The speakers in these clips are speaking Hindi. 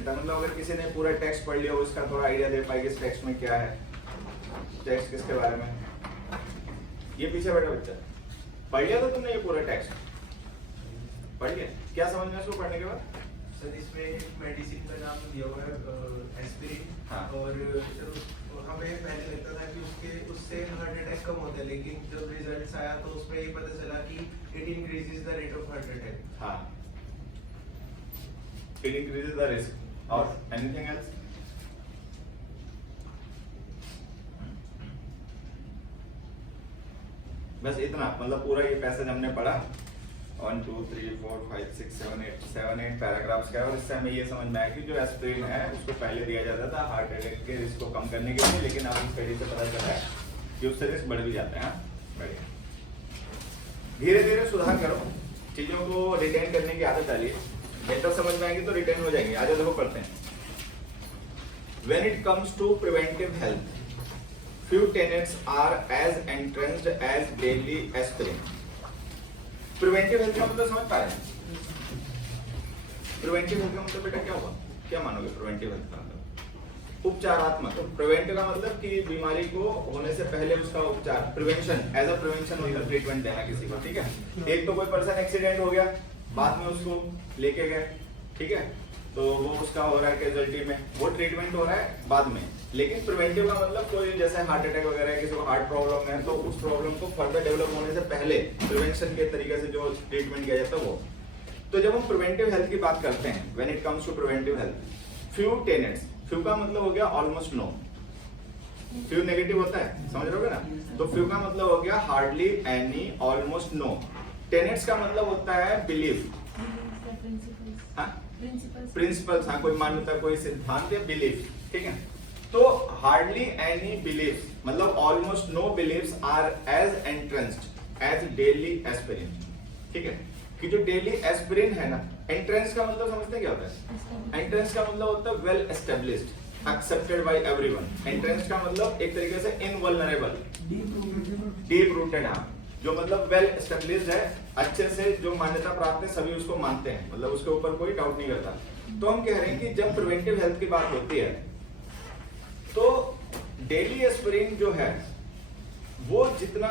सकता है, मतलब अगर किसी ने पूरा टेक्स्ट पढ़ लिया हो उसका थोड़ा आइडिया दे पाएगी इस टेक्स्ट में क्या है, टेक्स्ट किसके बारे में। ये पीछे बैठा बच्चा पढ़ लिया था तुमने, ये पूरा टेक्स्ट पढ़ लिया, क्या समझ में इसको पढ़ने के बाद? सर इसमें मेडिसिन का नाम दिया हुआ है एस्पिरिन। हाँ। और सर हमें पहले लगता था कि उससे हार्ट अटैक कम होता है, लेकिन जब रिजल्ट्स आया तो उसमें ये पता चला कि it increases the rate of heart attack. हाँ, इट इंक्रीजेस द रिस्क। और एनीथिंग एल्स? बस इतना, मतलब पूरा ये पैसेज हमने पढ़ा 1 2 3 4 5 6 7 8 पैराग्राफ्स का है, और इससे हमें ये समझ में आया कि जो एस्पिरिन है उसको पहले दिया जाता था हार्ट अटैक के रिस्क को कम करने के लिए, लेकिन अब इस स्टडी से पता चला है कि उससे रिस्क बढ़ भी जाता है। हाँ, बढ़िया। धीरे धीरे सुधार करो, चीजों को रिटेन करने की आदत डालिए, जब तक समझ में आएंगी तो रिटेन हो जाएंगे। आज देखो पढ़ते हैं। When it comes to preventive health, few tenets are as entrenched as daily aspirin. Preventive health का मतलब समझ पा रहे हैं? प्रिवेंटिव हेल्थ का मतलब बेटा क्या हुआ, क्या मानोगे? प्रिवेंटिव हेल्थ का मतलब उपचारात्मक। तो प्रिवेंटिव का मतलब कि बीमारी को होने से पहले उसका उपचार, प्रिवेंशन, एज अ प्रिवेंशन मतलब ट्रीटमेंट देना किसी को, ठीक है। एक तो कोई पर्सन एक्सीडेंट हो गया, बाद में उसको लेके गए, ठीक है, तो वो उसका हो रहा है कैजुअलिटी में, वो ट्रीटमेंट हो रहा है बाद में। लेकिन प्रिवेंटिव का मतलब कोई जैसे हार्ट अटैक वगैरह किसी को हार्ट प्रॉब्लम है तो उस प्रॉब्लम को फर्दर डेवलप होने से पहले प्रिवेंशन के तरीके से जो ट्रीटमेंट किया जाता है वो। तो जब हम प्रिवेंटिव हेल्थ की बात करते हैं, when it comes to preventive health, few tenets, few का मतलब हो गया ऑलमोस्ट नो, फ्यू नेगेटिव होता है, समझ रहे हो ना, तो फ्यू का मतलब हो गया hardly any, almost no. Tenets का मतलब होता है बिलीफ, प्रिंसिपल्स, हाँ, कोई मान्यता, कोई सिद्धांत या बिलीफ, ठीक है। तो हार्डली एनी बिलीफ मतलब almost no beliefs are as entrenched as daily aspirin, ठीक है। कि जो डेली एस्पिरिन है ना, एंट्रेंस का मतलब समझते हैं क्या होता है? एंट्रेंस का मतलब होता है well established, accepted by everyone. Entrance का मतलब एक तरीके से इनवल्नरेबल, डीप रूटेड, हाँ, जो मतलब वेल एस्टेब्लिश्ड है, अच्छे से जो मान्यता प्राप्त है, सभी उसको मानते हैं, मतलब उसके ऊपर कोई डाउट नहीं करता। तो हम कह रहे हैं कि जब प्रिवेंटिव हेल्थ की बात होती है तो डेली एस्पिरिन जो है वो जितना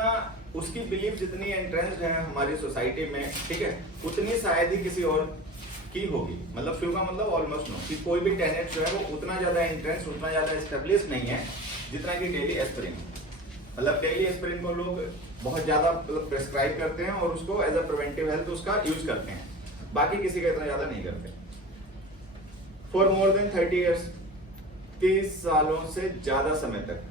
उसकी बिलीफ जितनी एंट्रेंस्ड है हमारी सोसाइटी में, ठीक है, उतनी शायद ही किसी और की होगी। मतलब फ्यू का मतलब ऑलमोस्ट नो, कि कोई भी टेनेट जो है वो उतना ज्यादा एंट्रेंस, उतना ज्यादा एस्टेब्लिश नहीं है जितना कि डेली एस्पिरिन। मतलब डेली एस्पिरिन को लोग बहुत ज्यादा प्रेस्क्राइब करते हैं और उसको एज अ प्रिवेंटिव हेल्थ उसका यूज करते हैं, बाकी किसी का इतना ज्यादा नहीं करते। फॉर मोर देन 30 ईयर्स, 30 सालों से ज्यादा समय तक,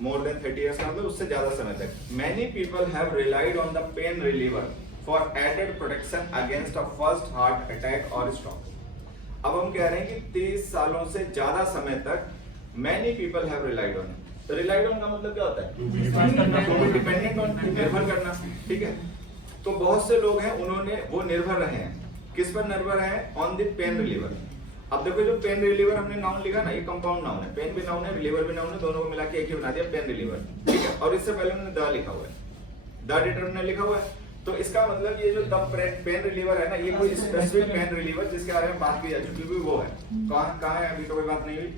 मोर देन 30 ईयर्स का मतलब उससे ज्यादा समय तक, many people have relied on the pain reliever for added protection against a first heart attack और स्ट्रोक। अब हम कह रहे हैं कि 30 सालों से ज्यादा समय तक many people have relied on. तो रिलाइड ऑन का मतलब क्या होता है? डिपेंडेंट ऑन, निर्भर करना, ठीक है। तो बहुत से लोग हैं उन्होंने वो निर्भर रहे हैं, किस पर निर्भर है? On the pain reliever. अब देखो जो पेन रिलीवर हमने नाउन लिखा ना, ये कंपाउंड नाउन है, पेन भी नाउन है, रिलीवर भी नाउन है, दोनों को मिला के एक ही बना दिया पेन रिलीवर, ठीक है। और इससे पहले हमने द लिखा हुआ है, द डिटरमिनर लिखा हुआ है, तो इसका मतलब ये जो द पेन रिलीवर है ना, ये कोई स्पेसिफिक पेन रिलीवर जिसके बारे में बात की जा चुकी है वो है। कहाँ है? अभी तो कोई बात नहीं हुई।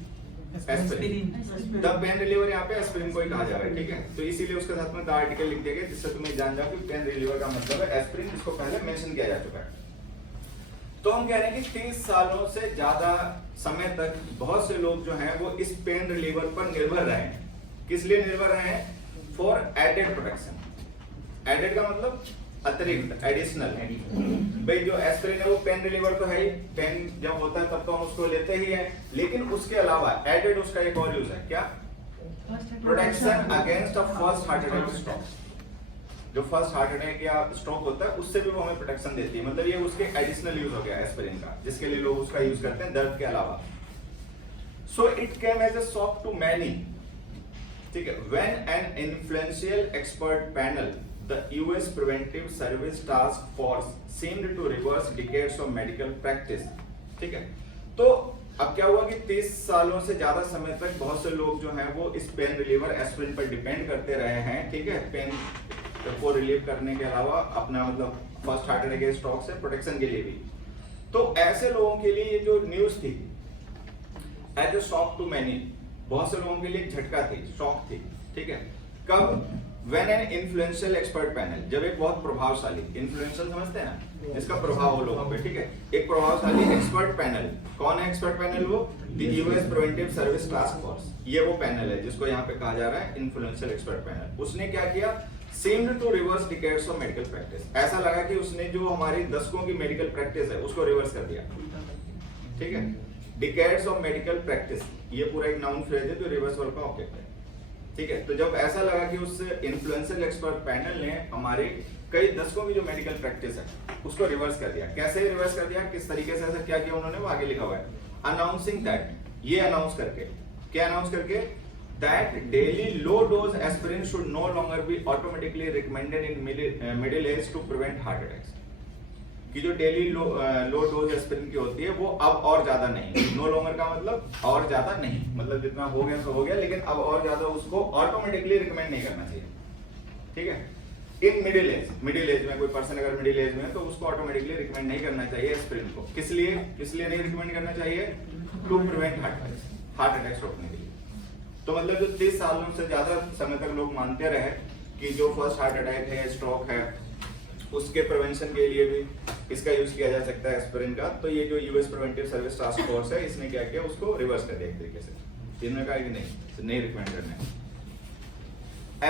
एस्पिरिन, द पेन रिलीवर यहाँ पे एस्पिरिन को ही कहा जा रहा है, ठीक है। तो इसीलिए उसके साथ में द आर्टिकल लिख दिया गया, जिससे तुम्हें जान जाओ कि पेन रिलीवर का मतलब है एस्पिरिन, जिसको पहले मेंशन किया जा चुका है। तो हम कह रहे हैं कि 30 सालों से ज्यादा समय तक बहुत से लोग जो हैं वो इस पेन रिलीवर पर निर्भर रहे हैं। किस लिए निर्भर रहे हैं? For added protection. एडेड का मतलब अतिरिक्त, एडिशनल। भाई जो एस्पिरिन है वो पेन रिलीवर तो है ही, पेन जब होता है तब तो हम उसको लेते ही हैं, लेकिन उसके अलावा एडेड उसका एक और यूज है, क्या? Protection against a first heart attack stroke. जो फर्स्ट हार्ट अटैक या स्ट्रोक होता है उससे भी वो हमें प्रोटेक्शन देती है, मतलब ये उसके एडिशनल यूज हो गया एस्पिरिन का, जिसके लिए लोग उसका यूज करते हैं दर्द के अलावा। So it came as a shock to many, ठीक है, when an influential expert panel the US preventive service task force seemed to reverse decades of medical practice, ठीक है। तो अब क्या हुआ कि 30 सालों से ज्यादा समय तक बहुत से लोग जो हैं वो इस पेन रिलीवर एस्पिरिन पर डिपेंड करते रहे हैं, ठीक है, पेन को रिलीव करने के अलावा अपना मतलब फर्स्ट हार्ट अटैक के स्ट्रोक से प्रोटेक्शन के लिए भी। तो ऐसे लोगों के लिए ये जो न्यूज थी as a shock to many, बहुत से लोगों के लिए एक झटका थी, शॉक थी, ठीक है। कब? When an influential expert panel, जब एक बहुत प्रभावशाली, इन्फ्लुएंशियल समझते हैं ना, जिसका प्रभाव हो लोगों पे, ठीक है, एक प्रभावशाली एक्सपर्ट पैनल, कौन है एक्सपर्ट पैनल? वो the US preventive service task force, ये वो पैनल है जिसको यहाँ पे कहा जा रहा है इन्फ्लुएंशियल एक्सपर्ट पैनल। उसने क्या किया? seemed to reverse decades of medical practice, ऐसा लगा कि उसने जो हमारी दशकों की मेडिकल प्रैक्टिस है उसको रिवर्स कर दिया, ठीक है। डिकेड्स ऑफ मेडिकल प्रैक्टिस, ये पूरा एक नाउन फ्रेज है जो रिवर्सल का ऑब्जेक्ट है, ठीक है। तो जब ऐसा लगा कि उस इन्फ्लुएंशियल एक्सपर्ट पैनल ने हमारे कई दशकों की जो मेडिकल प्रैक्टिस है उसको रिवर्स कर दिया। कैसे रिवर्स कर दिया, किस तरीके से ऐसा क्या किया उन्होंने, वो आगे लिखा हुआ है। अनाउंसिंग दैट, ये अनाउंस करके, क्या अनाउंस करके? That daily low dose aspirin should no longer be automatically recommended in middle age to prevent heart attacks. कि जो डेली लो डोज एस्पिरिन की होती है वो अब और ज्यादा नहीं, नो लॉन्गर का मतलब और ज्यादा नहीं, मतलब जितना हो गया तो हो गया, लेकिन अब और ज्यादा उसको ऑटोमेटिकली रिकमेंड नहीं करना चाहिए, ठीक है। इन मिडिल एज में कोई पर्सन अगर मिडिल एज में है तो उसको ऑटोमेटिकली रिकमेंड नहीं करना चाहिए एस्पिरिन को। किस लिए नहीं रिकमेंड करना चाहिए? टू प्रिवेंट हार्ट अटैक्स रोकने के लिए। तो मतलब जो 30 सालों से ज्यादा समय तक लोग मानते रहे कि जो फर्स्ट हार्ट अटैक है, स्ट्रोक है, उसके प्रिवेंशन के लिए भी इसका यूज किया जा सकता है एस्पिरिन का। तो ये जो US preventive service task force है, इसने क्या किया, उसको रिवर्स कर दिया एक तरीके से। इन्होंने कहा कि नहीं रिकमेंड करना है।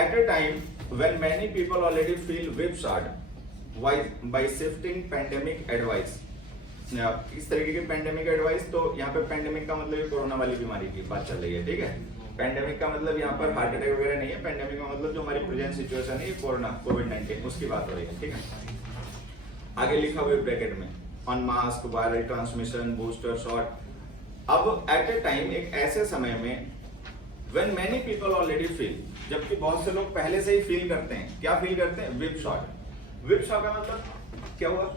At a time when many people already feel whipsawed bye shifting pandemic advice, इस तरीके की पैंडेमिक एडवाइस, तो यहाँ पे पैंडेमिक का मतलब ये कोरोना वाली बीमारी की बात चल रही है, ठीक है। पैंडेमिक का मतलब यहाँ पर हार्ट अटैक वगैरह नहीं है, पैंडेमिक का मतलब जो हमारी प्रेजेंट सिचुएशन है कोरोना कोविड-19 उसकी बात हो रही है, ठीक है। आगे लिखा हुआ है ब्रैकेट में, on mask, viral transmission, booster shot. अब एट ए टाइम, एक ऐसे समय में, when many people already feel, जबकि बहुत से लोग पहले से ही फील करते हैं, क्या फील करते हैं? विप शॉट का मतलब क्या हुआ?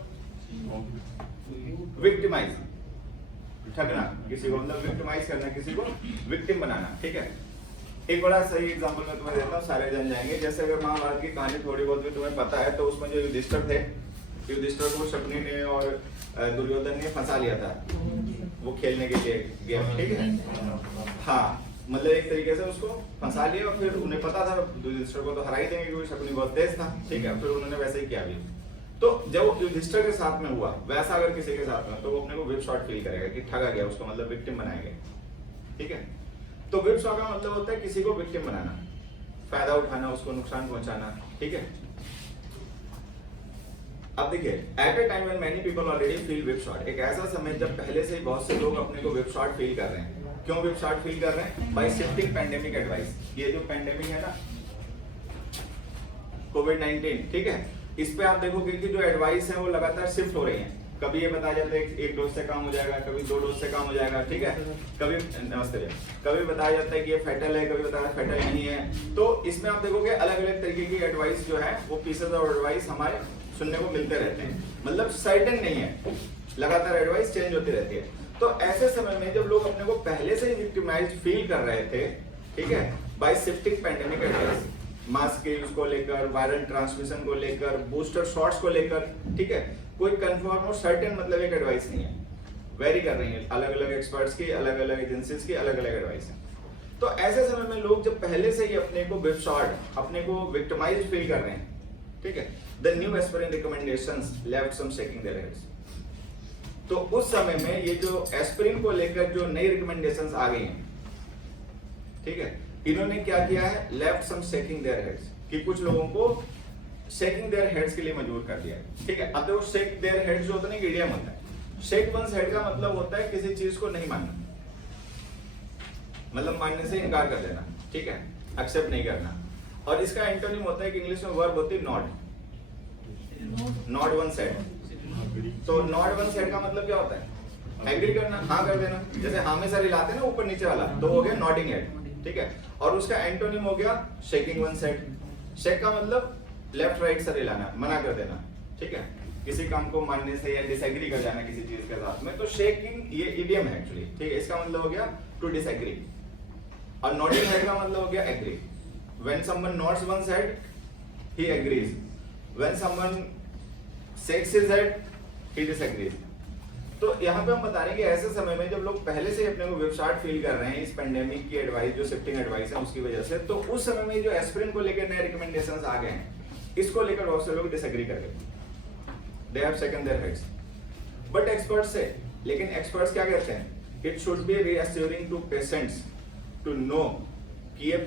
विक्टिमाइज, ठगना किसी को, मतलब विक्टिमाइज करना, किसी को विक्टिम बनाना, ठीक है। एक बड़ा सही एग्जांपल मैं तुम्हें देता हूँ, सारे जन जाएंगे। जैसे अगर महाभारत की कहानी थोड़ी बहुत भी तुम्हें पता है तो उसमें जो युधिष्ठिर थे, युधिष्ठिर को शकुनी ने और दुर्योधन ने फंसा लिया था वो खेलने के लिए गेम, ठीक है। हाँ, मतलब एक तरीके से उसको फंसा लिया और फिर उन्हें पता था युधिष्ठिर को तो हरा ही देंगे क्योंकि शकुनी बहुत तेज था, ठीक है। फिर उन्होंने वैसे ही किया भी। तो जब युधिष्ठिर के साथ में हुआ वैसा अगर किसी के साथ में, तो वो अपने को विप शॉट फील करेगा कि ठगा गया, उसको मतलब विक्टिम बनाया गया, ठीक है। तो विप शॉट का मतलब होता है किसी को विक्टिम बनाना, फायदा उठाना, उसको नुकसान पहुंचाना, ठीक है। अब देखिए, at a time when many people already feel whipsawed, एक ऐसा समय जब पहले से ही बहुत से लोग अपने को विप शॉट फील कर रहे हैं। क्यों विप शॉट फील कर रहे हैं? बाय शिफ्टिंग पैंडेमिक एडवाइस, ये जो पैंडेमिक है ना कोविड-19, ठीक है, इस पे आप देखोगे कि जो एडवाइस है वो लगातार शिफ्ट हो रही है। कभी ये बताया जाता है एक डोज से काम हो जाएगा, कभी 2 डोज से काम हो जाएगा, ठीक है। कभी नमस्ते, कभी बताया जाता है कि ये फैटल है, कभी बताया फैटल नहीं है। तो इसमें आप देखोगे अलग अलग तरीके की एडवाइस जो है वो पीसेस ऑफ एडवाइस हमारे सुनने को मिलते रहते हैं, मतलब सर्टेन नहीं है, लगातार एडवाइस चेंज होती रहती है। तो ऐसे समय में जब लोग अपने को पहले से ही विक्टिमाइज्ड फील कर रहे थे, ठीक है, bye shifting pandemic advice, mask के यूज को लेकर, वायरल ट्रांसमिशन को लेकर, बूस्टर शॉट्स को लेकर, ठीक है, कोई कंफर्म और सर्टेन मतलब एक एडवाइस नहीं है, वेरी कर रही है अलग अलग एक्सपर्ट्स की, अलग अलग एजेंसीज की अलग अलग एडवाइस है। तो ऐसे समय में लोग जब पहले से ही अपने को विप शॉट, अपने को विक्टिमाइज्ड फील कर रहे हैं, ठीक है, the new aspirin recommendations left some shaking their heads. तो उस समय में ये जो एस्पिरिन को लेकर जो नई रिकमेंडेशंस आ गई हैं, ठीक है, इन्होंने क्या किया है, left some shaking their heads, कि कुछ लोगों को शेकिंग देयर हेड्स के लिए मजबूर कर दिया है, ठीक है। अब देखो शेक देयर हेड्स जो होता है ना, इडियम होता है। शेक वंस हेड का मतलब होता है किसी चीज को नहीं मानना, मतलब मानने से इनकार कर देना, ठीक है, एक्सेप्ट नहीं करना। और इसका एंटोनिम होता है कि इंग्लिश में वर्ब होती है नॉट वन साइड। तो नॉट वन साइड का मतलब क्या होता है? एग्री करना, हाँ कर देना। जैसे हाँ में सर हिलाते हैं ना ऊपर नीचे वाला, तो हो गया नॉटिंग हेड, ठीक है। और उसका एंटोनिम हो गया शेकिंग वन साइड। शेक का मतलब लेफ्ट राइट सर हिलाना, मना कर देना, ठीक है, किसी काम को मानने से या डिसएग्री कर जाना किसी चीज के साथ में। तो शेकिंग ये इडियम है एक्चुअली, ठीक है, इसका मतलब हो गया टू डिसएग्री। और नॉटिंग हेड का मतलब हो गया agree. When someone nods one side, he agrees. When someone shakes his head, he disagrees. तो यहाँ पे हम बता रहे हैं कि ऐसे समय में जब लोग पहले से अपने को विवशार्ट फील कर रहे हैं इस पेंडेमिक की एडवाइस जो शिफ्टिंग एडवाइस है उसकी वजह से, तो उस समय में जो एस्पिरिन को लेकर नए रिकमेंडेशंस आ गए हैं, इसको लेकर बहुत से लोग डिसएग्री कर गए, they have shaken their heads. But experts से, लेकिन एक्सपर्ट्स क्या कहते हैं, it should be reassuring to patients to know कि ये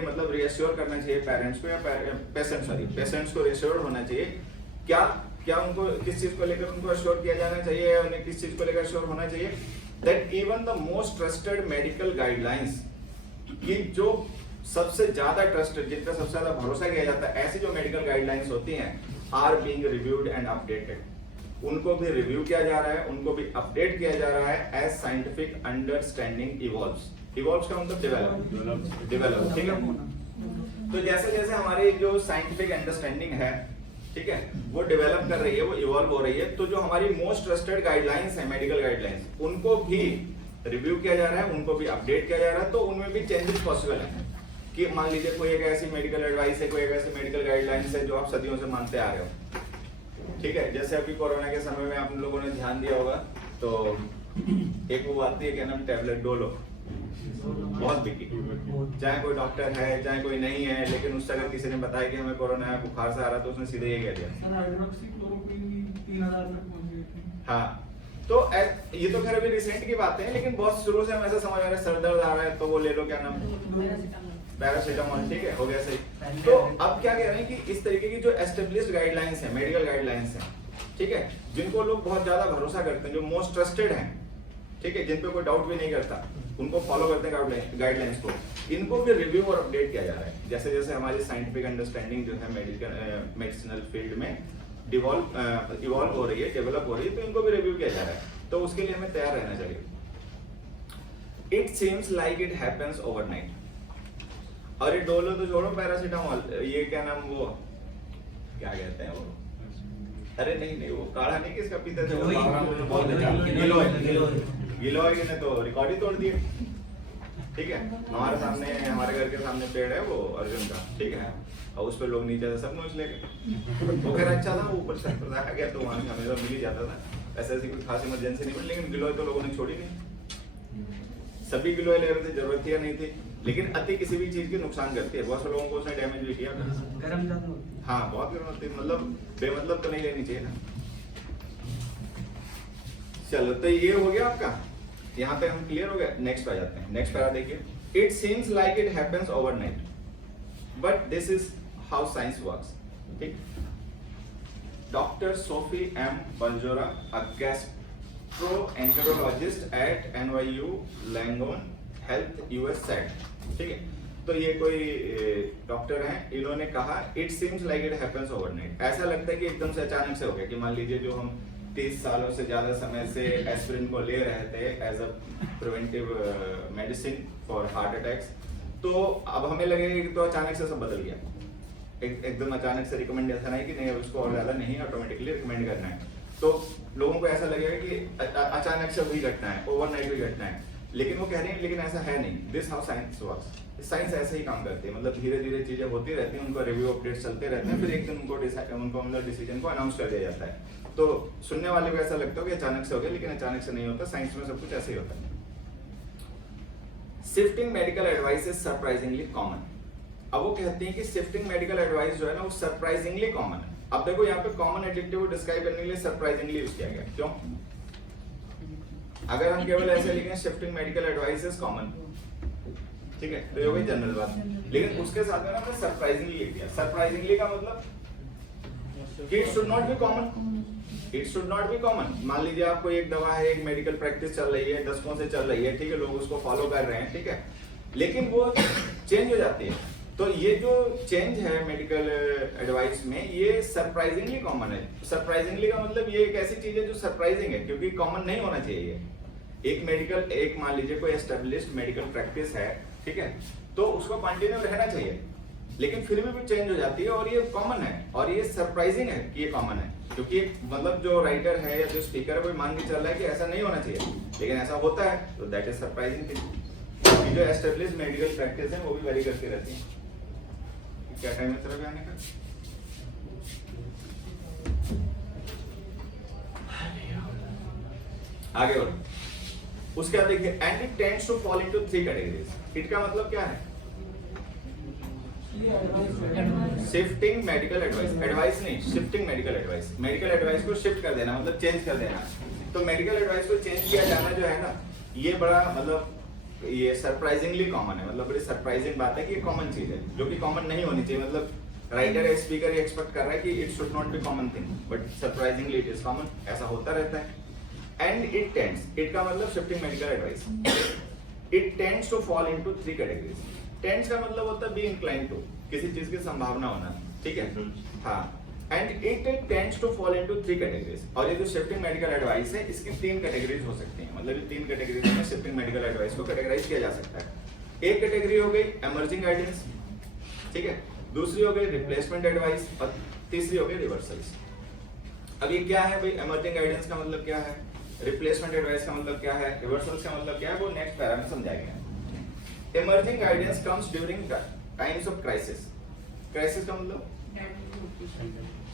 मतलब रीअश्योर करना चाहिए पेरेंट्स को या पेशेंट्स को रीअश्योर होना चाहिए। क्या उनको किस चीज को लेकर उनको अश्योर किया जाना चाहिए या उन्हें किस चीज को लेकर अश्योर होना चाहिए, that even the most trusted medical guidelines, कि जो सबसे ज्यादा ट्रस्टेड, जिनका सबसे ज्यादा भरोसा किया जाता है, ऐसी जो मेडिकल गाइडलाइंस होती हैं, are being reviewed and updated. उनको भी रिव्यू किया जा रहा है, उनको भी अपडेट किया जा रहा है as scientific understanding evolves. Evolves का मतलब डेवलप, ठीक है। तो जैसे जैसे हमारी जो साइंटिफिक अंडरस्टैंडिंग है, ठीक है, वो डेवलप कर रही है, वो इवॉल्व हो रही है, तो जो हमारी मोस्ट ट्रस्टेड गाइडलाइंस है, मेडिकल गाइडलाइंस, उनको भी रिव्यू किया जा रहा है, उनको भी अपडेट किया जा रहा है। तो उनमें भी चेंजेस पॉसिबल है कि मान लीजिए कोई एक ऐसी मेडिकल एडवाइस है, कोई एक ऐसी मेडिकल गाइडलाइंस है जो आप सदियों से मानते आ रहे हो, ठीक है। जैसे अभी कोरोना के समय में आप लोगों ने ध्यान दिया होगा, तो एक वो आती है क्या नाम, टैबलेट डोलो, बहुत बिकी, चाहे कोई डॉक्टर है चाहे कोई नहीं है, लेकिन उससे अगर किसी ने बताया कि हमें कोरोना है, बुखार से आ रहा, तो उसने सीधे ये कह दिया। हाँ, तो ये तो खैर अभी रिसेंट की बातें हैं, लेकिन बहुत शुरू से हम ऐसा समझ आ रहे हैं, सर दर्द आ रहा है तो वो ले लो, क्या नाम, पैरासीटामोल, ठीक है, हो गया सही। तो अब क्या कह रहे हैं कि इस तरीके की जो एस्टेब्लिश्ड गाइडलाइंस है, मेडिकल गाइडलाइंस है, ठीक है, जिनको लोग बहुत ज्यादा भरोसा करते हैं, जो मोस्ट ट्रस्टेड हैं, ठीक है, जिन पे कोई डाउट भी नहीं करता, उनको फॉलो करते हैं गाइडलाइंस को, इनको भी रिव्यू और अपडेट किया जा रहा है। जैसे जैसे हमारी साइंटिफिक अंडरस्टैंडिंग जो है मेडिसिनल फील्ड में इवॉल्व हो रही है, डेवलप हो रही है, तो इनको भी रिव्यू किया जा रहा है। तो उसके लिए हमें तैयार रहना चाहिए। It seems like it happens overnight. और ये डोलो तो छोड़ो, पैरासीटामोल, ये क्या नाम, वो क्या कहते हैं वो, अरे नहीं वो काढ़ा नहीं, किसका पीते थे, गिलोय ने तो रिकॉर्ड ही तोड़ दिए, ठीक है। हमारे सामने, हमारे घर के सामने पेड़ है वो अर्जुन का, ठीक है, और उस पर लोग नीचे से सब नोच ले गए। वो खैर अच्छा था, ऊपर से आ गया तो वहां हमेशा मिल ही जाता था, ऐसी कोई खास इमरजेंसी नहीं मिली। लेकिन गिलोय तो लोगों ने छोड़ी नहीं, सभी गिलोय ले रहे थे, जरूरत ही नहीं थी। लेकिन अति किसी भी चीज की नुकसान करती है, बहुत से लोगों को उसने डैमेज भी किया। हाँ, बहुत गर्म होती है, मतलब बेमतलब तो नहीं लेनी चाहिए ना। चलो, तो ये हो गया आपका, यहाँ पे हम क्लियर हो गए। नेक्स्ट पे जाते हैं, नेक्स्ट पैरा देखिए। It seems like it happens overnight, but this is how science works, ठीक। Doctor Sophie M Balzora, a gastroenterologist at NYU Langone Health US said, ठीक है। तो ये कोई डॉक्टर हैं, इन्होंने कहा it seems like it happens overnight. ऐसा लगता है कि एकदम से अचानक से हो गया, कि मान लीजिए जो हम 30 सालों से ज्यादा समय से एस्पिरिन को ले रहे थे as a preventive medicine for heart attacks, तो अब हमें लगेगा कि तो अचानक से सब बदल गया, एकदम अचानक से रिकमेंडेशन है कि नहीं अब उसको और ज्यादा नहीं ऑटोमेटिकली रिकमेंड करना है। तो लोगों को ऐसा लगेगा कि अचानक से वही घटना है, ओवरनाइट भी घटना है। लेकिन वो कह रहे हैं लेकिन ऐसा है नहीं, this how science works. Science ऐसे ही काम करती है, मतलब धीरे धीरे चीजें होती रहती हैं, उनका रिव्यू अपडेट चलते रहते हैं, फिर एक दिन उनको मतलब डिसीजन को अनाउंस कर दिया जाता है। तो सुनने वाले को ऐसा लगता है कि अचानक से हो गया, लेकिन अचानक से नहीं होता, साइंस में सब कुछ ऐसे ही होता है। Shifting medical advice is surprisingly common. अब वो कहती हैं कि शिफ्टिंग मेडिकल एडवाइस जो है ना, वो सरप्राइजिंगली कॉमन है। अब देखो यहाँ पे कॉमन एडजेक्टिव को डिस्क्राइब करने के लिए सरप्राइजिंगली यूज किया गया, क्यों? अगर हम केवल ऐसे लिखें shifting medical advice is common, ठीक है, तो ये हो गई जनरल बात। लेकिन उसके साथ में ना हमने सरप्राइजिंगली लिख दिया। सरप्राइजिंगली का मतलब कि it should not be common, it should not be common. मान लीजिए आपको एक दवा है, एक मेडिकल प्रैक्टिस चल रही है, दशकों से चल रही है, ठीक है, लोग उसको फॉलो कर रहे हैं, ठीक है, लेकिन वो चेंज हो जाती है। तो ये जो चेंज है मेडिकल एडवाइस में, ये सरप्राइजिंगली कॉमन है। सरप्राइजिंगली का मतलब ये एक ऐसी चीज है जो सरप्राइजिंग है, क्योंकि कॉमन नहीं होना चाहिए। एक मान लीजिए कोई एस्टेब्लिश्ड मेडिकल प्रैक्टिस है, ठीक है, तो उसको कंटिन्यू रहना चाहिए, लेकिन फिर भी चेंज हो जाती है, और ये कॉमन है, और ये सरप्राइजिंग है कि ये कॉमन है, क्योंकि मतलब जो राइटर है या जो स्पीकर है वो मान के चल रहा है कि ऐसा नहीं होना चाहिए, लेकिन ऐसा होता है, तो दैट इज सरप्राइजिंग थिंग। जो एस्टेब्लिश्ड मेडिकल प्रैक्टिस है वो भी वेरी करती रहती है। क्या टाइम है तेरा आने का? आगे बढ़ो। उसके बाद देखिए and it tends to fall into 3 categories. It का मतलब क्या है? शिफ्टिंग मेडिकल एडवाइस, एडवाइस नहीं, shifting medical advice. Medical advice को शिफ्ट कर देना मतलब चेंज कर देना। तो मेडिकल एडवाइस को चेंज किया जाना जो है ना, ये बड़ा मतलब ये सरप्राइजिंगली कॉमन है। मतलब बड़ी सरप्राइजिंग बात है कि ये कॉमन चीज है जो कि कॉमन नहीं होनी चाहिए। मतलब राइटर या स्पीकर एक्सपेक्ट कर रहा है कि it should not be common thing, but surprisingly it is common. ऐसा होता रहता है। एंड इट टेंड्स, इट का मतलब shifting medical advice, it tends to fall into 3 categories. Tends का मतलब होता है बी इंक्लाइन टू, किसी चीज की संभावना होना, ठीक है। हाँ, and it tends to fall into 3 categories. और ये जो शिफ्टिंग मेडिकल एडवाइस है इसकी 3 कैटेगरीज हो सकती हैं। मतलब ये 3 कैटेगरीज में शिफ्टिंग मेडिकल एडवाइस को कैटेगराइज किया जा सकता है। एक कैटेगरी हो गई इमर्जिंग गाइडेंस, ठीक है। दूसरी हो गई रिप्लेसमेंट एडवाइस और तीसरी हो गई रिवर्सल्स। अब ये क्या है भाई? इमर्जिंग गाइडेंस का मतलब क्या है, रिप्लेसमेंट एडवाइस का मतलब क्या है, रिवर्सल्स का मतलब क्या है, वो नेक्स्ट पैरा में समझाएंगे। Emerging guidance comes during times of crisis. Crisis का मतलब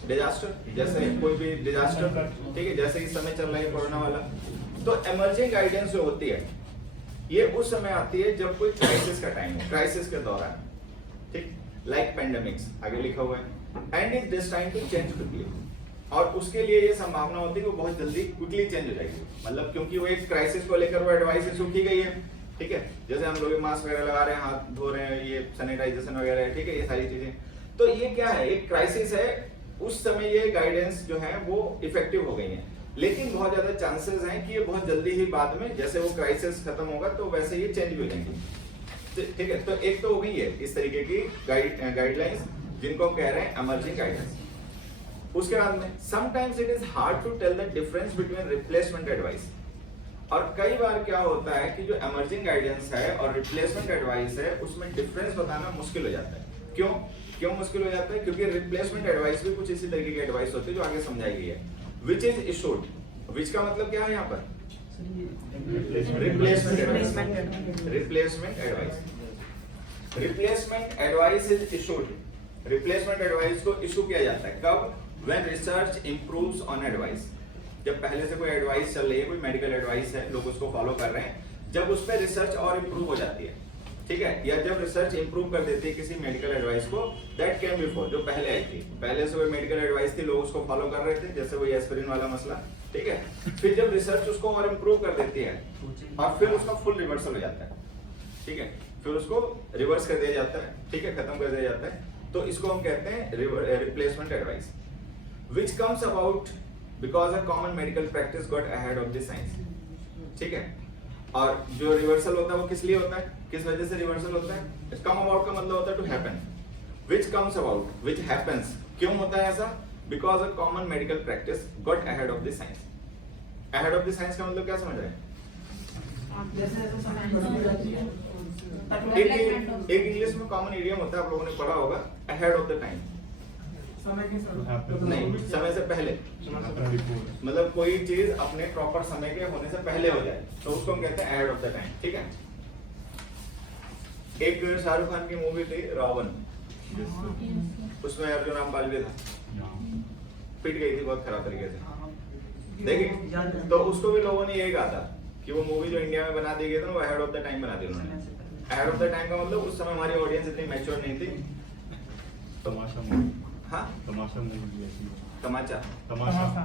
डिजास्टर, जैसे कोई भी डिजास्टर, ठीक है, जैसे इस समय चल रहा है कोरोना वाला। तो इमर्जिंग गाइडेंस जो होती है ये उस समय आती है जब कोई क्राइसिस का टाइम हो, क्राइसिस के दौरान, ठीक, लाइक पेंडेमिक्स आगे लिखा हुआ है। And is destined to change quickly, और उसके लिए ये संभावना होती है कि वो बहुत जल्दी क्विकली चेंज हो जाएगी। मतलब क्योंकि वो एक क्राइसिस को लेकर वो एडवाइस इशू की गई है, ठीक है। जैसे हम लोग मास्क वगैरह लगा रहे हैं, हाथ धो रहे हैं, ये सैनिटाइजेशन वगैरह है, ठीक है, ये सारी चीजें। तो ये क्या है, एक क्राइसिस है, उस समय ये गाइडेंस जो है वो इफेक्टिव हो गई है। लेकिन बहुत ज्यादा चांसेस हैं कि ये बहुत जल्दी ही बाद में, जैसे वो क्राइसिस खत्म होगा तो वैसे ये चेंज भी हो जाएंगी, ठीक है। तो एक तो हो गई है इस तरीके की गाइडलाइंस जिनको हम कह रहे हैं इमर्जिंग गाइडेंस। उसके बाद में sometimes it is hard to tell the difference between replacement advice. और कई बार क्या होता है कि जो इमर्जिंग गाइडेंस है और रिप्लेसमेंट एडवाइस है उसमें डिफरेंस बताना मुश्किल हो जाता है। क्यों मुश्किल हो जाता है? क्योंकि रिप्लेसमेंट एडवाइस भी कुछ इसी तरीके की एडवाइस होती है जो आगे समझाई गई है। विच इज इशूड, विच का मतलब क्या है यहाँ पर? Replacement advice. Replacement advice is issued. Replacement advice को इशू किया जाता है कब? When research improves on advice. जब पहले से कोई एडवाइस चल रही है, कोई मेडिकल एडवाइस है, लोग उसको फॉलो कर रहे हैं, जब उस पर रिसर्च और इंप्रूव हो जाती है, ठीक है, या जब रिसर्च इंप्रूव कर देती है किसी मेडिकल एडवाइस को, दैट कैन बिफोर, जो पहले आई थी, पहले से कोई मेडिकल एडवाइस थी, लोग उसको फॉलो कर रहे थे, जैसे वही एस्पिरिन वाला मसला, ठीक है। फिर जब रिसर्च उसको और इंप्रूव कर देती है और फिर उसका फुल रिवर्सल हो जाता है, ठीक है, फिर उसको रिवर्स कर दिया जाता है, ठीक है, खत्म कर दिया जाता है। तो इसको हम कहते हैं replacement advice, which comes about because a common medical practice got ahead of the science, ठीक है। और जो रिवर्सल होता है वो किस लिए होता है, किस वजह से रिवर्सल होता है? कम अबाउट का मतलब होता है to happen, which comes about, which happens, क्यों होता है ऐसा? because a common medical practice got ahead of the science। ahead of the science का मतलब क्या समझ रहे हैं? एक इंग्लिश में कॉमन इडियम होता है, आप लोगों ने पढ़ा होगा, ahead of the time। नहीं, समय से पहले, मतलब कोई चीज अपने प्रॉपर समय के होने से पहले हो जाए तो उसको हम कहते हैं ahead of the time, ठीक है। एक शाहरुख खान की मूवी थी रावण, उसमें अर्जुन रामपाल भी था, पिट गई थी बहुत खराब तरीके से, देखिए। तो उसको भी लोगों ने यही कहा था कि वो मूवी जो इंडिया में बना दी गई थी वो ahead of the time बना दी उन्होंने। ahead of the time का मतलब उस समय हमारी ऑडियंस इतनी मैच्योर नहीं थी। तमाशा मूवी, हाँ, तमाशा मूवी, तमाचा,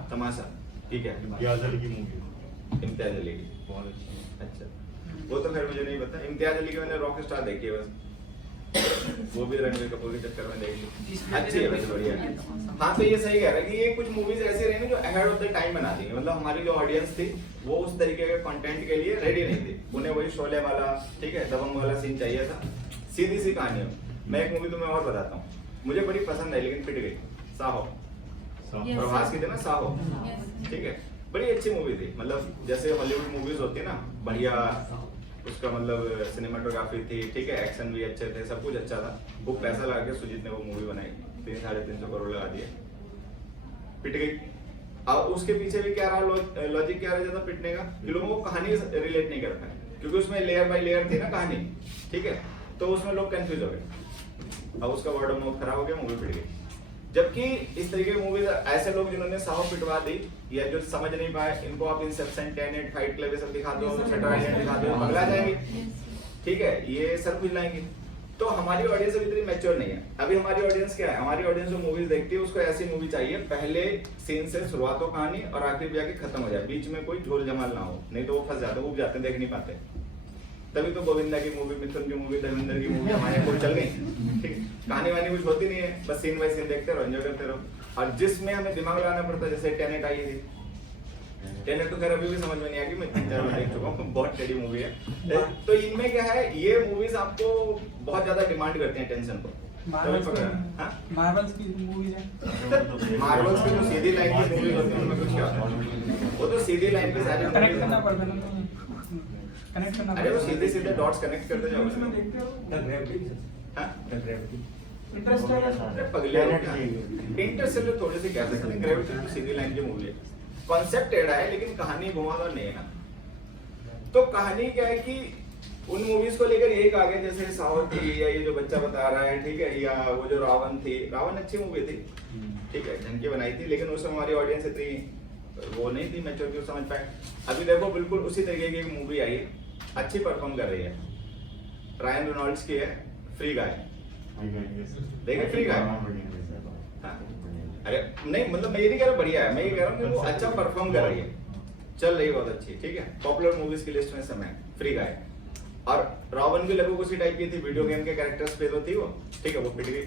तमाशा, ठीक है, इम्तियाज अली की मूवी, इम्तियाज अली की, बहुत अच्छी। अच्छा, वो तो खैर मुझे नहीं पता। इम्तियाज अली की मैंने रॉक स्टार देखी है बस, वो भी रणबीर कपूर के चक्कर में देख ली, अच्छी है वैसे, बढ़िया है। हाँ, तो ये सही कह रहा है कि ये कुछ मूवीज ऐसे रही ना जो अहेड ऑफ द टाइम बना दी, मतलब हमारी जो ऑडियंस थी वो उस तरीके के कंटेंट के लिए रेडी नहीं थी, उन्हें वही शोले वाला, ठीक है, दबंग वाला सीन चाहिए था, सीधी सी कहानी हो। मैं एक मूवी तुम्हें और बताता हूँ, मुझे बड़ी पसंद है लेकिन पिट गई, साहो, प्रभास की थी ना साहो, ठीक है, बड़ी अच्छी मूवी थी। मतलब जैसे हॉलीवुड मूवीज होती है ना, बढ़िया उसका मतलब सिनेमाटोग्राफी थी, ठीक है, एक्शन भी अच्छे थे, सब कुछ अच्छा था। वो पैसा लगा के सुजीत ने वो मूवी बनाई, 300-350 करोड़ लगा दिए, पिट गई। अब उसके पीछे भी क्या रहा, लॉजिक क्या रह जाता पिटने का, कि लोगों को कहानी रिलेट नहीं कर पाए, क्योंकि उसमें लेयर बाय लेयर थी ना कहानी, ठीक है, तो उसमें लोग कंफ्यूज हो गए। अब उसका वर्ड ऑफ माउथ खराब हो गया, मूवी पिट गई। जबकि इस तरीके की मूवीज ऐसे लोग जिन्होंने साहो पिटवा दी या जो समझ नहीं पाए, इनको आप इंसेप्शन, टेनेट, फाइट क्लब ये सब दिखा दो, शटर आइलैंड दिखा दो, पगला जाएंगे, ठीक है, ये सर खुजलाएंगे। तो हमारी ऑडियंस अभी इतनी मैच्योर नहीं है। अभी हमारी ऑडियंस क्या है, हमारी ऑडियंस जो मूवीज देखती है उसको ऐसी मूवी चाहिए पहले सीन से शुरुआत हो कहानी और आखिर भी आके खत्म हो जाए, बीच में कोई झोल जमाल ना हो, नहीं तो वो फंस जाते, उब जाते, देख नहीं पाते। तभी तो गोविंदा की मूवी, मिथुन की मूवी, धर्मेंद्र की मूवी हमारे यहाँ चल गई, ठीक, कहानी वानी कुछ होती नहीं है, बस सीन बाय सीन देखते रहो, एंजॉय करते रहो। और जिसमें हमें दिमाग लगाना पड़ता है, जैसे टेनेट आई थी, टेनेट तो खैर अभी भी समझ में नहीं आएगी, मैं 3-4 बार देख चुका हूँ, बहुत टेढ़ी मूवी है। तो इनमें क्या है, ये मूवीज आपको बहुत ज्यादा डिमांड करती हैं टेंशन को। मार्वल्स की मूवीज है, मार्वल्स की जो सीधी लाइन की मूवीज होती है उनमें कुछ क्या होता है, वो तो सीधी लाइन पे सारी कनेक्ट करना पड़ता है ना, कनेक्ट करना अरे वो पड़ता है। सीधे सीधे डॉट्स कनेक्ट करते जाओ। देखते हो हाँ? इंटरेस्टेड अरे पगले हो क्या? इंटरस्टेलर थोड़ी सी कह सकते हैं, ग्रेविटी तो सीधी लाइन की मूवी है, कॉन्सेप्ट टेढ़ा है लेकिन कहानी घुमावदार नहीं है ना। तो कहानी क्या है कि उन मूवीज को लेकर यही कहा गया, जैसे साउथ थी या ये जो बच्चा बता रहा है, ठीक है, या वो जो रावण थी, रावण अच्छी मूवी थी, ठीक है, ढंग की बनाई थी, लेकिन उसमें हमारी ऑडियंस इतनी वो नहीं थी मैच्योर की समझ पाए। अभी देखो बिल्कुल उसी तरीके की एक मूवी आई है, अच्छी परफॉर्म कर रही है, रायन रेनॉल्ड्स की है, फ्री गाय, देखिए फ्री गाय। हाँ। अरे नहीं, मतलब मैं ये नहीं कह रहा बढ़िया है, मैं ये कह रहा हूँ कि वो अच्छा परफॉर्म कर रही है, चल रही है बहुत अच्छी, ठीक है, पॉपुलर मूवीज की लिस्ट में समय फ्री गाय। और रावण भी लगभग उसी टाइप की थी, वीडियो गेम के कैरेक्टर्स पे तो थी वो, ठीक है, वो पिट गई,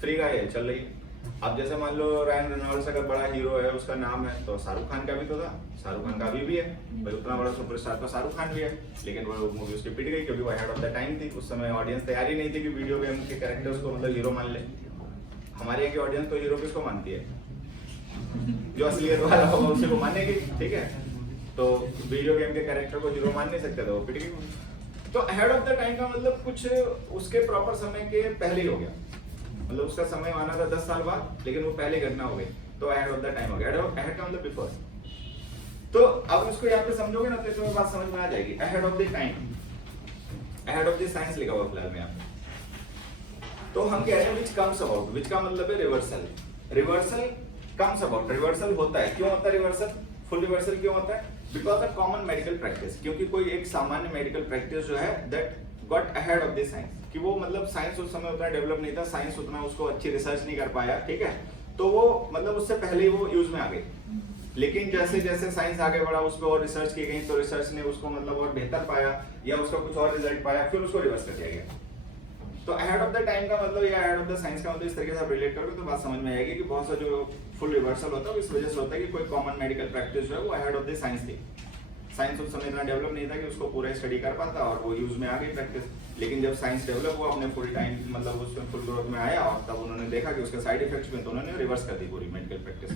फ्री गाय है, चल रही है। अब जैसे मान लो रायन रेनॉल्ड्स अगर बड़ा हीरो है, उसका नाम है, तो शाहरुख खान का भी तो था, शाहरुख खान का अभी भी है भाई, उतना बड़ा सुपरस्टार तो शाहरुख खान भी है, लेकिन वो मूवी उसकी पिट गई क्योंकि वो हेड ऑफ द टाइम थी, उस समय ऑडियंस तैयार ही नहीं थी कि वीडियो गेम के कैरेक्टर्स को मतलब हीरो मान ले। हमारे यहाँ की ऑडियंस तो हीरो किसको मानती है, जो असलियत वाला होगा उसे को मानेगी, ठीक है, तो वीडियो गेम के कैरेक्टर को हीरो मान नहीं सकते, तो वो पिट गई। तो हेड ऑफ द टाइम का मतलब कुछ उसके प्रॉपर समय के पहले ही हो गया, मतलब उसका समय माना था 10 साल बाद, लेकिन वो पहले घटना हो गई, तो अहेड ऑफ द टाइम हो गया। अहेड का मतलब बिफोर। तो अब इसको यहाँ पे समझोगे ना तो तुम्हें बात समझ में आ जाएगी। Ahead of the time, ahead of the science लिखा हुआ फिलहाल में यहाँ पे। तो हम कह रहे हैं विच कम्स अबाउट, विच का मतलब है reversal, reversal comes about, reversal होता है, क्यों होता है रिवर्सल, फुल रिवर्सल क्यों होता है, because of common medical practice, क्योंकि कोई एक सामान्य मेडिकल प्रैक्टिस जो है that got ahead of the science, कि वो मतलब साइंस उस समय उतना डेवलप नहीं था, साइंस उतना उसको अच्छी रिसर्च नहीं कर पाया, ठीक है, तो वो मतलब उससे पहले ही वो यूज में आ गई। लेकिन जैसे जैसे साइंस आगे बढ़ा, उस पर और रिसर्च की गई, तो रिसर्च ने उसको मतलब और बेहतर पाया या उसका कुछ और रिजल्ट पाया, फिर उसको रिवर्स कर दिया गया। तो अहेड ऑफ द टाइम का मतलब या अहेड ऑफ द साइंस का मतलब इस तरीके से आप रिलेट करोगे तो बात समझ में आएगी कि बहुत सा जो फुल रिवर्सल होता है इस वजह से होता है कि कोई कॉमन मेडिकल प्रैक्टिस जो है वो अहेड ऑफ द साइंस थी। साइंस उस समय इतना डेवलप नहीं था कि उसको पूरा स्टडी कर पाता और वो यूज में आ गई प्रैक्टिस, लेकिन जब साइंस डेवलप हुआ अपने फुल टाइम मतलब उसमें फुल ग्रोथ में आया और तब उन्होंने देखा कि उसके साइड इफेक्ट्स में, तो उन्होंने रिवर्स कर दी पूरी medical practice.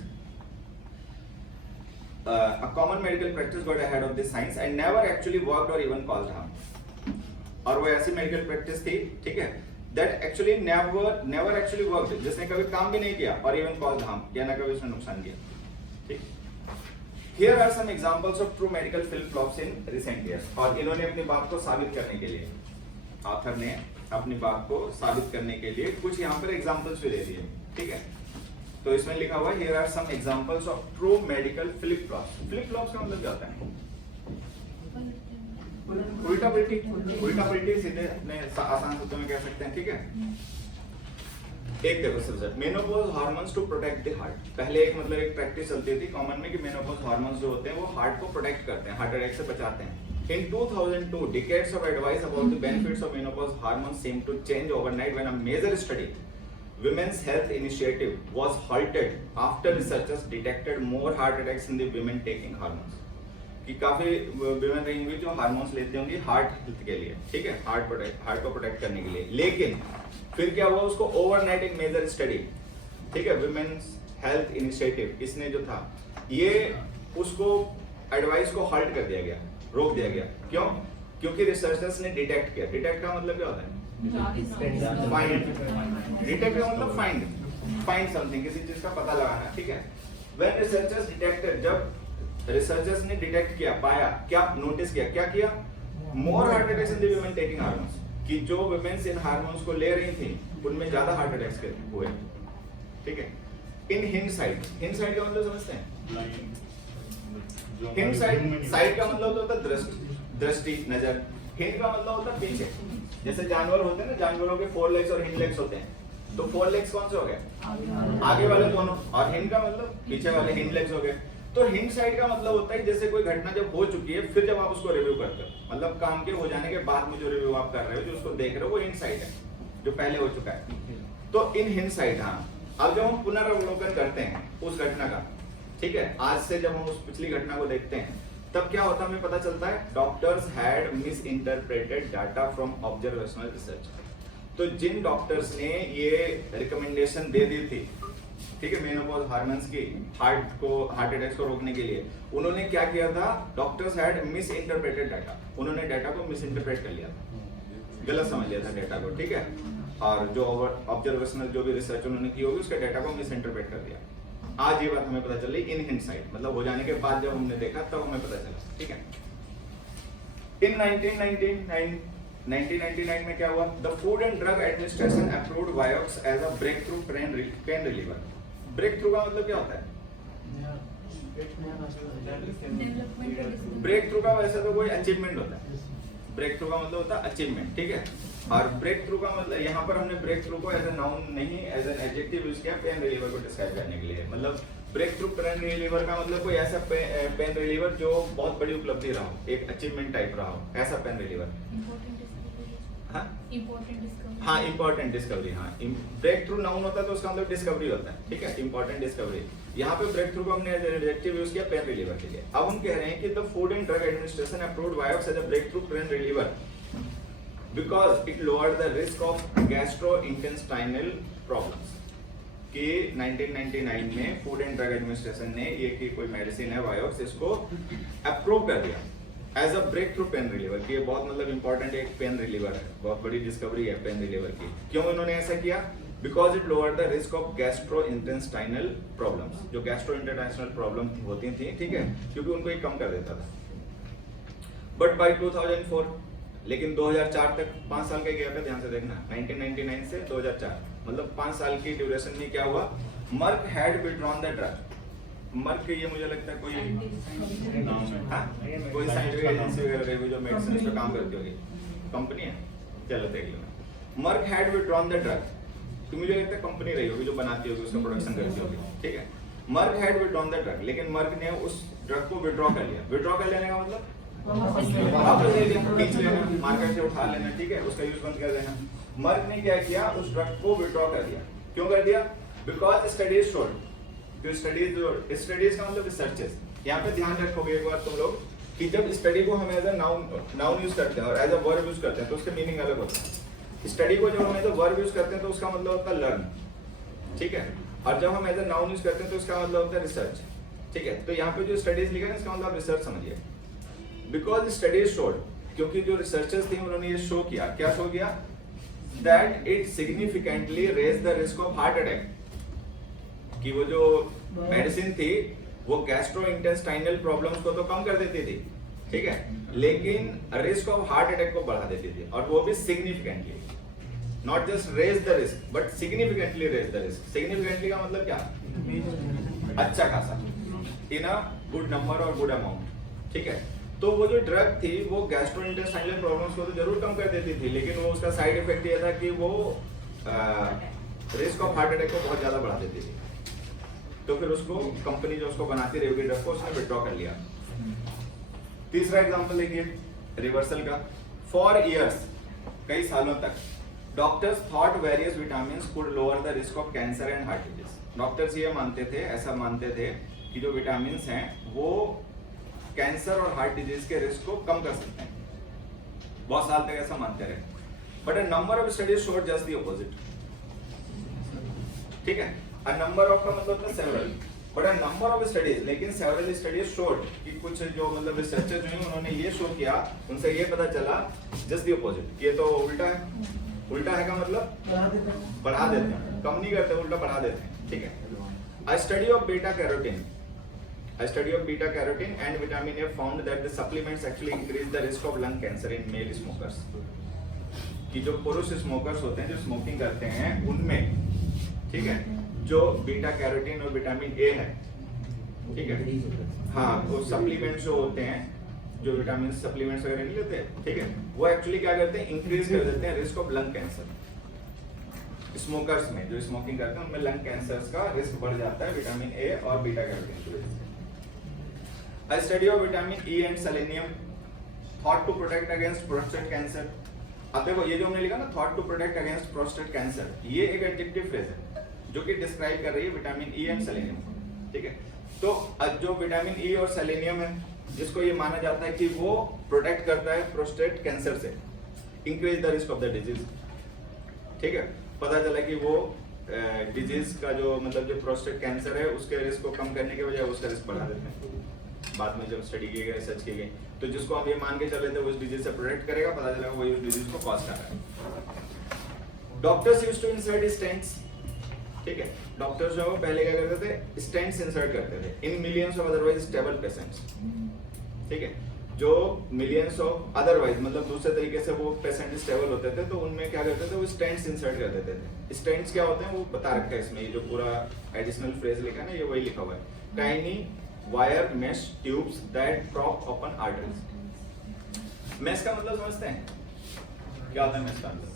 A common medical practice got ahead of this science and never actually worked or even caused harm. और वो ऐसी मेडिकल प्रैक्टिस थी, ठीक है, that actually never actually worked, जिसने कभी काम भी नहीं किया और even caused harm, या ना कभी उसने नुकसान किया, ठीक। Here are some examples of true medical flip-flops in recent years. और इन्होंने अपनी बात को साबित करने के लिए, ऑथर ने अपनी बात को साबित करने के लिए कुछ यहाँ पर एग्जाम्पल्स भी दे दिए, ठीक है। तो इसमें लिखा हुआ है here are some examples of true medical flip-flops. Flip-flops का मतलब क्या होता है? उल्टा पलटी, उल्टा पलटी सीधे अपने आसान शब्दों में कह सकते हैं, ठीक है। एक देखो सबसे menopause hormones to protect the heart. पहले एक मतलब एक प्रैक्टिस चलती थी कॉमन में कि मेनोपॉज हार्मोन्स जो होते हैं वो हार्ट को प्रोटेक्ट करते हैं, हार्ट अटैक से बचाते हैं। In 2002, decades of advice about the benefits of menopause hormones seemed to change overnight when a major study, Women's Health Initiative, was halted after researchers detected more heart attacks in the women taking hormones. कि काफी women रही होंगी जो हार्मोन्स लेती होंगी हार्ट हेल्थ के लिए, ठीक है, हार्ट को प्रोटेक्ट करने के लिए। लेकिन फिर क्या हुआ, उसको ओवरनाइट एक मेजर स्टडी, ठीक है, Women's Health Initiative, इसने जो था ये उसको एडवाइस को हॉल्ट कर दिया गया, रोक दिया गया। क्यों? क्योंकि रिसर्चर्स ने डिटेक्ट किया। डिटेक्ट का मतलब क्या होता है? फाइंड। डिटेक्ट का मतलब फाइंड समथिंग, किसी चीज का पता लगाना, ठीक है। व्हेन रिसर्चर्स डिटेक्टेड, जब रिसर्चर्स ने डिटेक्ट किया, पाया, क्या नोटिस किया, क्या किया, more heart attacks in the women taking hormones, कि जो वुमेन्स इन हार्मोन्स को ले रही थी उनमें ज्यादा हार्ट अटैक्स हुए। ठीक है। इन हिंड साइड का मतलब समझते हैं? हिंड साइड का मतलब होता है दृष्टि, नजर। हिंड का मतलब होता है पीछे। जैसे जानवर होते हैं ना, जानवरों के 4 लेग्स और हिंड लेग्स होते हैं। तो 4 लेग्स कौन से हो गए? आगे वाले दोनों, और हिंड का मतलब पीछे वाले हिंड लेग्स हो गए। तो हिंड साइड का मतलब होता है जैसे कोई घटना जब हो चुकी है, फिर जब आप उसको रिव्यू करते हो, मतलब काम के हो जाने के बाद में जो रिव्यू आप कर रहे हो, जो उसको देख रहे हो, वो हिंड साइड है, जो पहले हो चुका है। तो इन हिंड साइड, हाँ। अब जब हम पुनरावलोकन करते हैं उस घटना का, ठीक है, आज से जब हम उस पिछली घटना को देखते हैं, तब क्या होता है हमें पता चलता है, doctors had miss interpreted data from observational research. तो जिन डॉक्टर्स ने ये रिकमेंडेशन दे दी थी, ठीक है, मेनोपॉज हार्मोन्स की हार्ट अटैक्स को रोकने के लिए, उन्होंने क्या किया था? Doctors had miss interpreted data, उन्होंने डाटा को मिस इंटरप्रेट कर लिया था, गलत समझ लिया था डाटा को, ठीक है। और जो ऑब्जर्वेशनल जो भी रिसर्च उन्होंने की होगी, उसके डाटा को मिस इंटरप्रेट कर दिया। आज ये बात हमें पता चली इन हिंडसाइट, मतलब हो जाने के बाद जब हमने देखा तब हमें पता चला, ठीक है। इन 1999 में क्या हुआ? The food and drug administration approved Vioxx as a breakthrough pain reliever. Breakthrough का मतलब क्या होता है? ब्रेक थ्रू का वैसे तो कोई अचीवमेंट होता है, ब्रेक थ्रू का मतलब होता है अचीवमेंट, ठीक है। और ब्रेक थ्रू का मतलब, यहाँ पर हमने ब्रेक थ्रू को एज ए नाउन नहीं, एज एन एडजेक्टिव यूज किया पेन रिलीवर को डिस्क्राइब करने के लिए। मतलब ब्रेक थ्रू पेन रिलीवर का मतलब कोई ऐसा पेन रिलीवर जो बहुत बड़ी उपलब्धि रहा हो, एक अचीवमेंट टाइप रहा हो, ऐसा पेन रिलीवर। हाँ, इंपॉर्टेंट डिस्कवरी, हाँ। ब्रेक थ्रू नाउन होता है तो उसका मतलब डिस्कवरी होता है, ठीक है, इंपॉर्टेंट डिस्कवरी। यहाँ पे ब्रेक थ्रू को हमने एडजेक्टिव यूज किया पेन रिलीवर के लिए। अब हम कह रहे हैं कि the food and drug administration approved Vioxx as a breakthrough pain reliever because it lowered the risk of gastrointestinal problems। कि 1999 में फूड एंड ड्रग एडमिनिस्ट्रेशन ने ये की कोई मेडिसिन है वायोक्स, इसको अप्रूव कर दिया as a breakthrough pain reliever, कि ये बहुत मतलब इंपॉर्टेंट एक पेन रिलीवर है, बहुत बड़ी डिस्कवरी है पेन रिलीवर की। क्यों इन्होंने ऐसा किया? Because it lower the risk of gastrointestinal problems, जो गैस्ट्रोइंटेस्टाइनल प्रॉब्लम होती थी, ठीक है, क्योंकि उनको ये कम कर देता था। बट बाय 2004, लेकिन 2004 तक 5 साल का गया था, ध्यान से देखना, 1999 से 2004, मतलब 5 साल की ड्यूरेशन में क्या हुआ? Merck had withdrawn the drug. Merck ये मुझे लगता है कोई साइंटिफिक एजेंसी वगैरह जो मेडिसिन पे काम करती होगी, कंपनी है, चलो देख लो। Merck had withdrawn the drug, तो मुझे लगता है कंपनी रही होगी जो बनाती होगी, उसका प्रोडक्शन करती होगी, ठीक है। Merck had withdrawn the drug, लेकिन मर्क ने उस ड्रग को विथड्रॉ कर लिया। विथड्रॉ कर लेने का मतलब वापस ले लेना, खींच लेना, मार्केट से उठा लेना, ठीक है, उसका यूज बंद कर देना। मर्क ने क्या किया? उस ड्रग को विथड्रॉ कर दिया। क्यों कर दिया? बिकॉज स्टडीज शोड, स्टडीज का मतलब रिसर्चेस। यहाँ पे ध्यान रखोगे एक बार तुम लोग कि जब स्टडी को हम एज अ नाउन यूज करते हैं और एज अ वर्ब यूज करते हैं तो उसका मीनिंग अलग होता है। स्टडी को जब हम एज अ वर्ब यूज करते हैं तो उसका मतलब होता है लर्न, ठीक है, और जब हम एज अ नाउन यूज करते हैं तो उसका मतलब होता है रिसर्च, ठीक है। तो यहाँ पे जो स्टडीज लिखा है इसका मतलब रिसर्च समझिए। बिकॉज स्टडीज शोड, क्योंकि जो रिसर्चर्स थे उन्होंने ये शो किया, क्या शो किया? That it significantly raise the risk of heart attack, कि वो जो मेडिसिन थी वो गैस्ट्रोइंटेस्टाइनल प्रॉब्लम्स को तो कम कर देती थी, ठीक है, लेकिन रिस्क ऑफ हार्ट अटैक को बढ़ा देती थी, और वो भी significantly. Not just raise the risk but significantly raise the risk. Significantly का मतलब क्या? अच्छा खासा, इन अ गुड नंबर और गुड अमाउंट, ठीक है। तो वो जो ड्रग थी वो गैस्ट्रोइंटेस्टाइनल प्रॉब्लम्स को तो जरूर कम कर देती थी, लेकिन वो उसका साइड इफेक्ट ये था कि वो रिस्क ऑफ हार्ट अटैक को बहुत ज्यादा बढ़ा देती थी। तो फिर उसको कंपनी जो उसको बनाती रही ड्रग को, उसने विथड्रॉ कर लिया। तीसरा एग्जांपल देखिए रिवर्सल का। फॉर इयर्स, कई सालों तक, doctors thought various vitamin could lower the risk of cancer and heart disease. Doctors ये मानते थे, ऐसा मानते थे कि जो विटामिन हैं वो कैंसर और हार्ट डिजीज के रिस्क को कम कर सकते हैं। बहुत साल तक ऐसा मानते रहे, but a number of studies showed just the opposite, ठीक है। अ नंबर ऑफ का मतलब होता है several, but a number of studies, लेकिन सेवरल स्टडीज शोड कि कुछ जो मतलब रिसर्चर्स हुए उन्होंने ये शो किया, उनसे ये पता चला जस्ट द ऑपोजिट, ये तो उल्टा है। उल्टा है का मतलब बढ़ा देते हैं, कम नहीं करते, उल्टा बढ़ा देते हैं, ठीक है। अ study of beta carotene, A study of beta carotene and vitamin A found that the supplements actually increase the risk of lung cancer in male smokers। कि जो पुरुष स्मोकर्स होते हैं, जो स्मोकिंग करते हैं, उनमें, ठीक है, जो बीटा कैरोटीन और विटामिन ए है, ठीक है, हाँ, वो सप्लीमेंट्स जो होते हैं, जो विटामिन सप्लीमेंट्स वगैरह नहीं लेते, ठीक है, वो एक्चुअली क्या करते हैं, इंक्रीज कर देते हैं risk of lung cancer. Smokers में, जो स्मोकिंग करते हैं, उनमें लंग कैंसर का रिस्क बढ़ जाता है विटामिन ए और बीटा कैरोटीन की वजह से। A study of vitamin E and selenium thought to protect against prostate cancer। अब देखो ये जो हमने लिखा ना, thought to protect against prostate cancer, ये एक एडजेक्टिव फ्रेज है जो कि डिस्क्राइब कर रही है विटामिन ई एंड सेलेनियम, ठीक है। तो जो विटामिन ई और सेलेनियम है, जिसको ये माना जाता है कि वो प्रोटेक्ट करता है प्रोस्टेट कैंसर से, increase the risk of the disease, ठीक है। पता चला कि वो डिजीज का जो मतलब जो प्रोस्टेट कैंसर है उसके रिस्क को कम करने के बजाय उसका रिस्क बढ़ा देते हैं। बाद में जब स्टडी की गई, रिसर्च की गई, तो जिसको आप ये मान के चल रहे थे वो उस डिजीज से प्रोटेक्ट करेगा, पता चला वही उस डिजीज को कॉज कर रहा है। Doctors used to insert stents, ठीक है, डॉक्टर्स जो पहले क्या करते थे, स्टेंट्स इंसर्ट करते थे in millions of otherwise stable patients, ठीक है, जो मिलियंस ऑफ अदरवाइज मतलब दूसरे तरीके से वो पेशेंट स्टेबल होते थे, तो उनमें क्या करते थे, वो स्टेंट्स इंसर्ट कर देते थे। स्टेंट्स क्या होते हैं वो बता रखा है इसमें, ये जो पूरा एडिशनल फ्रेज लिखा है ना, ये वही लिखा हुआ है, tiny wire mesh tubes that prop open arteries. Mesh का मतलब समझते हैं क्या होता है? मेश का मतलब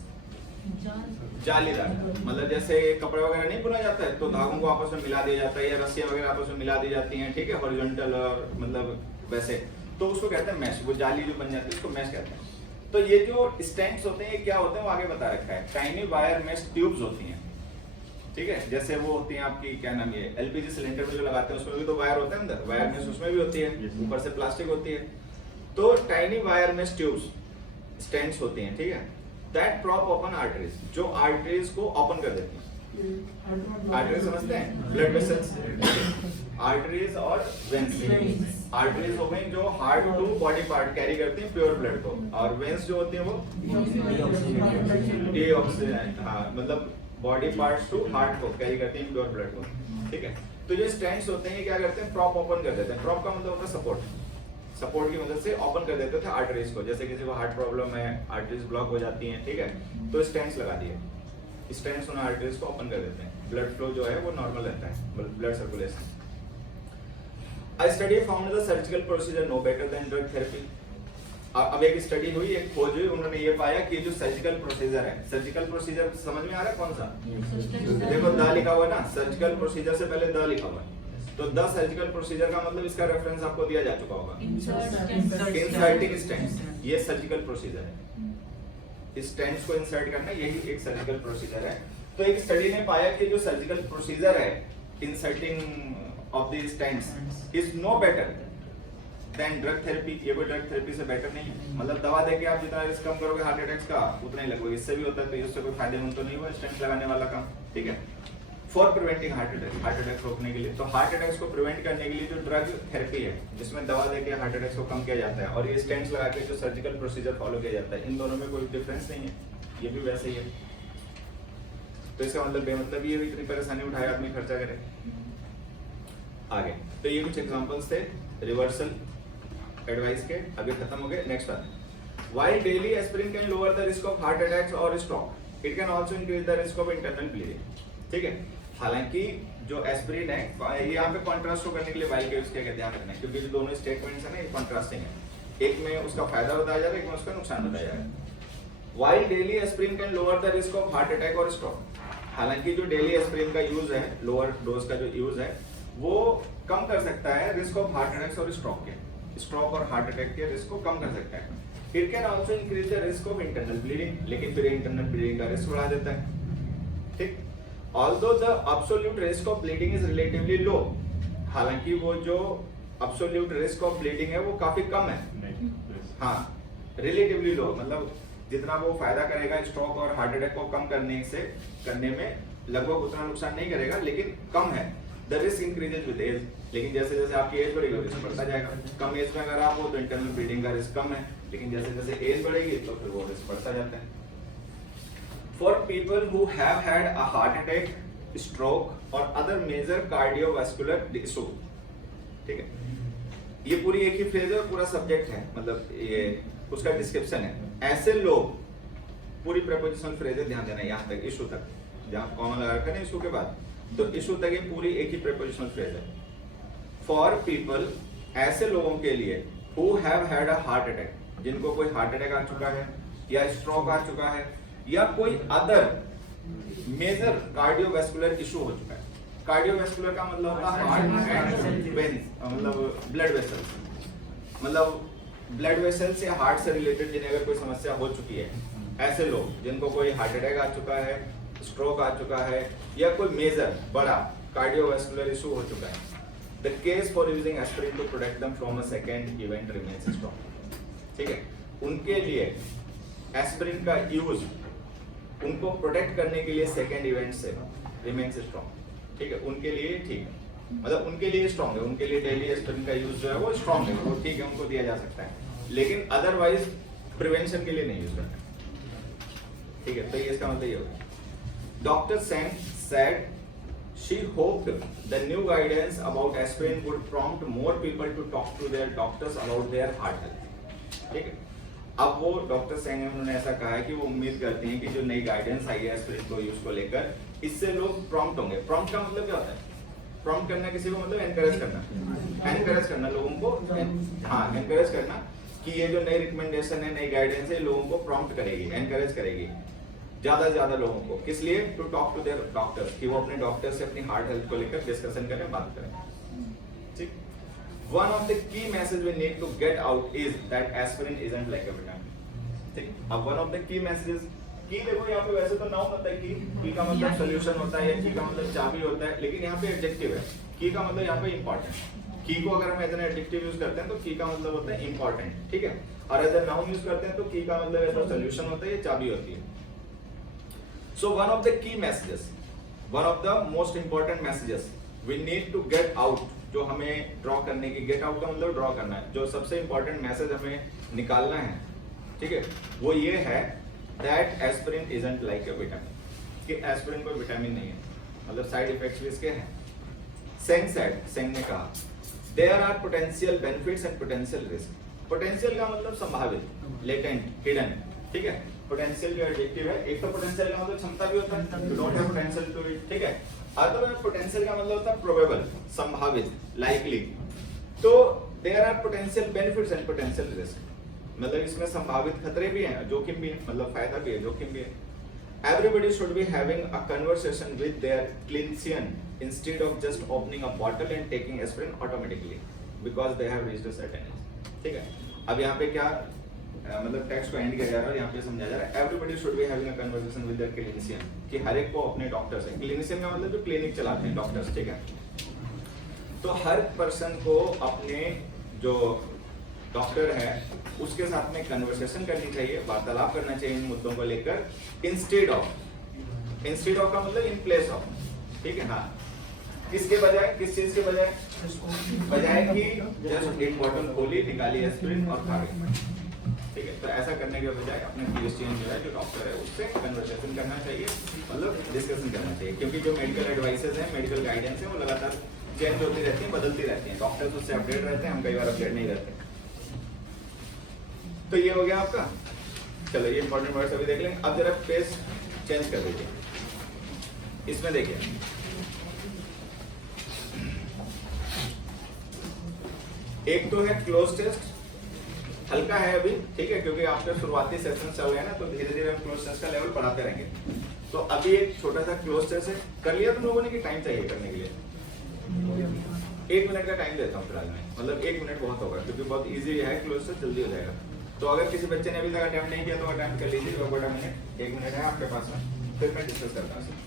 जालीदार, मतलब जैसे कपड़े वगैरह नहीं बुना जाता है तो धागों को आपस में मिला दिया जाता है, या रस्सियां वगैरह आपस में मिला दी जाती हैं, ठीक है, हॉरिजॉन्टल और मतलब वैसे, तो उसको कहते हैं मैश। वो जाली जो बन जाती है उसको मैश कहते हैं। तो ये जो स्टैंड्स होते हैं ये क्या होते हैं वो आगे बता रखा है, टाइनी वायर मैश ट्यूब्स होती हैं, ठीक है, जैसे वो होती हैं आपकी क्या नाम, ये एलपीजी सिलेंडर में जो लगाते हैं उसमें भी तो वायर होता है अंदर, वायर मैश उसमें भी होती है, ऊपर से प्लास्टिक होती है। तो tiny wire mesh tubes stents होती हैं, ठीक है, दैट प्रॉप ओपन आर्टरीज, जो आर्टरीज को ओपन कर देती हैं। आर्टरीज समझते हैं, ब्लड वेसल्स, आर्टरीज और वेंस। आर्टरीज हो गई जो heart to body part carry करती हैं प्योर ब्लड को, और वेंस जो होती हैं वो डीऑक्सीजन, हाँ, मतलब बॉडी पार्ट्स टू हार्ट को कैरी करती हैं प्योर ब्लड को, ठीक है। तो ये स्टैंड्स होते हैं, ये क्या करते हैं, प्रॉप ओपन कर देते हैं। प्रॉप का मतलब होता है सपोर्ट, सपोर्ट की मदद से ओपन कर देते थे आर्टरीज को। जैसे किसी को हार्ट प्रॉब्लम है, आर्टरीज ब्लॉक हो जाती हैं, ठीक है, तो स्टेंट्स लगा दिए, स्टेंट्स उन आर्टरीज को ओपन कर देते हैं, ब्लड फ्लो जो है वो नॉर्मल रहता है, blood circulation. A study found the surgical procedure no better than drug therapy। अब एक स्टडी हुई, एक खोज हुई, उन्होंने ये पाया कि जो सर्जिकल प्रोसीजर है, सर्जिकल प्रोसीजर समझ में आ रहा है कौन सा? देखो द लिखा हुआ है ना, सर्जिकल प्रोसीजर से पहले द लिखा हुआ है, तो द सर्जिकल प्रोसीजर का मतलब इसका रेफरेंस आपको दिया जा चुका होगा, इंसर्टिंग स्टेंट्स, ये सर्जिकल प्रोसीजर है, स्टेंट्स को इंसर्ट करना यही एक सर्जिकल प्रोसीजर है। तो एक स्टडी ने पाया कि जो सर्जिकल प्रोसीजर है, inserting of these stents is no better than drug therapy। ये कोई ड्रग थेरेपी से बेटर नहीं है, मतलब दवा देके आप जितना रिस्क कम करोगे हार्ट अटैक्स का उतना ही लगोगे, इससे भी होता है, तो इससे कोई फायदेमंद तो नहीं हुआ स्टेंट लगाने वाला काम, ठीक है। For preventing heart attack, heart attack रोकने के लिए, तो हार्ट अटैक्स को प्रिवेंट करने के लिए जो ड्रग थेरेपी है जिसमें दवा देके हार्ट अटैक्स को कम किया जाता है, और ये स्टेंट्स लगा के जो सर्जिकल प्रोसीजर फॉलो किया जाता है, इन दोनों में कोई डिफरेंस नहीं है, ये भी वैसे ही है। तो इसका मतलब बेमतलब ये इतनी परेशानी उठाए आदमी खर्चा करे आगे। तो ये कुछ एग्जांपल्स थे रिवर्सल एडवाइस के, अभी खत्म हो गए। नेक्स्ट बात, while daily aspirin can lower the risk of heart attacks और stroke, it can also increase the risk of internal bleeding, ठीक है। हालांकि जो एस्पिरिन है, ये यहाँ पे कॉन्ट्रास्ट को करने के लिए व्हाइल के यूज किया गया, ध्यान रखना, क्योंकि जो दोनों स्टेटमेंट्स है ना ये कॉन्ट्रास्टिंग है, एक में उसका फायदा बताया जा रहा है, एक में उसका नुकसान बताया जा रहा है। While daily aspirin can lower the risk of heart attack और स्ट्रोक, हालांकि जो डेली एस्पिरिन का यूज है, लोअर डोज का जो यूज है, वो कम कर सकता है रिस्क ऑफ हार्ट अटैक्स और स्ट्रोक के, स्ट्रोक और हार्ट अटैक के रिस्क को कम कर सकता है। It can also increase the risk of internal bleeding, लेकिन फिर इंटरनल ब्लीडिंग का रिस्क बढ़ा देता है, ठीक। Although the absolute risk of bleeding is relatively low, हालांकि वो जो एब्सोल्यूट रिस्क ऑफ ब्लीडिंग है वो काफी कम है, हाँ, रिलेटिवली लो, मतलब जितना वो फायदा करेगा स्ट्रोक और हार्ट अटैक को कम करने में लगभग उतना नुकसान नहीं करेगा, लेकिन कम है। The risk increases with age, लेकिन जैसे जैसे आपकी एज बढ़ेगी रिस्क बढ़ता जाएगा। कम एज में अगर आप हो तो इंटरनल ब्लीडिंग का रिस्क कम है, लेकिन जैसे जैसे एज बढ़ेगी तो फिर वो रिस्क बढ़ता जाता है। For people who have had a heart attack, stroke or other major cardiovascular issue, ठीक है, ये पूरी एक ही फ्रेज है, पूरा सब्जेक्ट है, मतलब ये उसका डिस्क्रिप्शन है। ऐसे लोग, पूरी प्रेपोजिशनल फ्रेज है, ध्यान देना यहाँ तक, इशू तक, जहाँ कॉमन लगा रखा है ना इशू के बाद, तो इशू तक ये पूरी एक ही प्रीपोजिशनल फ्रेज है। फॉर पीपल, ऐसे लोगों के लिए who have had a heart attack, जिनको कोई हार्ट अटैक आ चुका है या स्ट्रोक आ चुका है या कोई अदर मेजर कार्डियोवैस्कुलर इशू हो चुका है। कार्डियोवैस्कुलर का मतलब होता है हार्ट एंड वेन्स, मतलब ब्लड वेसल्स, मतलब ब्लड वेसल्स या हार्ट से रिलेटेड जिन्हें अगर कोई समस्या हो चुकी है, ऐसे लोग जिनको कोई हार्ट अटैक आ चुका है, स्ट्रोक आ चुका है या कोई मेजर बड़ा कार्डियोवैस्कुलर इशू हो चुका है, the case for using aspirin to protect them from a second event remains strong. ठीक है, उनके लिए एस्पिरिन का यूज उनको प्रोटेक्ट करने के लिए सेकंड इवेंट से रिमेन्स स्ट्रॉन्ग। ठीक है, उनके लिए ठीक है, मतलब उनके लिए स्ट्रॉन्ग है, उनके लिए डेली एस्पिरिन का यूज जो है वो स्ट्रॉन्ग है, वो ठीक है, उनको दिया जा सकता है, लेकिन अदरवाइज प्रिवेंशन के लिए नहीं यूज करना। ठीक है, तो ये इसका मतलब ये होगा। Doctor Sen said she hoped the new guidance about aspirin would prompt more people to talk to their doctors about their heart health। ठीक है, अब वो डॉक्टर सेन उन्होंने ऐसा कहा है कि वो उम्मीद करते हैं कि जो नई गाइडेंस आई है एस्पिरिन को यूज को लेकर, इससे लोग प्रॉम्प्ट होंगे। प्रॉम्प्ट का मतलब क्या होता है? प्रॉम्प्ट करना किसी को मतलब एनकरेज करना, एनकरेज करना लोगों को, हाँ एनकरेज करना कि ये जो नई रिकमेंडेशन है, नई गाइडेंस है, लोगों को प्रॉम्प्ट करेगी, एनकरेज करेगी ज्यादा से ज्यादा लोगों को। किस लिए? To talk to their doctors, कि वो अपने डॉक्टर से अपनी हार्ट हेल्थ को लेकर डिस्कशन करें, बात करें। ठीक, one of the key message we need to get out is that aspirin isn't like a vitamin. ठीक, अब one of the key messages, की देखो यहाँ पे वैसे तो नाउन होता है, की का मतलब सॉल्यूशन होता है, या की का मतलब चाबी होता है, लेकिन यहाँ पे एडजेक्टिव है। की का मतलब यहाँ पे इंपॉर्टेंट। की को अगर हम एज एन एडजेक्टिव यूज करते हैं तो की का मतलब होता है इंपॉर्टेंट। ठीक है, और एज ए नाउन यूज करते हैं तो की का मतलब ऐसा सॉल्यूशन होता है, ये चाबी होती है। So one of the key messages, one of the most important messages we need to get out, जो हमें ड्रॉ करने की, गेट आउट का मतलब ड्रॉ करना है, जो सबसे इंपॉर्टेंट मैसेज हमें निकालना है, ठीक है, वो ये है that aspirin isn't like a vitamin, कि एस्पिरिन कोई विटामिन नहीं है, मतलब साइड इफेक्ट्स भी इसके हैं। सेंग said, सेंग ने कहा there are potential benefits and potential risk। Potential का मतलब संभावित, लेटेंट, हिडन। ठीक है, पोटेंशियल जो एडजेक्टिव है, एक तो पोटेंशियल का मतलब क्षमता भी होता है, you don't have potential to it. ठीक है, अदर में पोटेंशियल का मतलब होता है प्रोबेबल, संभावित, लाइकली। तो there are potential benefits and potential risk, मतलब इसमें संभावित खतरे भी हैं, जोखिम भी है, मतलब फायदा भी है, जोखिम भी है। Everybody should be having a conversation with their clinician instead of just opening a bottle and taking aspirin automatically because they have reached a certain age. ठीक है, अब यहाँ पे क्या मतलब टेक्स्ट को एंड किया जा रहा है और यहाँ पे समझाया जा रहा है everybody should be having a conversation with their clinician, कि हर एक को अपने डॉक्टर से, क्लिनिशियन का मतलब जो क्लिनिक चलाते हैं डॉक्टर्स। ठीक है, तो हर पर्सन को अपने जो डॉक्टर है उसके साथ में कन्वर्सेशन करनी चाहिए, वार्तालाप करना चाहिए इन मुद्दों को लेकर, इंस्टेड ऑफ का मतलब इन प्लेस ऑफ। ठीक है, हाँ, किसके बजाय, किस चीज के बजाय? बजाय कि जस्ट एक बॉटल खोली, निकाली एस्पिरिन और खा गई। ठीक है, तो ऐसा करने के बजाय अपने क्लिनिशियन जो है, जो डॉक्टर है, उससे कन्वर्सेशन करना चाहिए, मतलब डिस्कशन करना चाहिए, क्योंकि जो मेडिकल एडवाइसेस हैं, मेडिकल गाइडेंस है, वो लगातार चेंज होती रहती है, बदलती रहती हैं, डॉक्टर्स उससे अपडेट रहते हैं, हम कई बार अपडेट नहीं रहते। तो ये हो गया आपका। चलो ये इंपॉर्टेंट वर्ड्स अभी देख लेंगे। अब जरा पेज चेंज कर दीजिए, इसमें देखिए एक तो है क्लोज टेस्ट, हल्का है अभी, ठीक है, क्योंकि आपके शुरुआती सेशन चल रहे हैं ना, तो धीरे धीरे हम क्लोज टेस्ट का लेवल बढ़ाते रहेंगे। तो अभी एक छोटा सा क्लोज टेस्ट है, कर लिया तुम लोगों ने, कि टाइम चाहिए करने के लिए? 1 मिनट का टाइम देता हूँ फिलहाल मैं, मतलब 1 मिनट बहुत होगा, क्योंकि बहुत इजी है क्लोज टेस्ट, जल्दी हो जाएगा। तो अगर किसी बच्चे ने अभी तक अटेम्प्ट नहीं किया तो अटेम्प्ट कर लीजिए, 1 मिनट है आपके पास में, फिर मैं डिस्कस करता हूँ।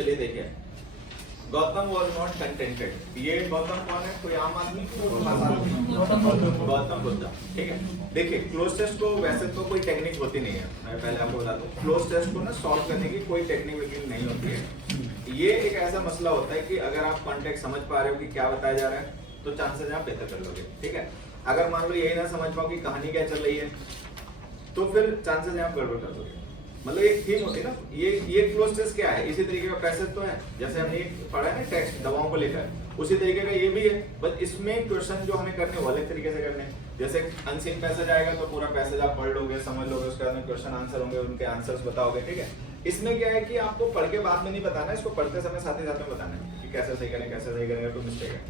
चलिए देखिए, गौतम वॉज नॉट कंटेंटेड। ये गौतम कौन है? कोई आम आदमी? गौतम बुद्ध। ठीक है, देखिए क्लोज टेस्ट को वैसे तो कोई टेक्निक होती नहीं है, मैं पहले आपको बता दूं, क्लोज टेस्ट को ना सॉल्व करने की कोई टेक्निक नहीं होती है। ये एक ऐसा मसला होता है कि अगर आप कॉन्टेक्स्ट समझ पा रहे हो कि क्या बताया जा रहा है तो चांसेस आप बेहतर कर लोगे। ठीक है, अगर मान लो यही ना समझ पाओ कि कहानी क्या चल रही है तो फिर चांसेस आप गड़बड़ कर दोगे। मतलब एक थीम होती है ना, ये क्लोज टेस्ट क्या है, इसी तरीके का पैसेज तो है, जैसे हमने पढ़ा है ना टेक्स्ट दवाओं को लेकर, उसी तरीके का ये भी है, बस इसमें क्वेश्चन जो हमें करने वो अलग तरीके से करने हैं। जैसे अनसीन पैसेज आएगा तो पूरा पैसेज आप पढ़ लोगे, समझ लोगे, उसके बाद में क्वेश्चन आंसर होंगे, उनके आंसर्स बताओगे। ठीक है, इसमें क्या है कि आपको पढ़ के बाद में नहीं बताना, इसको पढ़ते समय साथ ही साथ में बताना है कि कैसे सही करें, कैसे सही करेंगे, कोई मिस्टेक है।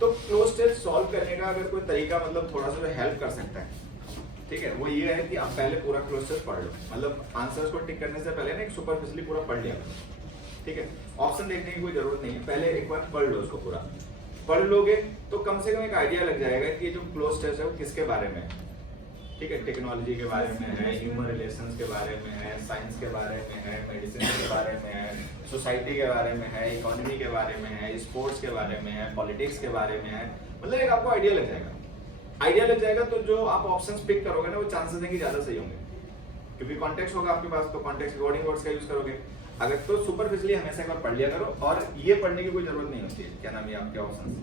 तो क्लोज टेस्ट सॉल्व करने का अगर कोई तरीका मतलब थोड़ा सा हेल्प कर सकता है, ठीक है, वो ये है कि आप पहले पूरा क्लोज टेस्ट पढ़ लो, मतलब आंसर्स को टिक करने से पहले ना एक सुपरफिशियली पूरा पढ़ लिया। ठीक है, ऑप्शन देखने की कोई जरूरत नहीं है, पहले एक बार पढ़ लो उसको पूरा। पढ़ लोगे तो कम से कम एक आइडिया लग जाएगा कि ये जो क्लोज टेस्ट है वो किसके बारे में है। ठीक है, टेक्नोलॉजी के बारे में है, ह्यूमन रिलेशंस के बारे में है, साइंस के बारे में है, मेडिसिन के बारे में है, सोसाइटी के बारे में है, इकोनॉमी के बारे में है, स्पोर्ट्स के बारे में है, पॉलिटिक्स के बारे में है। मतलब एक आपको आइडिया लग जाएगा। आइडिया लग जाएगा तो जो आप ऑप्शंस पिक करोगे ना वो चांसेस हैं कि ज्यादा सही होंगे, क्योंकि कॉन्टेक्स्ट होगा आपके पास, तो कॉन्टेक्स्ट अकॉर्डिंग वर्ड्स का यूज करोगे। अगर तो सुपरफिशियली हमेशा एक बार पढ़ लिया करो, और ये पढ़ने की कोई जरूरत नहीं होती है, क्या नाम है आपके ऑप्शंस।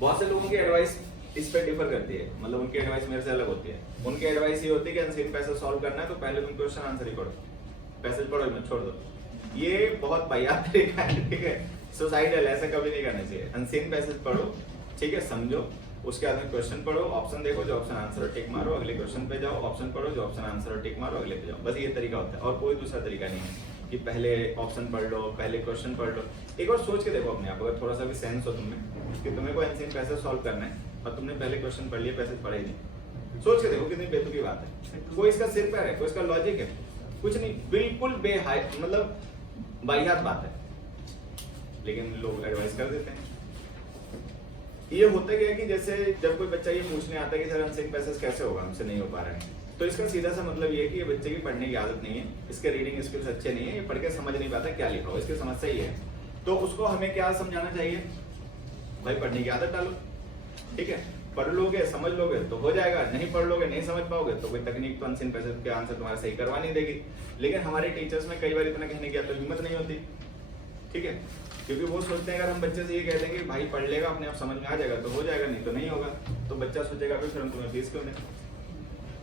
बहुत से लोगों की एडवाइस इस पे डिफर करती है, मतलब उनकी एडवाइस मेरे से अलग होती है। उनकी एडवाइस ये होती है कि अनसीन पैसेज सॉल्व करना है तो पहले तुम क्वेश्चन आंसर ही पढ़ो, पैसेज पढ़ो मत छोड़ दो। ये बहुत वाहियात तरीका है। ठीक है, सुसाइडल, ऐसा कभी नहीं करना चाहिए। अनसीन पैसेज पढ़ो, ठीक है, समझो, उसके बाद में क्वेश्चन पढ़ो, ऑप्शन देखो, जो ऑप्शन आंसर और टिक मारो, अगले क्वेश्चन पे जाओ, ऑप्शन पढ़ो, जो ऑप्शन आंसर और टिक मारो, अगले पे जाओ। बस ये तरीका होता है, और कोई दूसरा तरीका नहीं है कि पहले ऑप्शन पढ़ लो, पहले क्वेश्चन पढ़ लो। एक बार सोच के देखो अपने आप, अगर थोड़ा सा भी सेंस हो तुम्हें कि तुम्हें कोई अनसीन पैसेज सॉल्व करना है और तुमने पहले क्वेश्चन पढ़ लिया, पैसेज पढ़े ही नहीं, सोच के देखो कितनी बेतुकी बात है। कोई इसका सिर पैर है, कोई इसका लॉजिक है, कुछ नहीं, बिल्कुल बेहाय, मतलब वाहियात बात है, लेकिन लोग एडवाइस कर देते हैं। ये होता क्या है कि जैसे जब कोई बच्चा ये पूछने आता है कि सर अनसीन पैसेज कैसे होगा, हमसे नहीं हो पा रहा है, तो इसका सीधा सा मतलब ये है कि ये बच्चे की पढ़ने की आदत नहीं है, इसके रीडिंग स्किल्स अच्छे नहीं है, ये पढ़ के समझ नहीं पाता क्या लिखा हो, इसकी समस्या ही है। तो उसको हमें क्या समझाना चाहिए, भाई पढ़ने की आदत डालो। ठीक है, पढ़ लोगे, समझ लोगे तो हो जाएगा, नहीं पढ़ लोगे, नहीं समझ पाओगे तो कोई तकनीक तो अनसीन पैसेज के आंसर तुम्हारा सही करवा नहीं देगी। लेकिन हमारे टीचर्स में कई बार इतना कहने की तो हिम्मत नहीं होती। ठीक है, क्योंकि वो सोचते हैं अगर हम बच्चे से ये कह देंगे भाई पढ़ लेगा, अपने आप समझ में आ जाएगा तो हो जाएगा, नहीं तो नहीं होगा, तो बच्चा सोचेगा फिर हम तुम्हें फीस क्यों दें।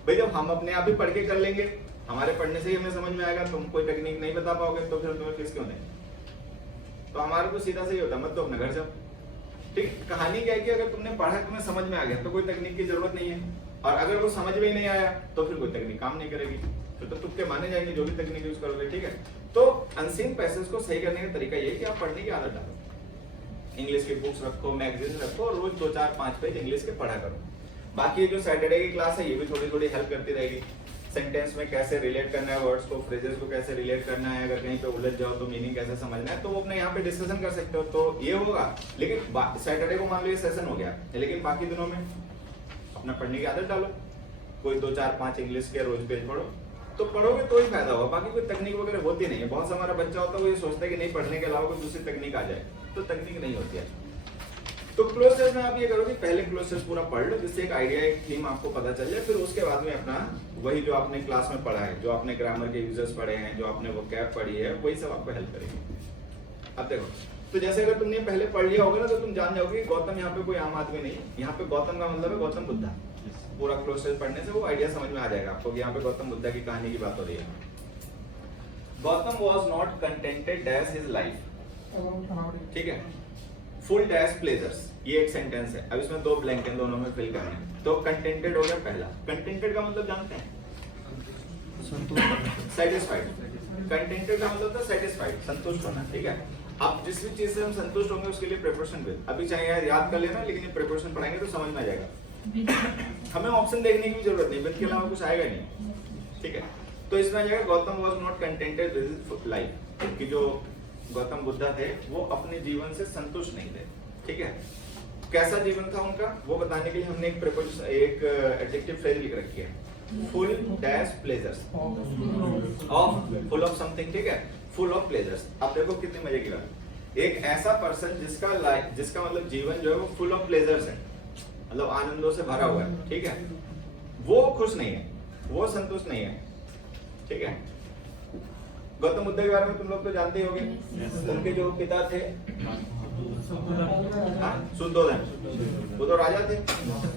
भाई जब हम अपने आप ही पढ़ के कर लेंगे, हमारे पढ़ने से ही हमें समझ में आएगा, तुम कोई टेक्निक नहीं बता पाओगे तो फिर हम तुम्हें फीस क्यों दें। तो हमारा तो सीधा सही होता, मत तो अपने घर जाओ। ठीक, कहानी क्या है कि अगर तुमने पढ़ा, तुम्हें समझ में आ गया तो कोई तकनीक की जरूरत नहीं है, और अगर वो समझ में ही नहीं आया तो फिर कोई तकनीक काम नहीं करेगी, फिर तो तुक्के माने जाएंगे जो भी तकनीक यूज करोगे। ठीक है, तो अनसीन पैसेज को सही करने का तरीका ये है कि आप पढ़ने की आदत डालो, इंग्लिश की बुक्स रखो, मैगजीन रखो, रोज 2-4-5 पेज इंग्लिश के पढ़ा करो। बाकी जो सैटरडे की क्लास है ये भी थोड़ी थोड़ी हेल्प करती रहेगी, सेंटेंस में कैसे रिलेट करना है, वर्ड्स को, फ्रेजेस को कैसे रिलेट करना है, अगर कहीं पे उलझ जाओ तो मीनिंग कैसे समझना है, तो वो अपने यहाँ पे डिस्कशन कर सकते हो, तो ये होगा। लेकिन सैटरडे को मान लो ये सेशन हो गया, लेकिन बाकी दिनों में अपना पढ़ने की आदत डालो, कोई 2-4-5 इंग्लिश के रोज पेज पढ़ो, तो पढ़ोगे तो ही फायदा होगा। बाकी कोई तकनीक वगैरह होती नहीं है। बहुत से हमारा बच्चा होता है वो ये सोचता है कि नहीं पढ़ने के अलावा कोई दूसरी तकनीक आ जाए, तो तकनीक नहीं होती है। तो क्लोज टेस्ट में आप ये करो कि पहले क्लोज टेस्ट पूरा पढ़ लो, जिससे एक आइडिया, एक थीम आपको पता चल जाए, फिर उसके बाद में अपना वही जो आपने क्लास में पढ़ा है, जो आपने ग्रामर के यूजर्स पढ़े हैं, जो आपने वोकैब पढ़ी है, वही सब आपको हेल्प करेगी। अब देखो, तो जैसे अगर तुमने पहले पढ़ लिया होगा ना तो तुम जान जाओगे कि गौतम यहाँ पे कोई आम आदमी नहीं, यहाँ पे गौतम का मतलब है गौतम बुद्धा। पूरा क्लोज टेस्ट पढ़ने से वो आइडिया समझ में आ जाएगा आपको कि यहाँ पे गौतम बुद्धा की कहानी की बात हो रही है। Gautam was not contented dash his life, ठीक है, फुल डैश प्लेजर्स, ये एक सेंटेंस है। अब इसमें 2 ब्लैंक हैं, दोनों में फिल करना है। तो कंटेंटेड हो गया पहला। कंटेंटेड का मतलब जानते हैं, सेटिस्फाइड। कंटेंटेड का मतलब था सेटिस्फाइड, संतुष्ट होना। ठीक है, अब जिस भी चीज से हम संतुष्ट होंगे उसके लिए प्रिपरेशन विद, अभी चाहे यार याद कर लेना, लेकिन ये प्रिपरेशन पढ़ाएंगे तो समझ में आ जाएगा। हमें ऑप्शन देखने की भी जरूरत नहीं, विद के अलावा कुछ आएगा नहीं। ठीक है, तो इसमें आ जाएगा Gautam was not contented with his life, कि जो गौतम बुद्धा थे वो अपने जीवन से संतुष्ट नहीं थे। ठीक है, कैसा जीवन था उनका वो बताने के लिए हमने एक प्रिपोजिशन, एक एडजेक्टिव फ्रेज लिख रखी है, full dash pleasures of, full of something. ठीक है, फुल ऑफ प्लेजर्स। अब देखो कितनी मजे की बात, एक ऐसा पर्सन जिसका मतलब जीवन जो है वो फुल ऑफ प्लेजर्स है, मतलब आनंदों से भरा हुआ है, ठीक है, वो खुश नहीं है, वो संतुष्ट नहीं है, ठीक है। गौतम बुद्ध के बारे में तुम लोग तो जानते ही होंगे, उनके जो पिता थे शुद्धोधन, वो तो राजा थे,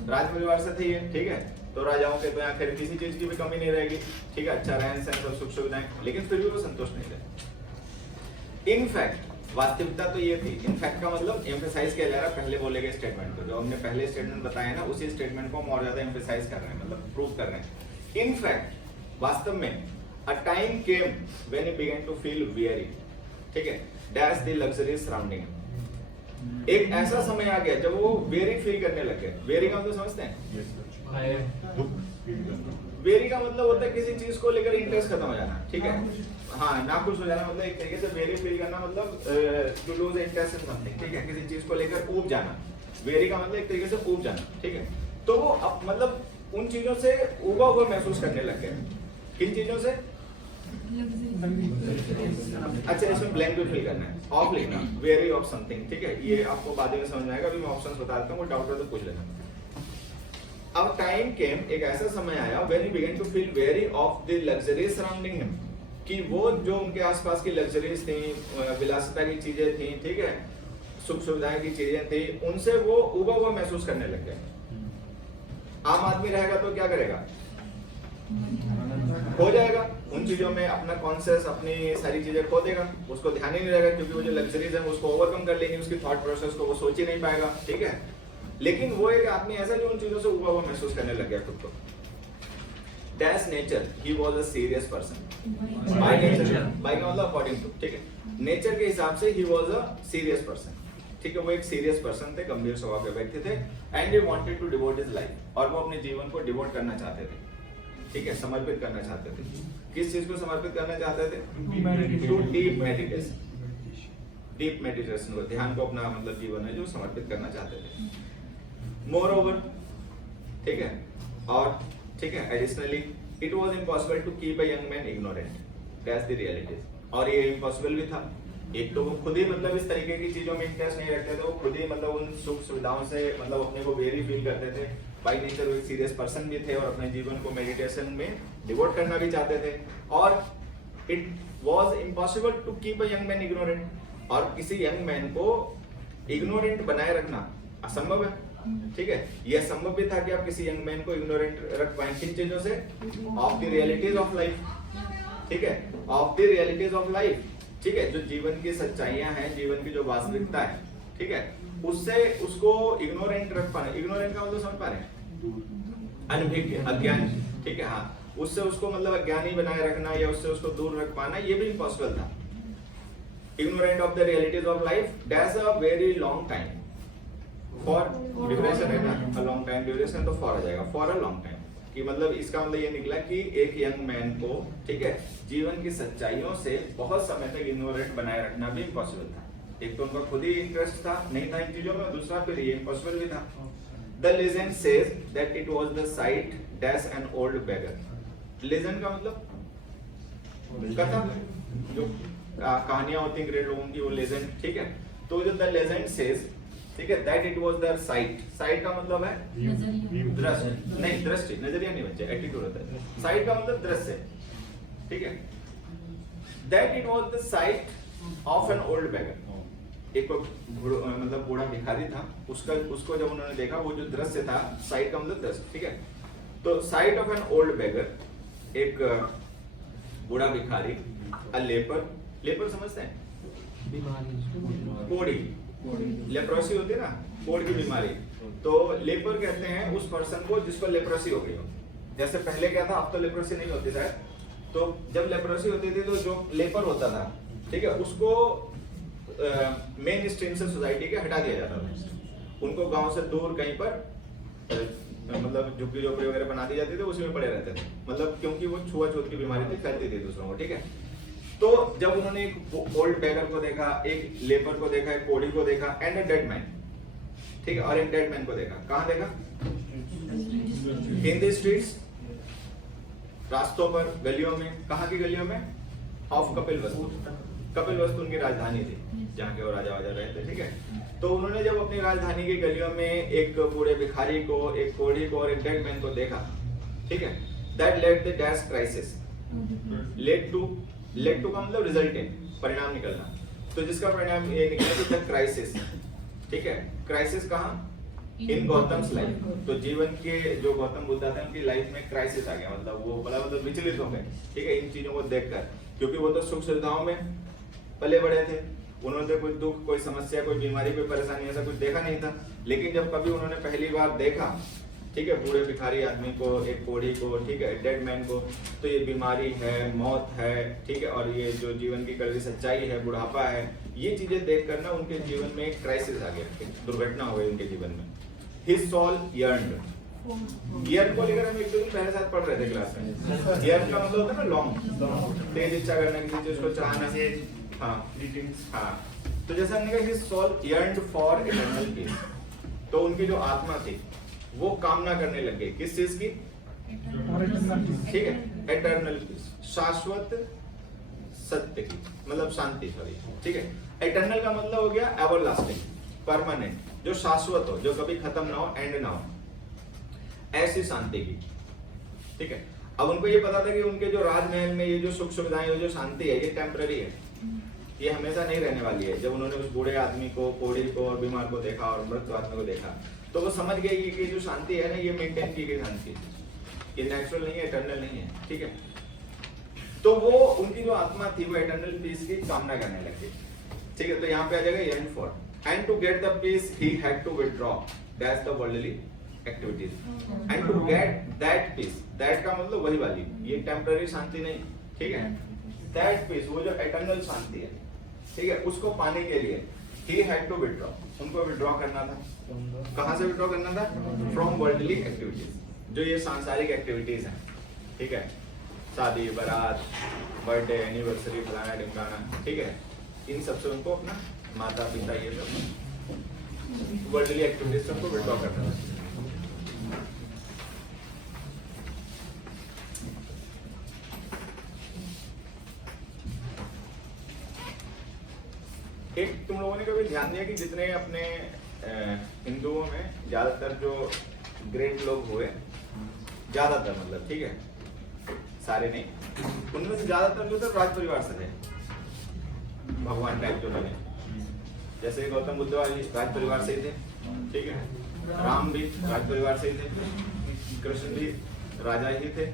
राज परिवार से थे ये, ठीक है। तो राजाओं के तो यहाँ खैर किसी चीज की भी कमी नहीं रहेगी, ठीक है, अच्छा रहन सहन सब सुख सुविधाएं, लेकिन फिर भी वो संतुष्ट नहीं थे। इनफैक्ट वास्तविकता तो ये थी, इनफैक्ट का मतलब एम्फेसाइज किया जा रहा है पहले बोले गए स्टेटमेंट को, जो हमने पहले स्टेटमेंट बताया ना उसी स्टेटमेंट को हम और ज्यादा एम्फेसाइज कर रहे हैं, मतलब प्रूव कर रहे हैं। इनफैक्ट वास्तव में a time came when he began to feel very, ठीक है, डैश द लग्जरी सराउंडिंग। एक ऐसा समय आ गया जब वो वेरी फील करने लग गए। वेरी का मतलब समझते हैं? दुख फील करना। वेरी का मतलब होता है किसी चीज को लेकर इंटरेस्ट खत्म हो जाना, ठीक है, हाँ, नाखुश हो जाना, मतलब एक तरीके से वेरी फील करना मतलब to lose interest in something, ठीक है, किसी चीज को लेकर ऊब जाना। वेरी का मतलब एक तरीके से ऊब जाना, ठीक है। तो वो अब मतलब उन चीजों से उबा हुआ महसूस करने लग गए। किन चीजों से? अच्छा, इसमें ब्लैंक भी फिल करना है, ऑफ लिखना, वेरी ऑफ समथिंग, ठीक है, ये आपको बाद में समझ में आएगा, अभी मैं ऑप्शंस बता देता हूँ, वो डाउट हो तो पूछ लेना। अब टाइम केम, एक ऐसा समय आया when he began to feel very of the luxury surrounding him, कि वो जो उनके आसपास की लग्जरीज थी, विलासिता की चीजें थी, ठीक है, सुख सुविधाएं की चीजें थी, उनसे वो उबा हुआ महसूस करने लग गए। आम आदमी रहेगा तो क्या करेगा? खो जाएगा उन चीजों में, अपना कॉन्शियस, अपनी सारी चीजें खो देगा, उसको ध्यान ही नहीं रहेगा, क्योंकि वो जो लग्जरीज है उसको ओवरकम कर लेंगे, उसकी थॉट प्रोसेस को वो सोच ही नहीं पाएगा, ठीक है। लेकिन वो एक आदमी ऐसा जो उन चीजों से उबा हुआ महसूस करने लग गया खुद को। Dash nature he was a serious person, by nature, by का मतलब अकॉर्डिंग टू, ठीक है, नेचर के हिसाब से ही वाज अ सीरियस पर्सन, ठीक है, वो एक सीरियस पर्सन थे, गंभीर स्वभाव के व्यक्ति थे। And he wanted to devote his life, और वो अपने जीवन को डिवोट करना चाहते थे, ठीक है, समर्पित करना चाहते थे। किस चीज को समर्पित करना चाहते थे? To deep meditation, deep meditation को, ध्यान को अपना मतलब जीवन है जो समर्पित करना चाहते थे। मोर ओवर, ठीक है, और ठीक है, additionally it was impossible to keep a young man ignorant, that's the reality. और ये इम्पॉसिबल भी था, एक तो वो खुद ही मतलब इस तरीके की चीजों में इंटरेस्ट नहीं रखते थे, वो खुद ही मतलब उन सुख सुविधाओं से मतलब अपने को वेरी फील करते थे, बाय नेचर वो एक सीरियस पर्सन भी थे, और अपने जीवन को मेडिटेशन में डिवोट करना भी चाहते थे। और it was impossible to keep a young man ignorant, और किसी यंग मैन को इग्नोरेंट बनाए रखना असंभव है, ठीक है। यह संभव भी था कि आप किसी यंग मैन को इग्नोरेंट रख पाए, किन चीजों से? Of the realities of life, ठीक है, of the realities of life, ठीक है, जो जीवन की सच्चाइयां हैं, जीवन की जो वास्तविकता है, ठीक है, उससे उसको इग्नोरेंट रख पाना। इग्नोरेंट का मतलब समझ पा रहे हैं? अनभिज्ञ, अज्ञान, ठीक है, हाँ, उससे उसको मतलब अज्ञानी बनाए रखना या उससे उसको दूर रख पाना, ये भी इम्पॉसिबल था। Ignorant of the realities of life, that's a very long time, for duration है ना, अ लॉन्ग टाइम, ड्यूरेशन तो फॉर आ जाएगा, फॉर अ लॉन्ग टाइम, कि मतलब इसका मतलब ये निकला कि एक यंग मैन को, ठीक है, जीवन की सच्चाइयों से बहुत समय तक इग्नोरेंट बनाए रखना भी इम्पॉसिबल था। एक तो उनका खुद ही इंटरेस्ट था, नहीं था इन चीजों में, दूसरा फिर ये इम्पॉसिबल भी था। The legend says that it was the site dash N old beggar. Legend का मतलब कथा, जो कहानियां होती हैं ग्रेट लोगों की, वो लेजेंड, ठीक है। तो जो द लेजेंड सेज, ठीक है, that it was the site, site का मतलब है दृष्टि, नहीं दृष्टि, नजरिया नहीं बच्चे, एटीट्यूड होता है। साइट का मतलब दृश्य, ठीक है। That it was the sight of an old beggar, एक मतलब बूढ़ा भिखारी था, उसको जब उन्होंने देखा, वो जो दृश्य था, साइट का मतलब दृश्य, ठीक है। तो site of an old beggar, एक बूढ़ा भिखारी, अ लेपर, लेपर समझते हैं? कोढ़ी, लेप्रोसी होती है ना, कोढ़ की बीमारी, तो लेपर कहते हैं उस पर्सन को जिसको लेप्रोसी हो गई हो। जैसे पहले क्या था, अब तो लेप्रोसी नहीं होती शायद, तो जब लेप्रोसी होती थी तो जो लेपर होता था, ठीक है, उसको मेन स्ट्रीम से सोसाइटी के हटा दिया जाता था, उनको गांव से दूर कहीं पर मतलब झुग्गी झोपड़ी वगैरह बना दी जाती थी, उसी में पड़े रहते थे, मतलब क्योंकि वो छुआछूत की बीमारी थी, फैलती थी दूसरों को, ठीक है। तो जब उन्होंने एक ओल्ड बेगर को देखा, एक लेपर को देखा, एक कोढ़ी को देखा, एंड अ डेड मैन, ठीक है, और एक डेड मैन को देखा, कहाँ देखा? इन द स्ट्रीट्स, रास्तों पर, गलियों में। कहाँ की गलियों में? ऑफ कपिलवस्तु। कपिलवस्तु उनकी राजधानी थी जहाँ के वो राजा वाजा रहते, ठीक है। तो उन्होंने जब अपनी राजधानी की गलियों में एक बूढ़े भिखारी को, एक कोढ़ी को और एक डेड मैन को देखा, ठीक है, that led the dash crisis, led to का मतलब रिजल्टेंट, परिणाम निकलना, तो जिसका परिणाम ये निकला कि द क्राइसिस, ठीक है। क्राइसिस कहाँ? इन गौतम्स लाइफ। तो जीवन के जो गौतम बुद्ध थे उनकी लाइफ में क्राइसिस आ गया, मतलब वो बड़ा मतलब विचलित हो गए, ठीक है, इन चीजों को देखकर, क्योंकि वो तो सुख सुविधाओं में पले बड़े थे, उन्होंने तो कोई दुख, कोई समस्या, कोई बीमारी, कोई परेशानी ऐसा कुछ देखा नहीं था। लेकिन जब कभी उन्होंने पहली बार देखा, ठीक है, बूढ़े भिखारी आदमी को, एक कोढ़ी को, ठीक है, डेड मैन को, तो ये बीमारी है, मौत है, ठीक है, और ये जो जीवन की कड़वी सच्चाई है, बुढ़ापा है, ये चीजें देख कर ना उनके जीवन में एक क्राइसिस आ गया, दुर्घटना हो गई उनके जीवन में। His soul yearned. Yearn को लेकर हम एक दो दिन पहले साथ पढ़ रहे थे क्लास में। Yearn का मतलब होता है ना लॉन्ग, तेज इच्छा करना, किसी चीज को चाहना, हाँ। तो जैसा हमने कहा, his soul yearned for eternal peace. तो उनकी जो आत्मा थी वो कामना करने लग गई किस चीज की? ठीक है, एटर्नल पीस, शाश्वत सत्य की, मतलब शांति, सॉरी, ठीक है। एटर्नल का मतलब हो गया एवरलास्टिंग, परमानेंट, जो शाश्वत हो, जो कभी खत्म ना हो, एंड ना हो, ऐसी शांति की, ठीक है। अब उनको ये पता था कि उनके जो राजमहल में ये जो सुख सुविधाएं, जो शांति है, ये टेम्पररी है, ये हमेशा नहीं रहने वाली है। जब उन्होंने उस बूढ़े आदमी को, कोढ़ी को और बीमार को देखा और मृत आदमी को देखा, तो वो समझ गए कि जो शांति है ना, ये मेंटेन की गई शांति, ये नेचुरल नहीं है, इटर्नल नहीं है, ठीक है। तो वो उनकी जो आत्मा थी वो इटर्नल पीस की कामना करने लगी, ठीक है। तो यहाँ पे आ जाएगा yearn for, and to get the peace he had to withdraw that's the worldly activities, and to get that peace, that का मतलब वही वाली, ये टेम्पररी शांति नहीं, ठीक है, that peace, वो जो इटर्नल शांति है, ठीक है, उसको पाने के लिए he had to withdraw, उनको विड्रॉ करना था। कहाँ से विड्रॉ करना था? फ्रॉम वर्ल्डली एक्टिविटीज, जो ये सांसारिक एक्टिविटीज हैं, ठीक है, शादी, बारात, बर्थडे, एनिवर्सरी, फलाना ढिमकाना, ठीक है, इन सबसे उनको अपना माता पिता, ये सब वर्ल्डली एक्टिविटीज सबको विड्रॉ करना था। एक तुम लोगों ने कभी ध्यान दिया कि जितने अपने हिंदुओं में ज्यादातर जो ग्रेट लोग हुए, ज्यादातर मतलब, ठीक है, सारे नहीं, उनमें से ज्यादातर जो थे राज परिवार से थे, भगवान टाइप जो बने, जैसे गौतम बुद्ध वाली राज परिवार से ही थे, ठीक है, राम भी राज परिवार से ही थे, कृष्ण भी राजा ही थे,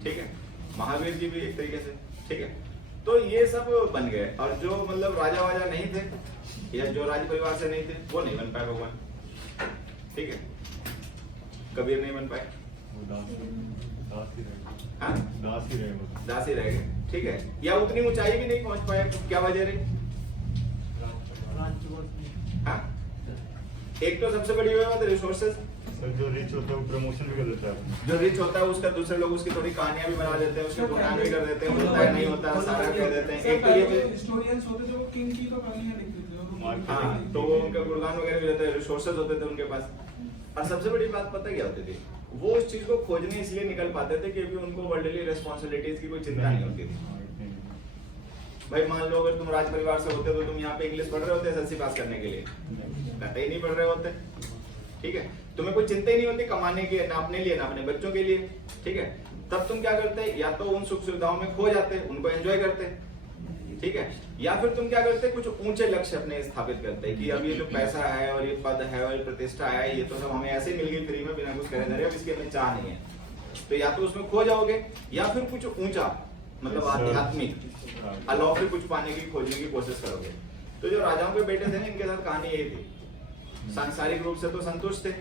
ठीक है, महावीर जी भी एक तरीके से, ठीक है। तो ये सब बन गए, और जो मतलब राजा वाजा नहीं थे या जो राज परिवार से नहीं थे वो नहीं बन पाए भगवान, ठीक है। कबीर नहीं बन पाए, हाँ, दास ही रह गए, ठीक है, या उतनी ऊंचाई भी नहीं पहुंच पाए। क्या वजह रही? हाँ, एक तो सबसे बड़ी बात रिसोर्सेज, जो रिच होता है वो प्रमोशन भी कर देता है, जो रिच होता है उसका दूसरे लोग उसकी थोड़ी कहानियां भी बना देते हैं, उसके गुणगान भी कर देते हैं, होता है नहीं होता है सारा कह देते हैं। एक तो ये हिस्टोरियंस होते थे, वो किंग की तो कहानियां लिखते थे, हाँ, तो वो उनका गुणगान वगैरह भी रहता है, रिसोर्सेज होते थे उनके पास। और सबसे बड़ी बात पता क्या होती थी, वो उस चीज को खोजने इसलिए निकल पाते थे क्योंकि उनको वर्ल्डली रिस्पॉन्सिबिलिटीज की कोई चिंता नहीं होती थी। भाई मान लो अगर तुम राज परिवार से होते तो तुम यहाँ पे इंग्लिश पढ़ रहे होते एसएससी पास करने के लिए, कतई नहीं पढ़ रहे होते, ठीक है। तुम्हें कोई चिंता ही नहीं होती कमाने की, ना अपने लिए ना अपने बच्चों के लिए, ठीक है। तब तुम क्या करते, या तो उन सुख सुविधाओं में खो जाते, उनको एंजॉय करते, ठीक है, या फिर तुम क्या करते, कुछ ऊंचे लक्ष्य अपने स्थापित करते कि अब ये जो पैसा है और ये पद है और ये प्रतिष्ठा है, ये तो सब हमें ऐसे मिल गई फ्री में बिना कुछ करे धरे, अब इसकी हमें चाह नहीं है। तो या तो उसमें खो जाओगे या फिर कुछ ऊंचा मतलब आध्यात्मिक अलौकिक कुछ पाने की खोजने की कोशिश करोगे। तो जो राजाओं के बेटे थे ना, इनके साथ कहानी यही थी, सांसारिक रूप से तो संतुष्ट थे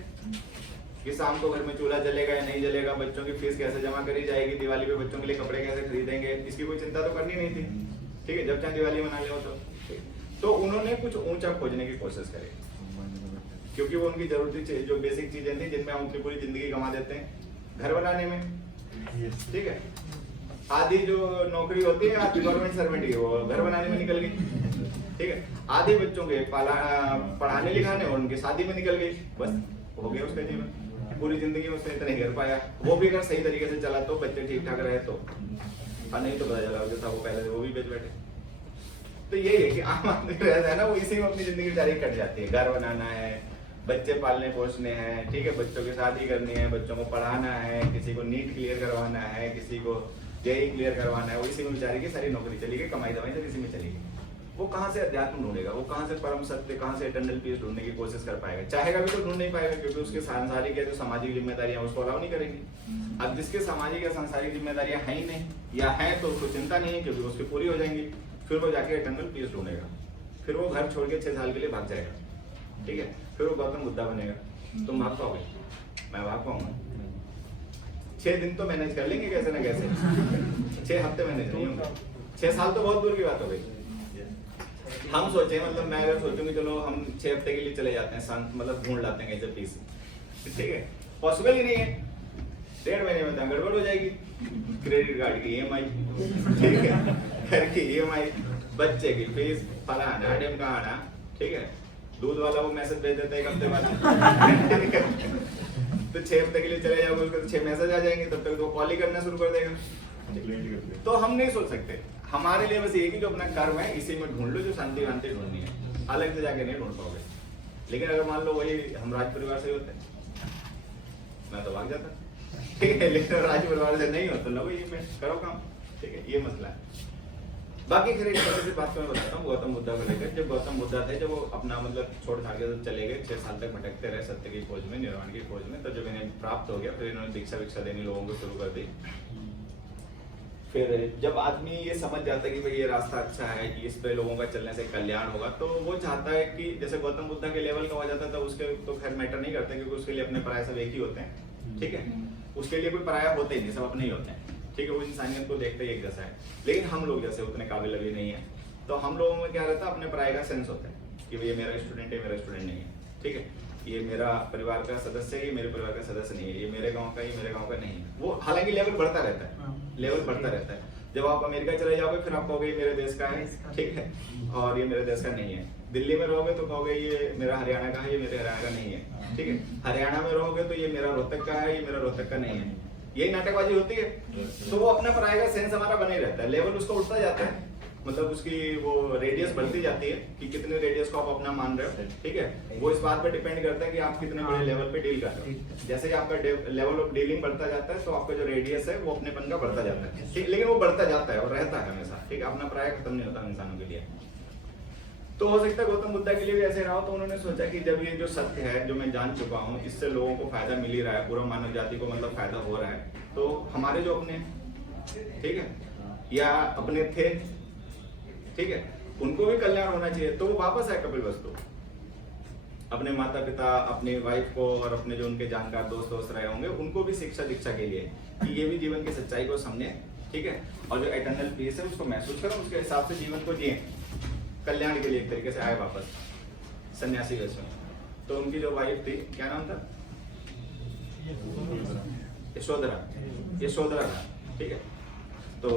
कि शाम को घर में चूल्हा जलेगा या नहीं जलेगा, बच्चों की फीस कैसे जमा करी जाएगी, दिवाली पे बच्चों के लिए कपड़े कैसे खरीदेंगे, इसकी कोई चिंता तो करनी नहीं थी, ठीक है, जब चाहे दिवाली मना ले तो उन्होंने कुछ ऊंचा खोजने की कोशिश करी, क्योंकि वो उनकी जरूरती जो बेसिक चीजें थी जिनमें हम अपनी पूरी जिंदगी गंवा देते हैं घर बनाने में, ठीक है। आधी जो नौकरी होती है आधी गवर्नमेंट सर्वेंट की, वो घर बनाने में निकल गई, ठीक है। आधे बच्चों के पढ़ाने लिखाने और उनकी शादी में निकल गई, बस हो गया उसका जीवन। पूरी जिंदगी में उसने इतना नहीं कर पाया, वो भी अगर सही तरीके से चला तो, बच्चे ठीक ठाक रहे तो, और नहीं तो पता चला कि था वो पहले से वो भी बेच बैठे। तो यही है कि आम आदमी रहता है ना, वो इसी में अपनी जिंदगी बेचारी कट जाती है। घर बनाना है, बच्चे पालने पोसने हैं, ठीक है, बच्चों की शादी करनी है, बच्चों को पढ़ाना है, किसी को नीट क्लियर करवाना है, किसी को जेई क्लियर करवाना है, वो इसी में बेचारी की सारी नौकरी चली गई, कमाई दवाई सब इसी में चली गई। वो कहाँ से अध्यात्म ढूंढेगा, वो कहाँ से परम सत्य, कहाँ से इटर्नल पीस ढूंढने की कोशिश कर पाएगा? चाहेगा भी तो ढूंढ नहीं पाएगा, क्योंकि उसके सांसारिक या जो सामाजिक जिम्मेदारियां उसको अलाउ नहीं करेंगी। अब जिसके सामाजिक या सांसारिक जिम्मेदारियां हैं ही नहीं या हैं तो उसको चिंता नहीं है, क्योंकि उसकी पूरी हो जाएंगी, फिर वो जाके इटर्नल पीस ढूंढेगा, फिर वो घर छोड़ के 6 साल के लिए भाग जाएगा, ठीक है, फिर वो गौतम बुद्धा बनेगा। तुम भाग पाओगे? मैं भाग पाऊंगा? 6 दिन तो मैनेज कर लेंगे कैसे ना कैसे, 6 हफ्ते मैनेज नहीं होंगे, 6 साल तो बहुत दूर की बात हो गई। हम सोचे, मतलब मैं अगर सोचूं कि चलो हम 6 हफ्ते के लिए चले जाते हैं, मतलब ढूंढ लाते हैं कैसे पीस, ठीक है, पॉसिबल ही नहीं है। 1.5 महीने में तो गड़बड़ हो जाएगी, क्रेडिट कार्ड की EMI, ठीक है, घर की EMI, बच्चे की फीस, फलाना ढिमकाना, ठीक है, दूध वाला वो मैसेज भेज देता है 1 हफ्ते बाद तो 6 हफ्ते के लिए चले जाओगे, उसके तो 6 मैसेज आ जाएंगे, तब तक तो कॉल ही करना शुरू कर देगा। तो हम नहीं सोच सकते। हमारे लिए बस ये कि जो अपना कर्म है इसी में ढूंढ लो, जो शांति वांति ढूंढनी है, अलग से जाके नहीं ढूंढ पाओगे। लेकिन अगर मान लो वही हम राज परिवार से होते, मैं तो भाग जाता, ठीक है, लेकिन राज परिवार से नहीं होता ना, वही में करो काम, ठीक है, ये मसला है। बाकी खैर एक छोटी सी बात मैं बताता हूँ गौतम बुद्धा को लेकर। जब गौतम बुद्धा थे, जब वो अपना मतलब छोड़ छाड़ के चले गए, 6 साल तक भटकते रहे सत्य की खोज में, निर्वाण की खोज में, तो जब इन्हें प्राप्त हो गया, फिर इन्होंने दीक्षा विक्षा देनी लोगों को शुरू कर दी। फिर जब आदमी ये समझ जाता है कि भाई ये रास्ता अच्छा है, कि इस पे लोगों का चलने से कल्याण होगा, तो वो चाहता है कि जैसे गौतम बुद्धा के लेवल का हो जाता था, उसके तो खैर मैटर नहीं करता, क्योंकि उसके लिए अपने पराये सब एक ही होते हैं, ठीक है, उसके लिए कोई पराया होते ही नहीं, सब अपने ही होते हैं, ठीक है, वो इंसानियत को देखते ही एक जैसा है। लेकिन हम लोग जैसे उतने काबिल अभी नहीं है, तो हम लोगों में क्या रहता है, अपने पराये का सेंस होता है कि ये मेरा स्टूडेंट है, मेरा स्टूडेंट नहीं है, ठीक है, ये मेरा परिवार का सदस्य है, ये मेरे परिवार का सदस्य नहीं है, ये मेरे गांव का, ये मेरे गांव का नहीं है। वो हालांकि लेवल बढ़ता रहता है, लेवल बढ़ता रहता है। जब आप अमेरिका चले जाओगे, फिर आप कहोगे ये मेरे देश का है, ठीक है, और ये मेरे देश का नहीं है। दिल्ली में रहोगे तो कहोगे ये मेरा हरियाणा का है, ये मेरे हरियाणा का नहीं है, ठीक है। हरियाणा में रहोगे तो ये मेरा रोहतक का है, ये मेरा रोहतक का नहीं है। यही नाटकबाजी होती है। तो वो अपना पराये का सेंस हमारा बने रहता है, लेवल उसका उठता जाता है, मतलब उसकी वो रेडियस बढ़ती जाती है कि कितने रेडियस को आप अपना मान रहे हो, ठीक है। वो इस बात पर डिपेंड करता है कि आप कितने बड़े लेवल पे डील कर रहे हो। जैसे ही आपका लेवल ऑफ डीलिंग बढ़ता जाता है, तो आपका जो रेडियस है वो अपनेपन का बढ़ता जाता है, ठीक, लेकिन वो बढ़ता जाता है और रहता है हमेशा, ठीक है। अपना पराया खत्म नहीं होता इंसानों के लिए। तो हो सकता है गौतम बुद्धा के लिए भी ऐसे रहा हो, तो उन्होंने सोचा कि जब ये जो सत्य है, जो मैं जान चुका हूँ, इससे लोगों को फायदा मिल ही रहा है, पूरा मानव जाति को मतलब फायदा हो रहा है, तो हमारे जो अपने, ठीक है, या अपने थे, ठीक है, उनको भी कल्याण होना चाहिए। तो वो वापस आए कपिलवस्तु, अपने माता पिता, अपनी वाइफ को और अपने जो उनके जानकार दोस्त रहे होंगे, उनको भी शिक्षा दीक्षा के लिए कि ये भी जीवन की सच्चाई को समझे, ठीक है, और जो इटर्नल पीस है उसको महसूस करो, उसके हिसाब से जीवन को जिए, कल्याण के लिए एक तरीके से आए वापस सन्यासी वेश में। तो उनकी जो वाइफ थी, क्या नाम था? यशोधरा, ठीक है। तो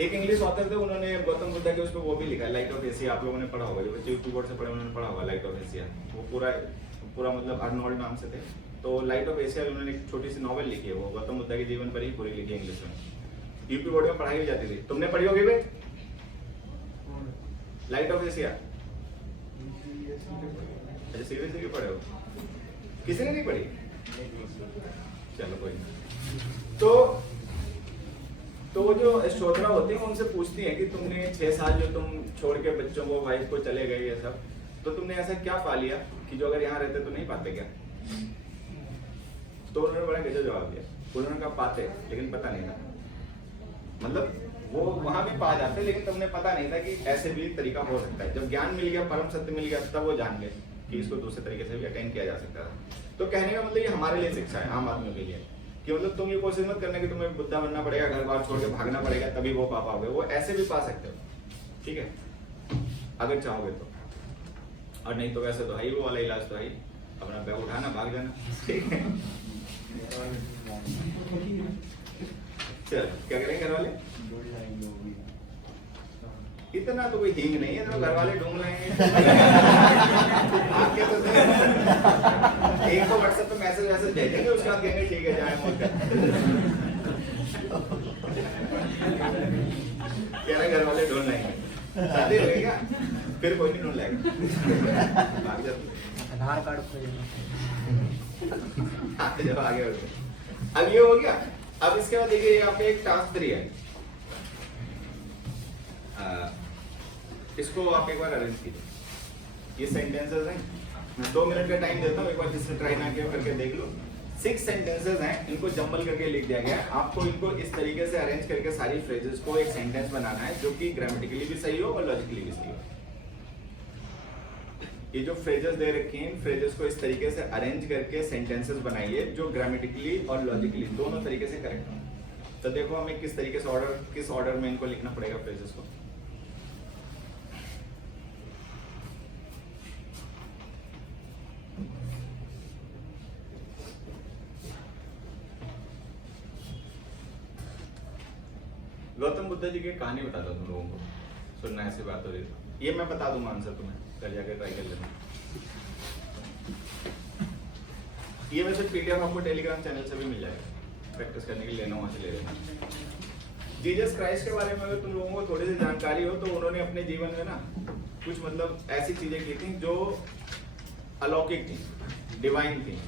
एक इंग्लिश ऑथर थे, उन्होंने गौतम बुद्धा के उस पर वो भी लिखा है, लाइट ऑफ एशिया। आप लोगों ने पढ़ा होगा, जो बच्चे यूट्यूब बोर्ड से पढ़े उन्होंने पढ़ा होगा लाइट ऑफ एशिया। वो पूरा मतलब अर्नोल्ड नाम से थे। तो लाइट ऑफ एशिया उन्होंने एक छोटी सी नॉवेल लिखी है, वो गौतम बुद्धा के जीवन पर ही पूरी लिखी है इंग्लिश में। यूपी बोर्ड में पढ़ाई भी जाती थी। तुमने पढ़ी होगी भाई लाइट ऑफ एशिया? अच्छा, सीरियसली पढ़े हो? किसी ने नहीं पढ़ी? चलो कोई नहीं। तो वो जो यशोधरा होती है, उनसे पूछती है कि तुमने 6 साल जो तुम छोड़ के बच्चों को, वाइफ को चले गए ये सब, तो तुमने ऐसा क्या पा लिया कि जो अगर यहाँ रहते तो नहीं पाते क्या? तो उन्होंने बड़ा गजब जवाब दिया। उन्होंने कहा पाते, लेकिन पता नहीं था। मतलब वो वहां भी पा जाते, लेकिन तुमने पता नहीं था कि ऐसे भी तरीका हो सकता है। जब ज्ञान मिल गया, परम सत्य मिल गया, तब वो जान गए कि इसको दूसरे तरीके से भी अटेंड किया जा सकता था। तो कहने का मतलब ये हमारे लिए शिक्षा है, आम आदमियों के लिए, कि मतलब तुम ये कोशिश मत करना कि तुम्हें बुद्धा बनना पड़ेगा, घर बार छोड़ के भागना पड़ेगा तभी वो पा पाओगे। वो ऐसे भी पा सकते हो, ठीक है, अगर चाहोगे तो। और नहीं तो वैसे तो है ही, वो वाला इलाज तो है ही, अपना बैग उठाना, भाग जाना, ठीक है। चल क्या करेंगे घर वाले? इतना तो कोई हींग नहीं है, तो घर वाले ढूंढ लेंगे। आपके तो एक तो व्हाट्सएप पे मैसेज भेजेंगे, उसके बाद कहेंगे ठीक है जाए। शादी हो गई क्या? फिर कोई नहीं ढूंढ लाएगा। भाग जाते। आधार कार्ड आगे जाओ, आगे बढ़ो। अब ये हो गया। अब इसके बाद देखिए यहाँ पे एक टास्क 3 है। इसको आप एक बार अरेंज कीजिए। ये सेंटेंसेस हैं, मैं 2 मिनट का टाइम देता हूँ, एक बार जिससे ट्राई ना किया करके देख लो। 6 सेंटेंसेस हैं, इनको जम्बल करके लिख दिया गया है। आपको इनको इस तरीके से अरेंज करके सारी फ्रेजेस को एक सेंटेंस बनाना है जो कि ग्रामेटिकली भी सही हो और लॉजिकली भी सही हो। ये जो फ्रेजेस दे रखी हैं, इन फ्रेजेस को इस तरीके से अरेंज करके सेंटेंसेस बनाइए जो ग्रामेटिकली और लॉजिकली दोनों तरीके से करेक्ट हो। तो देखो हमें किस तरीके से किस ऑर्डर में इनको लिखना पड़ेगा फ्रेजेस को। गौतम बुद्ध जी की कहानी बताता हूँ तुम लोगों को, सुनना ऐसी बात हो रही है। ये मैं बता दूंगा आंसर तुम्हें, कल जाकर ट्राई कर लेना। ये वैसे पीडीएफ आपको टेलीग्राम चैनल से भी मिल जाएगा, प्रैक्टिस करने के लिए लेना वहां से ले लेना। जीसस क्राइस्ट के बारे में अगर तुम लोगों को थोड़ी सी जानकारी हो तो उन्होंने अपने जीवन में ना कुछ मतलब ऐसी चीजें की थी जो अलौकिक थी, डिवाइन थी।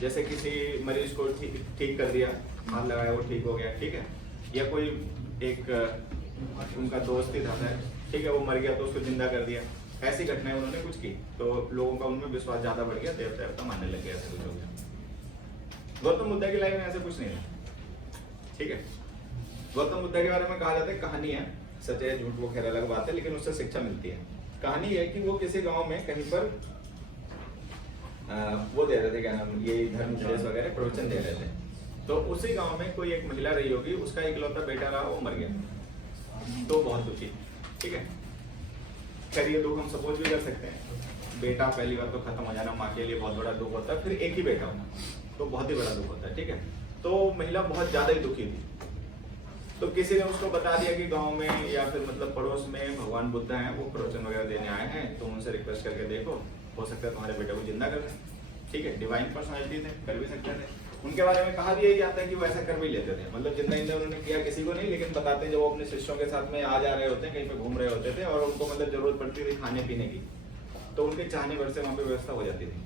जैसे किसी मरीज को ठीक कर दिया, हाथ लगाया वो ठीक हो गया, ठीक है। या कोई एक उनका दोस्त ही था, ठीक है, वो मर गया तो उसको जिंदा कर दिया। ऐसी घटनाएं उन्होंने कुछ की तो लोगों का उनमें विश्वास ज्यादा बढ़ गया, देवता देवता मानने लग गया, ऐसा कुछ हो गया। गौतम बुद्ध की लाइफ में ऐसा कुछ नहीं था, ठीक है। गौतम बुद्ध के बारे में कहा जाता है कहानी है, सच है झूठ वो खैर अलग बात है, लेकिन उससे शिक्षा मिलती है। कहानी है कि वो किसी गांव में कहीं पर वो दे रहे थे, क्या नाम, ये धर्म उपदेश वगैरह प्रवचन दे रहे थे। तो उसी गांव में कोई एक महिला रही होगी, उसका इकलौता बेटा रहा, वो मर गया, तो बहुत दुखी, ठीक है। खैर ये दुख हम सपोज भी कर सकते हैं, बेटा पहली बार तो खत्म हो जाना माँ के लिए बहुत बड़ा दुख होता है, फिर एक ही बेटा होना तो बहुत ही बड़ा दुख होता है, ठीक है। तो महिला बहुत ज्यादा ही दुखी थी। तो किसी ने उसको बता दिया कि गांव में या फिर मतलब पड़ोस में भगवान बुद्ध हैं, वो प्रवचन वगैरह देने आए हैं, तो उनसे रिक्वेस्ट करके देखो, हो सकता है तुम्हारे बेटे को जिंदा कर दें, ठीक है। डिवाइन पर्सनैलिटी थे, कर भी सकते थे। उनके बारे में कहा भी यही जाता है कि वो ऐसा कर भी लेते थे, मतलब जिंदा जिंदा उन्होंने किया किसी को नहीं, लेकिन बताते हैं जब वो अपने शिष्यों के साथ में आ जा रहे होते हैं, कहीं पे घूम रहे होते थे और उनको मतलब जरूरत पड़ती थी खाने पीने की, तो उनके चाहने भर से वहाँ पे व्यवस्था हो जाती थी,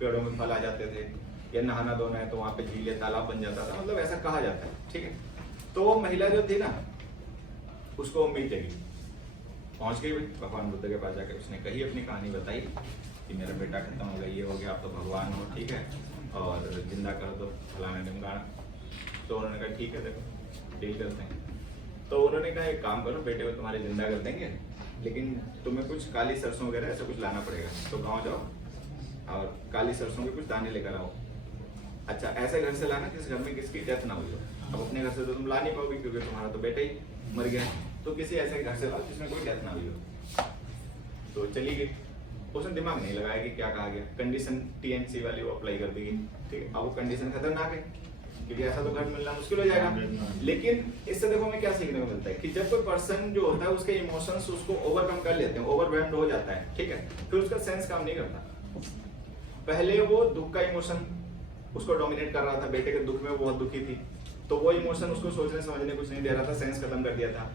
पेड़ों में फल आ जाते थे, या नहाना धोना है तो वहाँ पे झील या तालाब बन जाता था, मतलब ऐसा कहा जाता है, ठीक है। तो वो महिला जो थी ना, उसको उम्मीद जगी, पहुंच गई भगवान बुद्ध के पास जाकर, उसने कही अपनी कहानी बताई कि मेरा बेटा खत्म हो गया, ये हो गया, आप तो भगवान हो, ठीक है, और जिंदा कर दो फलाना ढिमकाना। तो उन्होंने कहा ठीक है, देखो डील करते हैं। तो उन्होंने कहा एक काम करो, बेटे को तुम्हारे जिंदा कर देंगे, लेकिन तुम्हें कुछ काली सरसों वगैरह ऐसा कुछ लाना पड़ेगा। तो गाँव जाओ और काली सरसों के कुछ दाने लेकर आओ। अच्छा, ऐसे घर से लाना जिस घर में किसकी डेथ ना हुई हो। अब अपने घर से तो तुम ला नहीं पाओगे क्योंकि तुम्हारा तो बेटा ही मर गया, तो किसी ऐसे घर से लाओ जिसमें कोई डेथ ना हुई हो। तो चली गई, उसने दिमाग नहीं लगाया कि क्या कहा गया, कंडीशन टीएनसी वाली वो अप्लाई कर दी, ठीक है। अब वो कंडीशन खतरनाक है क्योंकि ऐसा तो घर मिलना मुश्किल हो जाएगा। लेकिन इससे देखो हमें क्या सीखने को मिलता है कि जब कोई पर्सन जो होता है उसके इमोशंस उसको ओवरकम कर लेते हैं, ओवरवेल्म्ड हो जाता है, ठीक है, फिर उसका सेंस काम नहीं करता। पहले वो दुख का इमोशन उसको डोमिनेट कर रहा था, बेटे के दुख में वो बहुत दुखी थी, तो वो इमोशन उसको सोचने समझने कुछ नहीं दे रहा था, सेंस खत्म कर दिया था।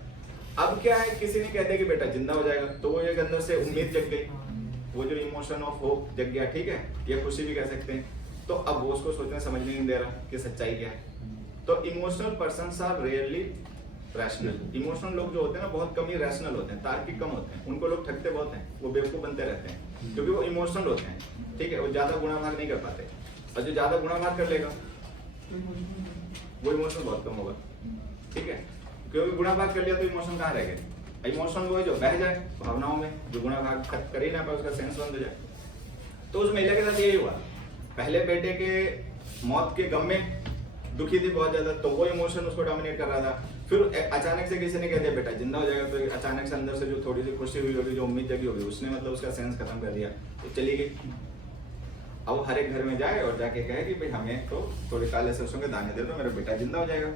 अब क्या है, किसी ने कह दिया कि बेटा जिंदा हो जाएगा, तो वो एक अंदर से उम्मीद जग गई, वो जो इमोशन ऑफ होप जग गया, ठीक है, या खुशी भी कह सकते हैं। तो अब वो उसको सोचने समझने नहीं दे रहा कि सच्चाई क्या है। तो emotional persons are rarely rational. Emotional लोग जो होते हैं ना बहुत कम ही रैशनल होते हैं, तार्किक कम होते हैं, उनको लोग ठगते बहुत हैं, वो बेवकूफ बनते रहते हैं क्योंकि वो इमोशनल होते हैं, ठीक है, वो ज्यादा गुणाभाग नहीं कर पाते। और जो ज्यादा गुणाभाग कर लेगा वो इमोशन बहुत कम होगा, ठीक है, क्योंकि गुणाभाग कर लिया तो इमोशन कहाँ रह गए। इमोशन वो है जो बह जाए भावनाओं में, जो गुणाभाग कर ही ना पाए उसका सेंस बंद हो जाए। तो उस महिला के साथ यही हुआ, पहले बेटे के मौत के गम में दुखी थी बहुत ज्यादा, तो वो इमोशन उसको डोमिनेट कर रहा था। फिर अचानक से किसी ने कह दिया बेटा जिंदा हो जाएगा, तो अचानक से अंदर से जो थोड़ी सी खुशी हुई होगी, जो उम्मीद जगी होगी, उसने मतलब उसका सेंस खत्म कर दिया, तो चली गई। अब हर एक घर में जाए और जाके कहे कि भाई हमें तो थोड़े काले सरसों के दाने दे दो, मेरा बेटा जिंदा हो जाएगा।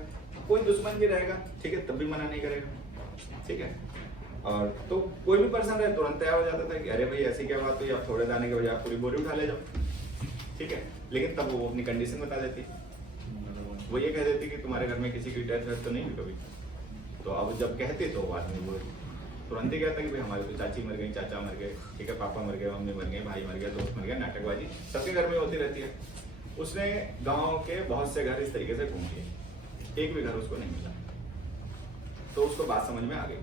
कोई दुश्मन भी रहेगा, ठीक है, तब भी मना नहीं करेगा, ठीक है। और तो कोई भी पर्सन रहे तुरंत तैयार हो जाता था कि अरे भाई ऐसी क्या बात हुई, आप थोड़े दाने के बजाय पूरी बोरी उठा ले जाओ, ठीक है। लेकिन तब वो अपनी कंडीशन बता देती, वो ये कह देती कि तुम्हारे घर में किसी की डेथ वेथ तो नहीं हुई कभी। तो अब जब कहती तो वो आदमी वो तुरंत ही कहता कि भाई हमारे तो चाची मर गई, चाचा मर गए, ठीक है, पापा मर गए, मम्मी मर गई, भाई मर गया, दोस्त मर गया, नाटकबाजी सबके घर में होती रहती है। उसने गांव के बहुत से घर इस तरीके से घूम लिए, एक भी घर उसको नहीं मिला। तो उसको बात समझ में आ गई,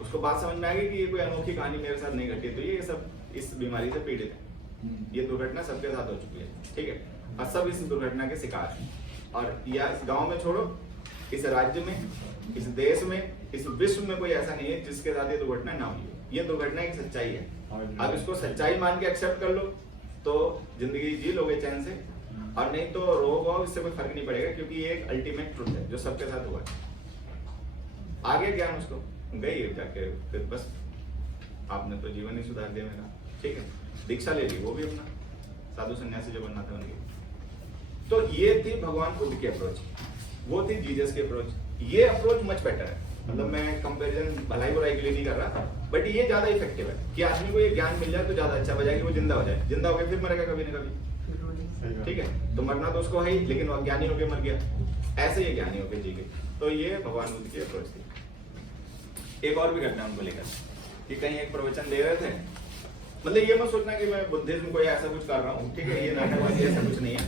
उसको बात समझ में आ गई कि ये कोई अनोखी कहानी मेरे साथ नहीं घटी, तो ये सब इस बीमारी से पीड़ित है, ये दुर्घटना सबके साथ हो चुकी है, ठीक है, और सब इस दुर्घटना के शिकार हैं। और या इस गांव में छोड़ो, इस राज्य में, इस देश में, इस विश्व में कोई ऐसा नहीं है जिसके साथ ये दुर्घटना ना हुई हो। ये दुर्घटना की सच्चाई है। अब इसको सच्चाई मान के एक्सेप्ट कर लो तो जिंदगी जी लोगे चैन से, और नहीं तो रोग, इससे कोई फर्क नहीं पड़ेगा, क्योंकि ये एक अल्टीमेट ट्रुथ है जो सबके साथ हुआ है। आगे ज्ञान उसको गई जाके, फिर बस आपने तो जीवन ही सुधार दिया मेरा, ठीक है, दीक्षा ले ली, वो भी अपना साधु सन्यासी जो बनना था उनकी। तो ये थी भगवान बुद्ध की अप्रोच, वो थी जीसस की अप्रोच। ये अप्रोच मच बेटर है, मतलब मैं कंपैरिजन भलाई बुराई के लिए नहीं कर रहा, बट ये ज्यादा इफेक्टिव है कि आदमी को ये ज्ञान मिल जाए तो ज्यादा अच्छा बजाय कि वो जिंदा हो जाए, जिंदा हो गया फिर मरेगा कभी ना कभी, ठीक है, तो मरना तो उसको है ही, लेकिन वो अज्ञानी होकर मर गया, ऐसे ये ज्ञानी होकर जी गए। तो ये भगवान बुद्ध की अप्रोच थी। एक और भी घटना उनको लेकर कि कहीं एक प्रवचन दे रहे थे, मतलब ये मत सोचना कि मैं बुद्धिज्म को ऐसा कुछ कर रहा हूँ, ठीक है, ये नाटकबाजी ऐसा कुछ नहीं है,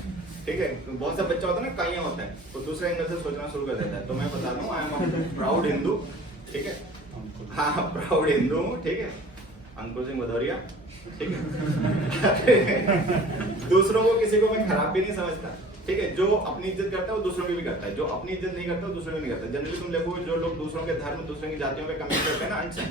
ठीक है। बहुत सा बच्चा होता है ना, कहीं होता है तो दूसरे एंगल से सोचना शुरू कर देता है। तो मैं बता दूं, आई एम प्राउड हिंदू, ठीक है, हाँ प्राउड हिंदू हूँ, ठीक है, अंकुर सिंह भदौरिया, ठीक है। दूसरों को, किसी को मैं खराब भी नहीं समझता, ठीक है, जो अपनी इज्जत करता है वो दूसरों की भी करता है, जो अपनी इज्जत नहीं करता वो दूसरों की नहीं करता। जनरली तुम देखो जो लोग दूसरों के धर्म, दूसरों की जातियों पे कमेंट करते हैं ना, अनशन,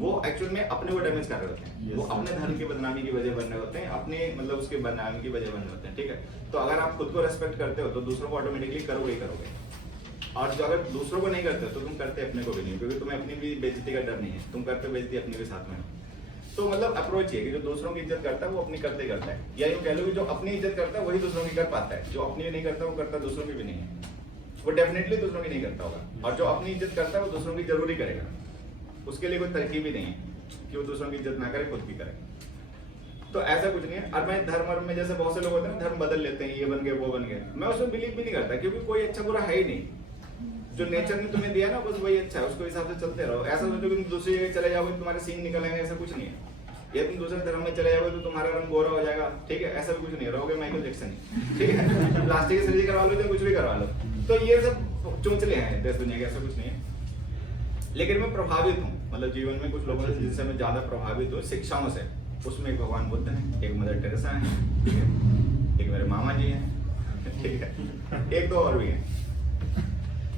वो एक्चुअल में अपने को डैमेज कर रहे होते हैं, वो अपने धर्म की बदनामी की वजह बन रहे होते हैं, अपने मतलब उसके बदनामी की वजह बन रहे होते हैं, ठीक है। तो अगर आप खुद को रेस्पेक्ट करते हो तो दूसरों को ऑटोमेटिकली करोगे ही करोगे, और जो अगर दूसरों को नहीं करते हो तो तुम करते अपने को भी नहीं, क्योंकि तुम्हें अपनी भी बेइज्जती का डर नहीं है, तुम करते बेइज्जती अपनी भी साथ में। तो मतलब अप्रोच ये कि जो दूसरों की इज्जत करता है वो अपनी करते करता है, या यूं कह लो कि जो अपनी इज्जत करता है वही दूसरों की कर पाता है, जो अपनी नहीं करता वो करता दूसरों की भी नहीं है, वो डेफिनेटली दूसरों की नहीं करता होगा। और जो अपनी इज्जत करता है वो दूसरों की जरूरी करेगा, उसके लिए कोई तरकीब ही नहीं है कि वो दूसरों की इज्जत ना करे, खुद की करे। तो ऐसा कुछ नहीं है। और मैं धर्म में जैसे बहुत से लोग होते हैं धर्म बदल लेते हैं, ये बन गए वो बन गए, मैं उसमें बिलीव भी नहीं करता, क्योंकि कोई अच्छा बुरा है ही नहीं, जो नेचर ने तुम्हें दिया ना बस वही अच्छा है, उसको हिसाब से चलते रहो। ऐसा सोचो कि तुम दूसरी जगह चले जाओगे तुम्हारे सींग निकलेंगे, ऐसा कुछ नहीं है। या तुम दूसरे धर्म में चले जाओगे तो तुम्हारा रंग गोरा हो जाएगा, ठीक है, ऐसा भी कुछ नहीं, रहोगे माइकल जैक्सन, ठीक है, प्लास्टिक की सर्जरी करवा लो तो कुछ भी करवा लो। तो ये सब चोंचले हैं देश दुनिया के, ऐसा कुछ नहीं है। लेकिन मैं प्रभावित हूँ, मतलब जीवन में कुछ लोगों से जिनसे मैं ज्यादा प्रभावित हूँ शिक्षाओं से, उसमें एक भगवान बुद्ध है, एक मदर टेरेसा है, ठीक है, एक मेरे मामा जी हैं, ठीक है, एक दो और भी हैं।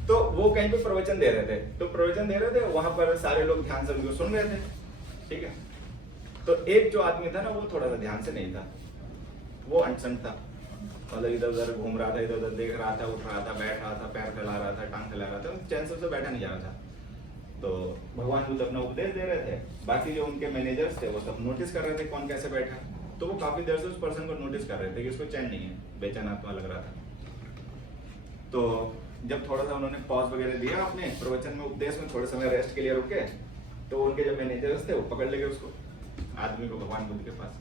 तो वो कहीं पे प्रवचन दे रहे थे, तो प्रवचन दे रहे थे, वहां पर सारे लोग ध्यान से उनको सुन रहे थे, ठीक है। तो एक जो आदमी था ना वो थोड़ा सा ध्यान से नहीं था, वो अनसन था, मतलब इधर उधर घूम रहा था, इधर उधर देख रहा था, उठ रहा था, बैठ रहा था, पैर फैला रहा था, टांग फैला रहा था, चैन से बैठा नहीं जा रहा था। तो भगवान बुद्ध अपना उपदेश दे रहे थे, बाकी जो उनके मैनेजर्स थे वो सब नोटिस कर रहे थे कौन कैसे बैठा, तो वो काफी देर से उस पर्सन को नोटिस कर रहे थे कि इसको चैन नहीं है, बेचैन आत्मा लग रहा था। तो जब थोड़ा सा उन्होंने पॉज वगैरह दिया अपने प्रवचन में, उपदेश में, थोड़े समय रेस्ट के लिए रुके, तो उनके जो मैनेजर्स थे वो पकड़ ले गए उसको, आदमी को, भगवान बुद्ध के पास।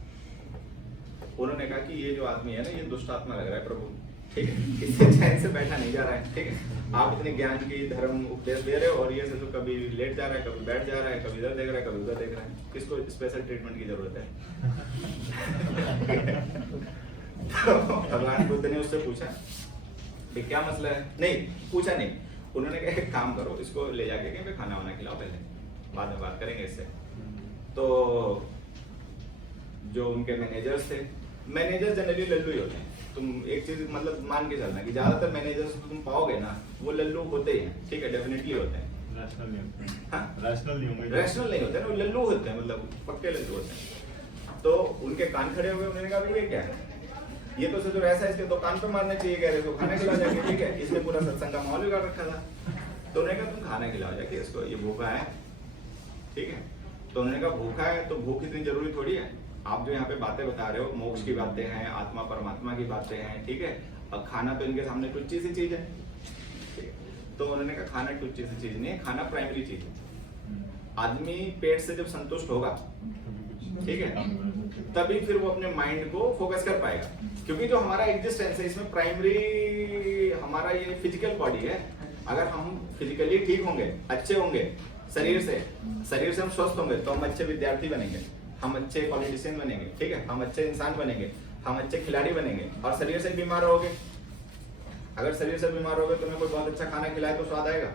उन्होंने कहा कि ये जो आदमी है ना ये दुष्ट आत्मा लग रहा है प्रभु, ठीक है, इससे चैन से बैठा नहीं जा रहा है, ठीक है, आप इतने ज्ञान की धर्म उपदेश दे रहे हो और ये से तो कभी लेट जा रहा है, कभी बैठ जा रहा है, कभी इधर देख रहा है, कभी उधर देख रहा है, किसको स्पेशल ट्रीटमेंट की जरूरत है। तो भगवान बुद्ध ने उससे पूछा कि क्या मसला है, नहीं पूछा नहीं, उन्होंने कहा एक काम करो, इसको ले जाके कहीं पे खाना वाना खिलाओ, पहले बाद में बात करेंगे इससे। तो जो उनके मैनेजर्स थे, मैनेजर जनरली लल्लू ही होते हैं, तुम एक चीज मतलब मान के चलना कि ज्यादातर मैनेजर्स तुम पाओगे ना वो लल्लू होते ही हैं, ठीक है, डेफिनेटली होते हैं, रैशनल नहीं होते, हाँ रैशनल नहीं होंगे, रैशनल नहीं होते ना, वो लल्लू होते हैं, मतलब पक्के लल्लू होते हैं। तो उनके कान खड़े हुए, उन्होंने कहा भाई ये क्या है, ये तो जो ऐसा है इसके तो कान पे मारना चाहिए, कह रहे तो खाना खिला जाके, ठीक है, इसने पूरा सत्संग का माहौल बिगाड़ रखा था। तो उन्होंने कहा तुम खाना खिलाओ जाके इसको, ये भूखा है, ठीक है। तो उन्होंने कहा भूखा है तो भूख इतनी जरूरी थोड़ी है, आप जो यहाँ पे बातें बता रहे हो मोक्ष की बातें हैं, आत्मा परमात्मा की बातें हैं, ठीक है, अब खाना तो इनके सामने टुच्ची सी चीज है, ठीक है। तो उन्होंने कहा खाना टुच्ची सी चीज नहीं है, खाना प्राइमरी चीज है। आदमी पेट से जब संतुष्ट होगा, ठीक है, तभी फिर वो अपने माइंड को फोकस कर पाएगा, क्योंकि जो हमारा एग्जिस्टेंस है इसमें प्राइमरी हमारा ये फिजिकल बॉडी है। अगर हम फिजिकली ठीक होंगे, अच्छे होंगे, शरीर से हम स्वस्थ होंगे तो हम अच्छे विद्यार्थी बनेंगे, हम अच्छे पॉलिटिशियन बनेंगे, ठीक है, हम अच्छे इंसान बनेंगे, हम अच्छे खिलाड़ी बनेंगे। और शरीर से बीमार रहोगे, अगर शरीर से बीमार रहोगे, तुम्हें कोई बहुत अच्छा खाना खिलाए तो स्वाद आएगा?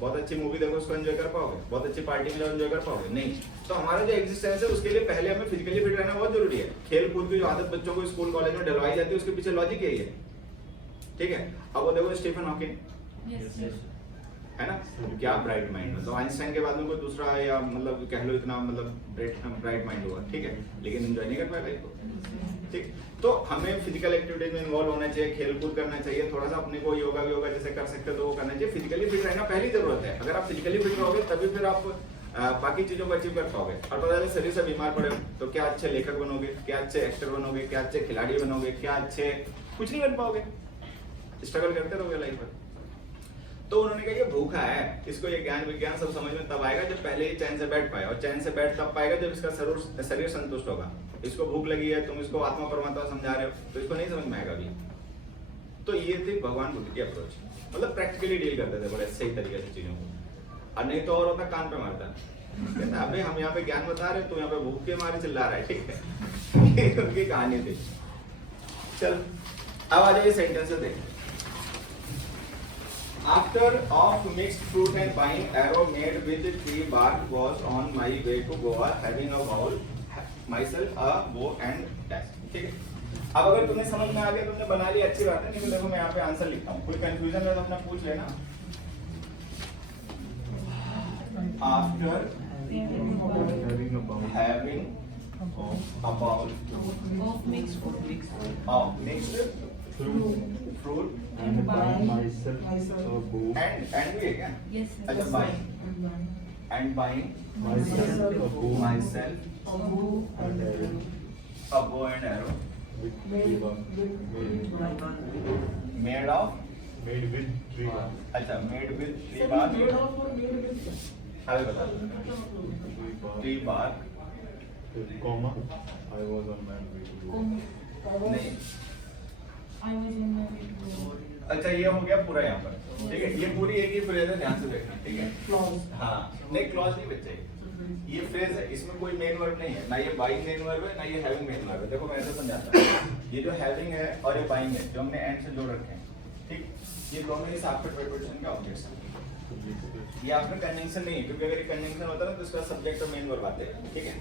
बहुत अच्छी मूवी देखो उसको एंजॉय कर पाओगे? बहुत अच्छी पार्टी में एंजॉय कर पाओगे? नहीं। तो हमारा जो एग्जिस्टेंस है उसके लिए पहले हमें फिजिकली फिट रहना बहुत जरूरी है। खेल कूद की जो आदत बच्चों को स्कूल कॉलेज में डलवाई जाती है उसके पीछे लॉजिक यही है, ठीक है। अब वो देखो स्टीफन हॉकिंग, है ना, क्या ब्राइट माइंड, मतलब आइंस्टाइन के बाद में कोई दूसरा या मतलब कह लो इतना मतलब ब्राइट माइंड हुआ, ठीक है, लेकिन एंजॉय नहीं कर पाया लाइफ को, ठीक। तो हमें फिजिकल एक्टिविटीज में इन्वॉल्व होना चाहिए, खेल कूद करना चाहिए, थोड़ा सा अपने को योगा जैसे कर सकते हो तो वो करना चाहिए। फिजिकली फिट रहना पहली जरूरत है। अगर आप फिजिकली फिट रहोगे तभी फिर आप बाकी चीजों को अचीव कर पाओगे। और पता चले शरीर से बीमार पड़े तो क्या अच्छे लेखक बनोगे, क्या अच्छे एक्टर बनोगे, क्या अच्छे खिलाड़ी बनोगे, क्या अच्छे कुछ नहीं बन पाओगे, स्ट्रगल करते रहोगे लाइफ में। तो उन्होंने कहा ये भूखा है, इसको ये ज्ञान विज्ञान सब समझ में तब आएगा जब पहले ये चैन से बैठ पाए, और चैन से बैठ तब पाएगा जब इसका शरीर संतुष्ट होगा। इसको भूख लगी है, तुम इसको आत्मा परमात्मा समझा रहे हो तो इसको नहीं समझ में आएगा अभी। तो ये थी भगवान बुद्ध की अप्रोच, मतलब प्रैक्टिकली डील करते थे बड़े सही तरीके से चीजों को। और नहीं तो और होता कान पे मारता, कहता अबे हम यहाँ पे ज्ञान बता रहे तो यहाँ पे भूख के मारे चिल्ला रहा है, ठीक है। ये उनकी कहानी थी। चल अब आ जाइए सेंटेंसेस देखते। After of mixed fruit and pine, arrow made with tree bark was on my way to Goa, having a bowl, myself a bow and dash. ठीक है। अब अगर तुम्हें समझ में आ गया, तुमने बना लिया, अच्छी बात है। नहीं तो देखो मैं यहाँ पे आंसर लिखता हूँ, कोई कंफ्यूजन है तो अपना पूछ लेना। After having a bowl of mixed mixed fruit and by myself a bow and भी है क्या? Yes, sir. अच्छा buying and buying myself a bow myself and arrow a bow and arrow with tree bark made of made with tree bark अच्छा made with tree bark Made of और made with क्या? अरे बता tree bark comma I was on my way to Goa. नहीं I was on my way to Goa. अच्छा ये हो गया पूरा यहाँ पर, ठीक है। ये पूरी एक ही फ्रेज है, ध्यान से देखना, ठीक है। Clause. हाँ नहीं क्लॉज नहीं बच्चे, ये फ्रेज है, इसमें कोई मेन वर्ब नहीं है, ना ये बाइंग मेन वर्ब है ना ये हैविंग मेन वर्ब है। देखो मैं ऐसे समझाता हूँ, ये जो हैविंग है और ये बाइंग है जो हमने एंड से जोड़ रखे हैं, ठीक, ये दोनों इस आफ्टर प्रीपोजिशन का ऑब्जेक्ट्स हैं। ये आफ्टर कंजंक्शन नहीं है, क्योंकि अगर ये कंजंक्शन होता है तो इसका सब्जेक्ट और मेन वर्ब आते हैं, ठीक है।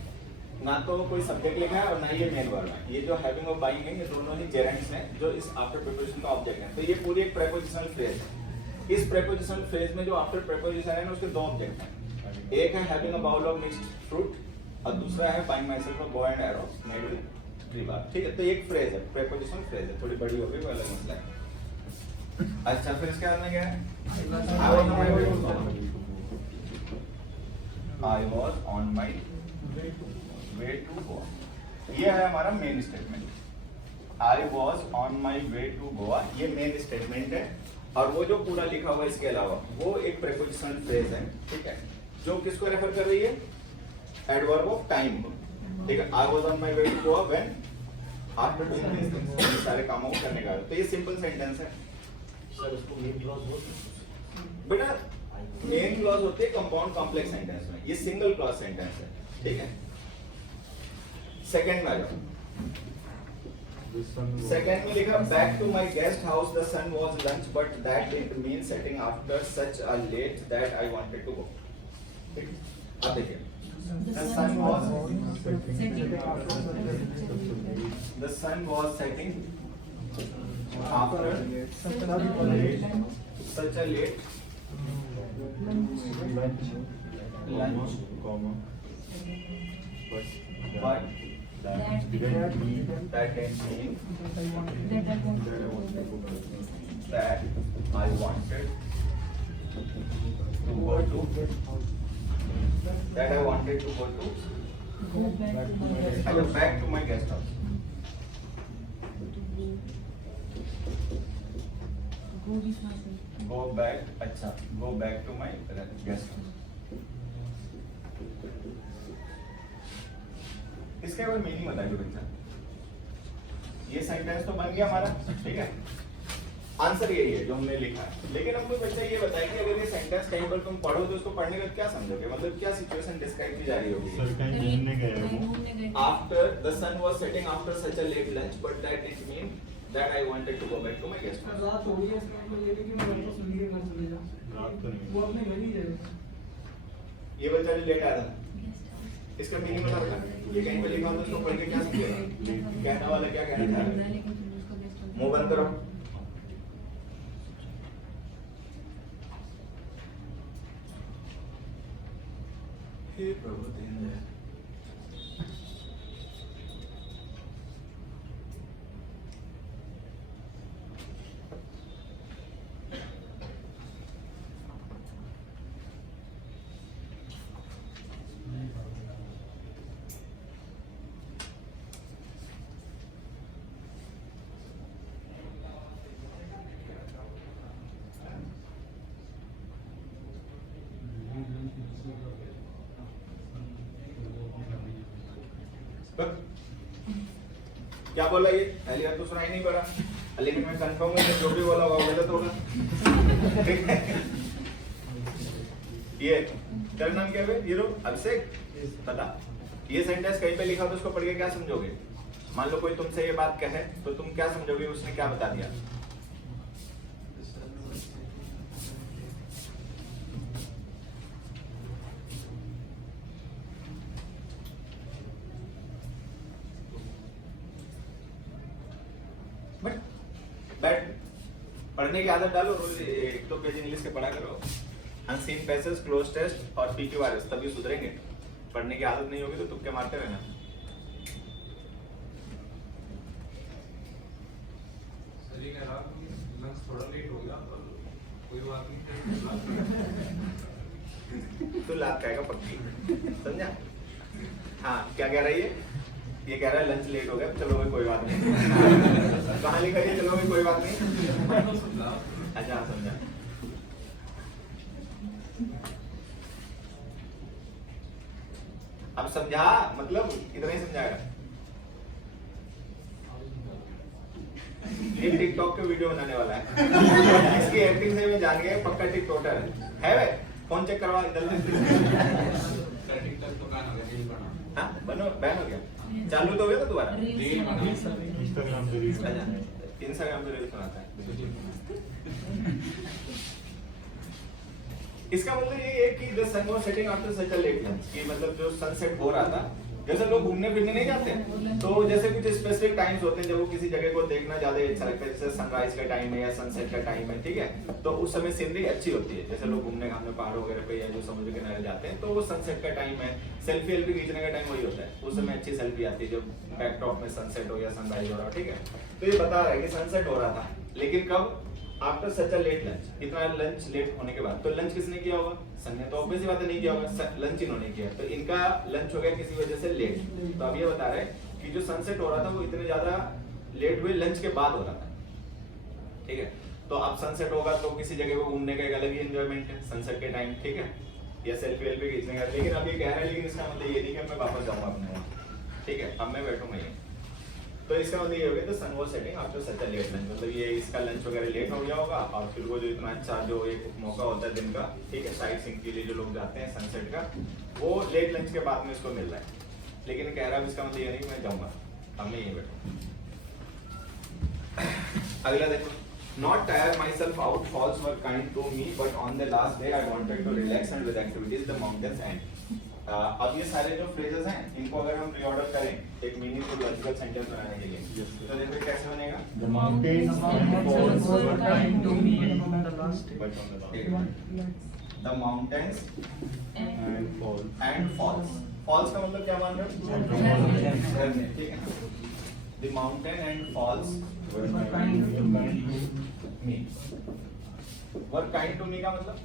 ना तो कोई सब्जेक्ट लिखा है और ना ये मेन वर्ब है। ये जो हैविंग और बाइंग है ये दोनों ही जेरेंट्स हैं जो इस आफ्टर प्रीपोजिशन का ऑब्जेक्ट है। तो ये पूरी एक प्रीपोजिशनल फ्रेज है। इस प्रीपोजिशनल फ्रेज में जो आफ्टर प्रीपोजिशन है ना उसके दो ऑब्जेक्ट हैं, एक है having a bowl of mixed fruit और दूसरा है buying myself a bow and arrow made with tree bark, ठीक है। तो एक फ्रेज है, प्रीपोजिशनल फ्रेज है, थोड़ी बड़ी हो गई वो अलग मसला है। अच्छा फिर इसके बाद में क्या है? I was on my way to Goa. ये है हमारा main statement. I was on my way to Goa, ये मेन स्टेटमेंट है। और वो जो पूरा लिखा हुआ है इसके अलावा वो एक प्रीपोजिशनल फ्रेज है, ठीक है, जो किसको रेफर कर रही है? एडवर्ब ऑफ टाइम को, ठीक है। I was on my way to Goa when after doing these things, ये सारे कामों को करने का। तो ये सिंपल सेंटेंस है। सर उसको मेन क्लॉज बोल बेटा मेन क्लॉज होती है कंपाउंड कॉम्प्लेक्स सेंटेंस में, ये सिंगल क्लॉज सेंटेंस है, ठीक है। सेकंड में आ जाओ। The sun was सेकंड में लिखा back to my guest house the sun was lunch but that didn't mean setting after such a late that I wanted to go. अब देखिए The sun was setting. The sun was setting after such a late lunch, comma, but that didn't mean that didn't mean That I want that I was to go to that I wanted to go to that I wanted to go to go back to my I go back to my guest house. Go this way. Go back, अच्छा, go back to my guest house. इसका कोई मीनिंग बताइए बच्चा। ये सेंटेंस तो बन गया हमारा, ठीक है। आंसर यही है जो हमने लिखा है। लेकिन हमको बच्चा ये बताया कि अगर ये सेंटेंस कहीं पर तुम पढ़ो तो उसको पढ़ने का क्या समझोगे, मतलब क्या सिचुएशन डिस्क्राइब की जा रही होगी। सर कहीं घूमने गए हैं वो। घूमने गए। After the sun was setting after such a late lunch, but that it means that I wanted to go back to my guest house. रात हो गई है, इसका मतलब ये नहीं कि मैं वापस उन्हीं के घर चले जाऊं। रात तो नहीं। वो अपने घर ही जाएगा। ये बच्चा जो लेट आया था, इसका मीनिंग बता रहा ये कहीं पे लिखा हो तो उसको पढ़ के क्या समझेगा, कहने वाला क्या कहना चाह रहा है। मुंह बंद करो। हे प्रभु दीन दयाल। क्या बोला ये, पहली बार तो सुनाई नहीं पड़ा, लेकिन मैं कंफर्म हूँ कि जो भी बोला होगा गलत होगा। ये तेरा नाम क्या है हीरो? अभिषेक। बता ये सेंटेंस कहीं पे लिखा हो तो उसको पढ़ के क्या समझोगे। मान लो कोई तुमसे ये बात कहे तो तुम क्या समझोगे उसने क्या बता दिया। बैठ पढ़ने की आदत डालो, रोज एक तो पेज इंग्लिश के पढ़ा करो, अनसीन पैसेज, क्लोज टेस्ट और PQRS, तभी सुधरेंगे। पढ़ने की आदत नहीं होगी तो तुक्के मारते रहना। सर ये कह रहा कि लंच थोड़ा लेट हो गया और कोई बात नहीं, तू लात खाएगा पक्की, समझा। हाँ क्या कह रही है, ये कह रहा है लंच लेट हो गया, चलो भाई कोई बात नहीं। कहाँ लिखा है चलो भाई कोई बात नहीं। अच्छा समझा। अब समझा, मतलब इतना ही समझाएगा। ये टिकटॉक के वीडियो बनाने वाला है, इसकी एक्टिंग से मैं जान गया पक्का टिकटॉकर है भाई। फोन चेक करवा इधर टिकटॉक तो बैन हो गया, रील बना। हाँ बनो बैन हो गया, चालू तो हो गया था दोबारा। रील बना। इंस्टाग्राम पे रील्स बनाते हैं। इंस्टाग्राम पे रील्स बनाता है। इसका मतलब ये है कि the sun was setting after such a late lunch, कि मतलब जो सनसेट हो रहा था, जैसे लोग घूमने फिरने नहीं जाते हैं तो जैसे कुछ स्पेसिफिक टाइम्स होते हैं जब वो किसी जगह को देखना ज्यादा अच्छा लगता है, जैसे सनराइज का टाइम है या सनसेट का टाइम है, ठीक है, तो उस समय सीनरी अच्छी होती है। जैसे लोग घूमने घामने पहाड़ वगैरह पे या जो समुद्र के किनारे जाते हैं तो वो सनसेट का टाइम है, सेल्फी एल्फी खींचने का टाइम वही होता है, उस समय अच्छी सेल्फी आती है जब बैकड्रॉप में सनसेट हो या सनराइज हो रहा हो, ठीक है। तो ये बता रहा है कि सनसेट हो रहा था, लेकिन कब, after such a late lunch, इतना लंच लेट होने के बाद। तो लंच किसने किया होगा, सन ने, तो ऑब्वियस बात है नहीं किया होगा, लंच इन्होंने किया, तो इनका लंच हो गया किसी वजह से लेट। तो अब ये बता रहे हैं कि जो सनसेट हो रहा था वो इतने ज्यादा लेट हुए लंच के बाद हो रहा था, ठीक है। तो अब सनसेट होगा तो किसी जगह को घूमने का एक अलग ही एंजॉयमेंट है सनसेट के टाइम, ठीक है, या सेल्फी वेल्फी खींचने का। लेकिन अब ये कह रहा है, लेकिन इसका मतलब ये नहीं कि मैं वापस जाऊंगा अपने वहाँ, ठीक है, अब मैं बैठूंगा यहीं। तो इसका मतलब ये हो गया the sun was setting after such a late lunch, मतलब ये इसका लंच वगैरह लेट हो गया होगा और फिर वो जो इतना अच्छा जो एक मौका होता है दिन का, ठीक है, साइट सीइंग के लिए जो लोग जाते हैं सनसेट का, वो लेट लंच के बाद में इसको मिल रहा है। लेकिन कह रहा है इसका मतलब ये नहीं कि मैं जाऊंगा, अब मैं यहीं बैठूंगा। अगला देखो, not tire myself out, falls were kind to me, but on the last day I wanted to relax and with activities the mountains end. अब ये सारे जो फ्रेजेस हैं इनको अगर हम रीऑर्डर करें एक मीनिंगफुल लॉजिकल सेंटेंस बनाने के लिए, तो देखो कैसे बनेगा। The mountains and falls were kind to me, on the last day. but on the last day. The mountains And falls. and falls, falls का मतलब क्या मान रहे हो, झरने, ठीक है। The mountain and falls Were kind to me. me, were kind to me का मतलब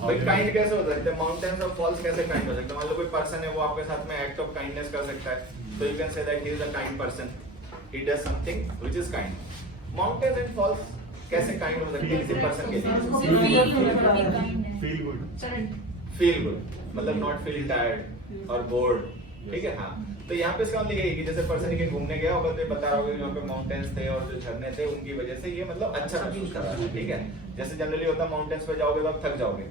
भाई काइंड कैसे हो सकते हैं, माउंटेन्स और फॉल्स कैसे काइंड हो सकते हैं। मान लो कोई पर्सन है वो आपके साथ में एक्ट ऑफ काइंडनेस कर सकता है, तो you can say that he is a kind person, he does something which is kind. Mountains and falls कैसे काइंड हो सकते हैं किसी पर्सन के लिए, Feel good. फील गुड, मतलब नॉट फील टायर्ड और बोर्ड ठीक है। हाँ, तो यहाँ पे इसका मतलब यही है कि जैसे पर्सन कहीं घूमने गया होगा तो ये बता रहा होगा कि वहाँ पे माउंटेन्स थे और जो झरने थे उनकी वजह से ये मतलब अच्छा महसूस कर रहा है। ठीक है, जैसे जनरली होता है माउंटेन्स पे जाओगे तो आप थक जाओगे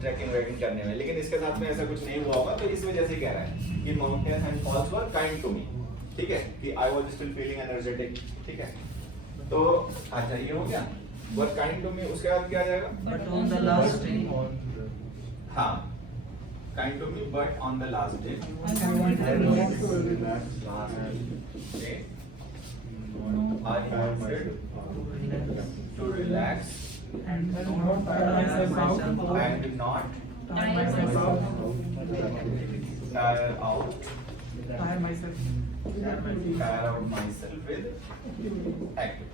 ट्रैकिंग वैकिंग करने में, लेकिन इसके साथ में ऐसा कुछ नहीं हुआ होगा। तो इस वजह से कह रहा है कि mountains and falls were kind to me. ठीक है, कि I was still feeling energetic. ठीक है, तो अच्छा ये हो गया वर काइंड टू मी। उसके बाद क्या आ जाएगा? But on the last day, हाँ, kind to me but on the last day. I want to relax Day, and I wanted to relax and not tire myself out. and not Tire myself. tire out Tire myself. with activity।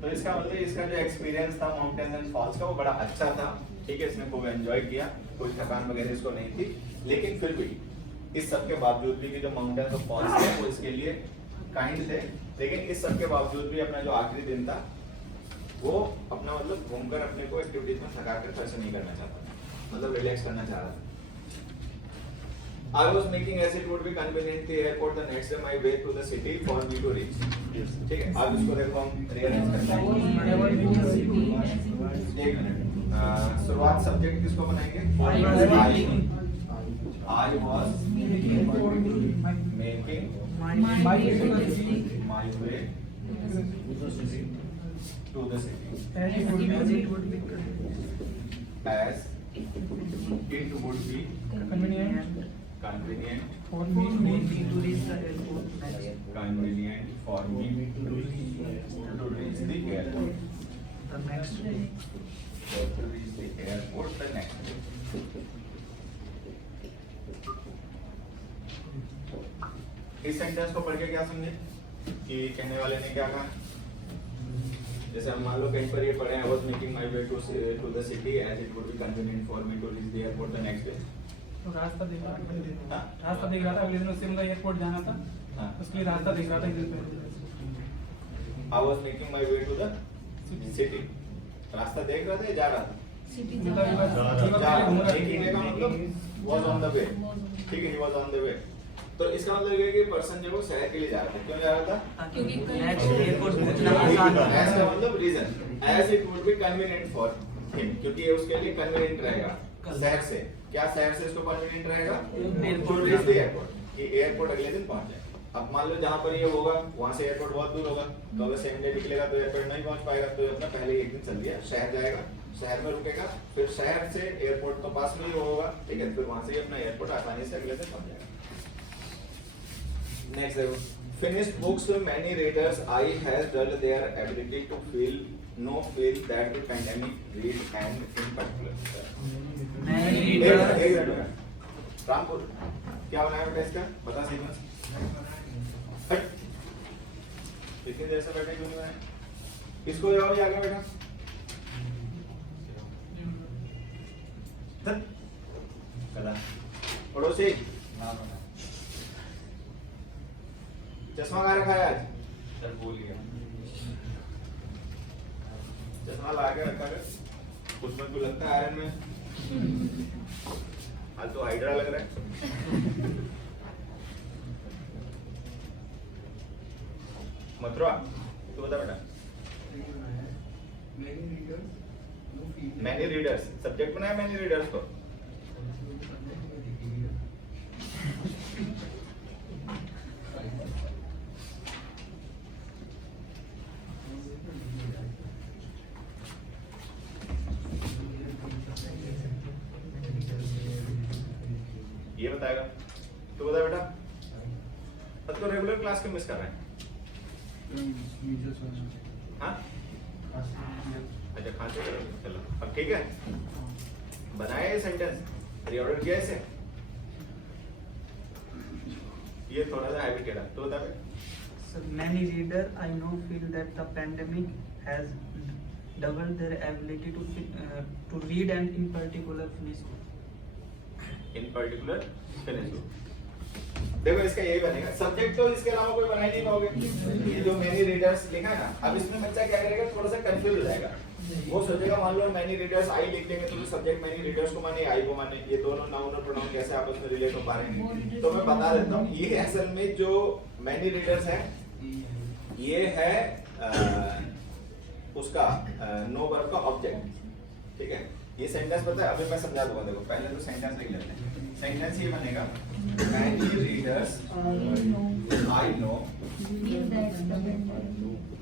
तो इसका मतलब इसका जो एक्सपीरियंस था माउंटेन्स एंड फॉल्स का वो बड़ा अच्छा था। ठीक है, इसने खूब एंजॉय किया, कोई थकान वगैरह इसको नहीं थी। लेकिन फिर भी इस सब के बावजूद भी कि जो माउंटेन्स और फॉल्स थे वो इसके लिए काइंड थे, लेकिन इस सब के बावजूद भी अपना जो आखिरी दिन था वो अपना मतलब घूमकर अपने को एक्टिविटीज में थका कर ऐसे नहीं करना चाहता था, मतलब रिलैक्स करना चाह रहा था। I was making as it would be convenient the airport the next day my way to the city for me to reach। ठीक है, अब इसको देखो हम rearrange करते हैं। एक मिनट, शुरुआत सब्जेक्ट किसको बनाएंगे? I was making My way to the city. my way to the city As it would be as it would be convenient convenient for me to reach the airport next. convenient for me to reach the airport The next day. to reach the airport the next day। इस सेंटेंस को पढ़ के क्या समझे कि कहने वाले ने क्या कहा? जैसे हम मान लो कहीं पर ये पढ़े हैं, I was making my way to the city as it would be convenient for me to reach the airport the next day। तो रास्ता देख रहा था, हाँ? रास्ता देख रहा था, अगले दिन उससे मतलब एयरपोर्ट जाना था, हाँ। उसके लिए रास्ता देख रहा था एक दिन पहले। I was making my way to the city। रास्ता देख रहा था या जा रहा था? City मतलब एक बार- एक बार जा पहले घूम रहा था। रहा Making का मतलब was on the way। ठीक है, he was on the way। तो इसका मतलब ये है कि पर्सन जो है वो शहर के लिए जा रहा था। क्यों जा रहा था? क्योंकि नेक्स्ट एयरपोर्ट पहुंचना आसान था। As का मतलब reason, as it would be convenient for him, क्योंकि ये उसके लिए कन्वीनियंट रहेगा शहर से। क्या शहर से इसको कन्वीनियंट रहेगा? Airport. To reach the airport, कि एयरपोर्ट अगले दिन पहुंच जाए। अब मान लो जहाँ पर ये होगा वहाँ से एयरपोर्ट बहुत दूर होगा, तो अगर सेम डे निकलेगा तो एयरपोर्ट नहीं पहुंच पाएगा, तो ये अपना पहले ही एक दिन चल दिया, शहर जाएगा, शहर में रुकेगा, फिर शहर से एयरपोर्ट तो पास में ही होगा। ठीक है, फिर वहाँ से ही अपना एयरपोर्ट आसानी से अगले दिन पहुंच जाएगा। Next, finished books. Many readers' eye has dulled their ability to feel that the pandemic read and in particular। Many एक readers- मिनट, रामपुर क्या बनाया बेटा इसका? बता सीक्वेंस। हट, इतनी देर से बैठे क्यों नहीं बनाए? इसको जाओ ये आगे बैठा। हट, कला पड़ोसी चश्मा कहाँ रखा है आज? सर भूल गया। चश्मा ला के रखा है, उसमें तो लगता है आयरन में, आज तो हाइड्रा लग रहा है। मथुरा तू बता बेटा। मैनी रीडर्स सब्जेक्ट बनाया, मैनी रीडर्स को। ये बताएगा, तो बता बेटा। अब तो रेगुलर क्लास क्यों मिस कर रहे हैं? हाँ? अच्छा खांसी कर रहे हो? चलो अब ठीक है, बनाए ये सेंटेंस, रीऑर्डर किया इसे। ये थोड़ा सा हैबिट है, तो बता बेटा। So many readers I know feel that the pandemic has doubled their ability to read and in particular finish. In particular, finish. देखो इसका यही बनेगा, सब्जेक्ट तो इसके अलावा कोई बना ही नहीं पाओगे। ये जो मैनी रीडर्स लिखा है ना, अब इसमें बच्चा क्या करेगा, थोड़ा सा कंफ्यूज हो जाएगा। वो सोचेगा मान लो मैनी रीडर्स आई लिख देंगे तो सब्जेक्ट मैनी रीडर्स को माने आई को माने, ये दोनों नाउन और प्रोनाउन कैसे आपस में रिलेट हो पा रहे हैं। तो मैं बता देता हूँ, ये असल में जो मैनी रीडर्स है ये है उसका नो वर्ब का ऑब्जेक्ट, ठीक है। ये सेंटेंस पता है, अभी मैं समझा दूंगा। देखो पहले तो सेंटेंस लिख लेते हैं। सेंटेंस ये बनेगा, मैनी रीडर्स आई नो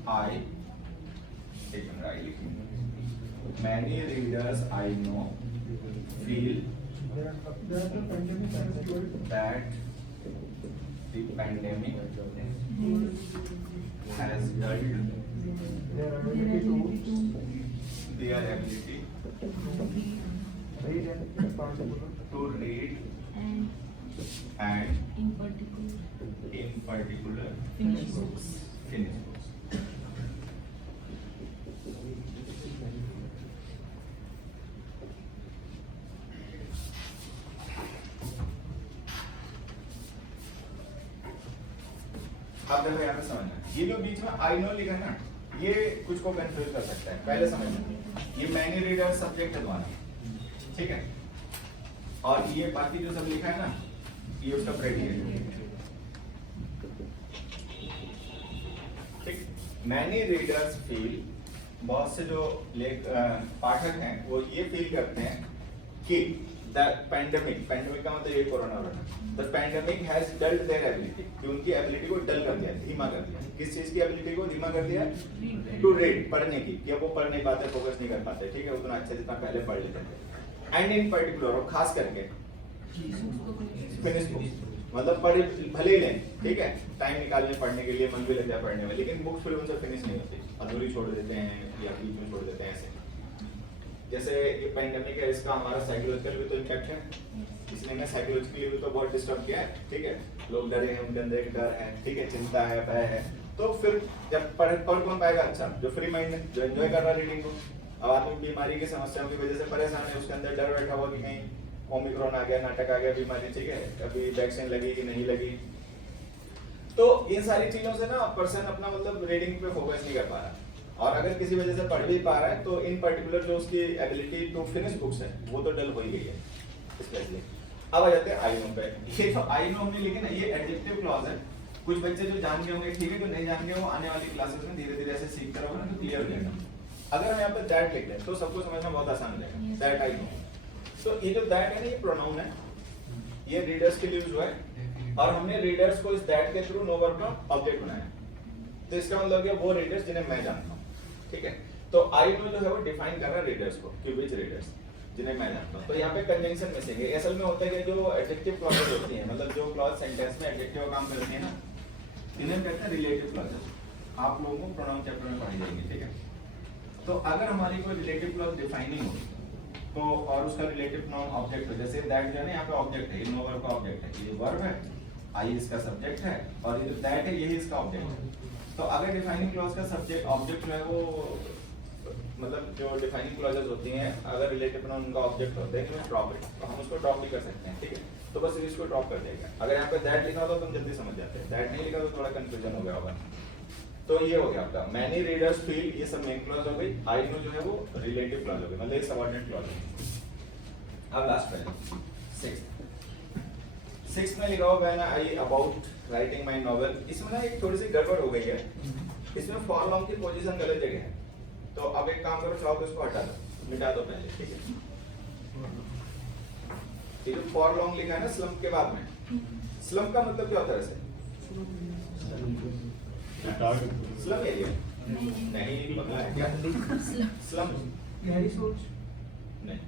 आई, एक मिनट आई लिखेंगे, many readers I know feel that the pandemic has dulled their ability to read and in particular finish books. अब देखो यहाँ पे समझना, ये जो बीच में आई नो लिखा है ना, ये कुछ को कंफ्यूज कर सकता है। पहले समझना, ये मैनी रीडर सब्जेक्ट है तुम्हारा, ठीक है, और ये बाकी जो सब लिखा है ना, ये उसका प्रेडिकेट, ठीक। मैनी रीडर्स फील, बहुत से जो पाठक हैं वो ये फील करते हैं कि द पैंडेमिक, पैंडेमिक का मतलब ये corona virus, the pandemic has dulled their ability, कि उनकी एबिलिटी को डल कर दिया, धीमा कर दिया। किस चीज की एबिलिटी को धीमा कर दिया? टू रीड, पढ़ने की, कि अब वो पढ़ नहीं पाते, फोकस नहीं कर पाते, ठीक है, उतना अच्छा जितना पहले पढ़ लेते थे। एंड इन पर्टिकुलर, और खास करके फिनिश बुक्स, मतलब पढ़े भले ही लें, ठीक है, टाइम निकालने पढ़ने के लिए, मन भी लग जाए पढ़ने में, लेकिन बुक्स फिर उनसे फिनिश नहीं होती, अधूरी छोड़ देते हैं या बीच में छोड़ देते हैं ऐसे। जैसे ये पैंडेमिक है, इसका हमारा साइकोलॉजिकल भी तो इम्पैक्ट है, इसने हमें साइकोलॉजिकली भी तो बहुत डिस्टर्ब किया है, ठीक है, लोग डरे हैं, उनके अंदर एक डर है, ठीक है, चिंता है, भय है। तो फिर जब पढ़ कौन पाएगा? अच्छा, जो फ्री माइंड है, जो एंजॉय कर रहा है रीडिंग को। अब आदमी बीमारी की समस्याओं की वजह से परेशान है, उसके अंदर डर बैठा हुआ कि कहीं ओमिक्रॉन आ गया, नाटक आ गया, बीमारी, ठीक है, अभी वैक्सीन लगी कि नहीं लगी। तो इन सारी चीजों से ना पर्सन अपना मतलब रीडिंग पे फोकस नहीं कर पा रहा, और अगर किसी वजह से पढ़ भी पा रहा है तो इन पर्टिकुलर जो उसकी एबिलिटी टू फिनिश बुक्स है वो तो डल हो ही गई है स्पेशली। अब आ जाते हैं आई नो पे। ये जो आई नो हमने लिखे ना, ये एडजेक्टिव क्लॉज है। कुछ बच्चे जो जान गए होंगे ठीक है, जो नहीं जान गए वो आने वाली क्लासेस में धीरे धीरे ऐसे सीखते रहोगे ना तो क्लियर हो जाएगा। अगर हम यहाँ पे दैट लिख दें तो सबको समझना बहुत आसान हो जाएगा, दैट आई नो। तो ये जो दैट है ना, ये प्रोनाउन है, ये रीडर्स के लिए यूज हुआ है, और हमने रीडर्स को इस दैट के थ्रू नो वर्ब का ऑब्जेक्ट बनाया। तो इसका मतलब है वो रीडर्स जिन्हें मैं जानता हूँ, ठीक है। तो आई नो जो है वो डिफाइन कर रहा है रीडर्स को, कि विच रीडर्स, जिन्हें मैं जानता हूँ। तो यहाँ पे कंजंक्शन मिसिंग है। असल में होता है कि जो एडजेक्टिव क्लॉजेस होती हैं, मतलब जो क्लॉज सेंटेंस में एडजेक्टिव का काम करते हैं ना, इन्हें कहते हैं रिलेटिव क्लॉजेस। आप लोगों को प्रोनाउन चैप्टर में पढ़ाई जाएंगे, ठीक है। तो अगर हमारी कोई रिलेटिव क्लॉज डिफाइनिंग हो तो, और उसका रिलेटिव प्रोनाउन ऑब्जेक्ट हो, जैसे दैट जो है ना यहाँ पे ऑब्जेक्ट है, ये नो वर्ब का ऑब्जेक्ट है, ये वर्ब है, आई इसका सब्जेक्ट है, और ये दैट है यही इसका ऑब्जेक्ट है। तो अगर डिफाइनिंग क्लॉज का सब्जेक्ट ऑब्जेक्ट जो है वो, मतलब जो डिफाइनिंग क्लॉजेस होती हैं, अगर रिलेटिव प्रोनाउन उनका ऑब्जेक्ट होते हैं तो ड्रॉप इट, तो हम उसको ड्रॉप भी कर सकते हैं, ठीक है। तो बस इसको ड्रॉप कर देगा। अगर यहाँ पे दैट लिखा होता तो हम जल्दी समझ जाते हैं, दैट नहीं लिखा तो थोड़ा कंफ्यूजन हो गया होगा। तो ये हो गया आपका मैनी रीडर्स फील, ये सब मेन क्लॉज हो गई। आई नो जो है वो रिलेटिव क्लॉज हो गई, मतलब ये सबऑर्डिनेट क्लॉज है। अब लास्ट पे 6 में लिखा होगा ना, आई अबाउट राइटिंग माय नॉवेल। इसमें ना एक थोड़ी सी गड़बड़ हो गई है, इसमें फॉर लॉन्ग की पोजीशन गलत जगह है। तो अब एक काम करो, चाहो तो इसको हटा दो, मिटा दो पहले, ठीक है। ये जो फॉर लॉन्ग लिखा है ना स्लम्प के बाद में, स्लम्प का मतलब क्या होता है वैसे? स्लम एरिया नहीं पता है क्या? स्लम गहरी सोच नहीं,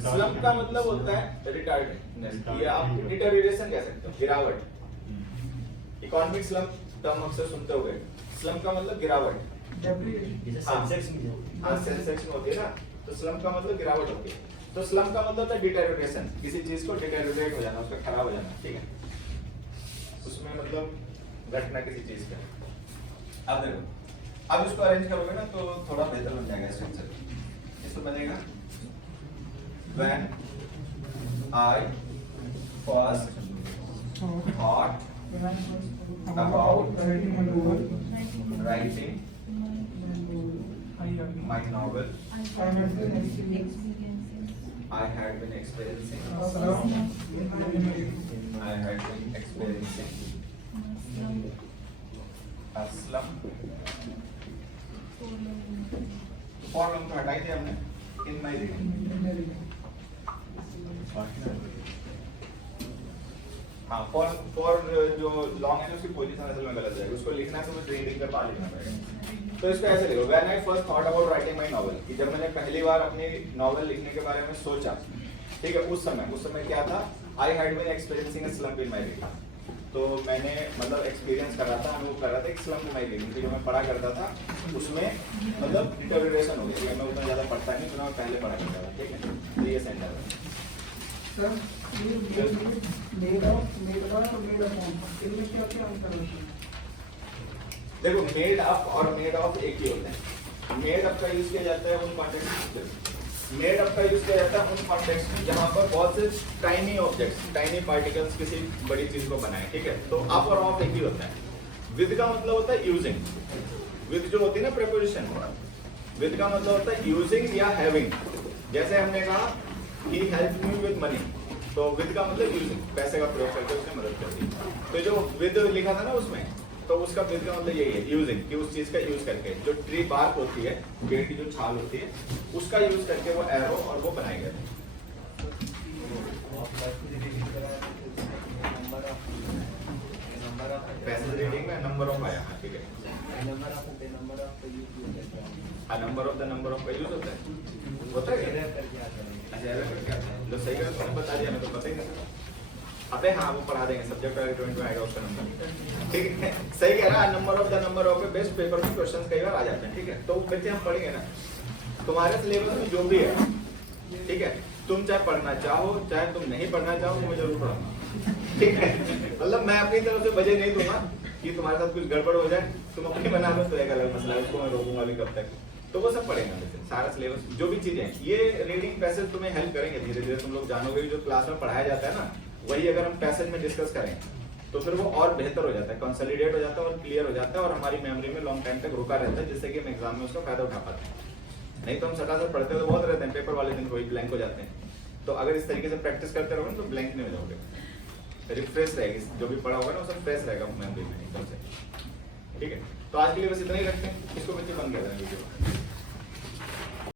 स्लम का मतलब होता है रिटार्ड, या आप डिटेरियोरेशन कह सकते हो, गिरावट। इकोनॉमिक स्लम टर्म अक्सर सुनते होगे, स्लम का मतलब गिरावट। हाँ, सेंसेक्स में होती है ना, तो स्लम का मतलब गिरावट होती है। तो स्लम का मतलब होता है डिटेरियोरेशन, किसी चीज को डिटेरियोरेट हो जाना, उसका खराब हो जाना, ठीक है। उसमें मतलब घटना किसी चीज का। अब देखो, अब इसको अरेंज करोगे ना तो थोड़ा बेहतर बन जाएगा स्ट्रक्चर। इसको बनेगा when I first thought about writing my novel. writing my novel. I had been experiencing a slum for long तो हटाई थी हमने इन माई रीडिंग हाँ फॉर जो लॉन्ग है उसकी पोजीशन असल में गलत जाएगी, उसको लिखना है तो मुझे रीडिंग के बाद लिखना पड़ेगा। तो इसको ऐसे लिखो, when I first thought about writing my novel, कि जब मैंने पहली बार अपनी नॉवेल लिखने के बारे में सोचा, ठीक है, उस समय क्या था, I had been experiencing a slump in my reading. तो मैंने मतलब एक्सपीरियंस कर रहा था, अनुभव कर रहा था एक स्लम्प इन माय रीडिंग, जो मैं पढ़ा करता था उसमें मतलब डिटोरिएशन हो गई, मैं उतना ज्यादा पढ़ता नहीं, उतना मैं पहले पढ़ा करता था, ठीक है। तो ये सेंटर है सर, ये मेड ऑफ इनमें क्या अंतर है? देखो मेड अप और मेड ऑफ एक ही होते हैं। मेड अप का यूज किया जाता है उन कॉन्टेक्स्ट में, मेड अप का यूज किया जाता है उन कॉन्टेक्स्ट में जहां पर बहुत से टाइनी ऑब्जेक्ट्स, टाइनी पार्टिकल्स किसी बड़ी चीज को बनाए, ठीक है। तो अप और ऑफ एक ही होता है। विद का मतलब होता है यूजिंग, विद जो होती है ना प्रीपोजिशन, विद का मतलब होता है यूजिंग या हैविंग। जैसे हमने कहा ही हेल्प मी विद मनी, तो विद का मतलब यूजिंग, पैसे का प्रयोग करके उसने मदद कर दी। तो जो विद लिखा था ना उसमें, तो उसका विद का मतलब यही है, यूजिंग, कि उस चीज का यूज करके, जो ट्री बार्क होती है, पेड़ की जो छाल होती है, उसका यूज करके वो एरो और वो बनाए गए थे। पैसेज रीडिंग में नंबर ऑफ आया, ठीक है, number of the number of का यूज होता है क्या? जो सही कर तुमने बता दिया, मैं तो पता ही नहीं। अबे हाँ, वो पढ़ा देंगे, सब्जेक्ट एलिमेंट में आएगा उसका नंबर, ठीक है, सही कह रहा है। Number of the number of पे बेस्ट पेपर में क्वेश्चंस कई बार आ जाते हैं, ठीक है। तो बच्चे हम पढ़ेंगे ना, तुम्हारे सिलेबस में जो भी है, ठीक है, तुम चाहे पढ़ना चाहो चाहे तुम नहीं पढ़ना चाहो, तुम्हें जरूर पढ़ाऊंगा, ठीक है। मतलब मैं अपनी तरफ से वजह नहीं दूंगा कि तुम्हारे साथ कुछ गड़बड़ हो जाए, तुम अपनी बना लो तो एक अलग मसला है, उसको मैं रोकूंगा भी कब तक। तो वो सब पढ़ेंगे वैसे, सारा सिलेबस जो भी चीजें, ये रीडिंग पैसेज तुम्हें हेल्प करेंगे, धीरे धीरे तुम लोग जानोगे। जो क्लास में पढ़ाया जाता है ना, वही अगर हम पैसेज में डिस्कस करें तो फिर वो और बेहतर हो जाता है, कंसोलिडेट हो जाता है और क्लियर हो जाता है, और हमारी मेमोरी में लॉन्ग टाइम तक रुका रहता है, जिससे कि हम एग्जाम में उसका फायदा उठा पाते हैं। नहीं तो हम सटासट पढ़ते तो बहुत रहते हैं, पेपर वाले दिन कोई ब्लैंक हो जाते हैं। तो अगर इस तरीके से प्रैक्टिस करते रहोगे तो ब्लैंक नहीं हो जाओगे, रिफ्रेश रहेगी, जो भी पढ़ा होगा ना वो सब फ्रेश रहेगा मेमोरी में एकदम से, ठीक है। तो आज के लिए बस इतना ही रखते हैं, इसको बच्चे बंद कर दें वीडियो।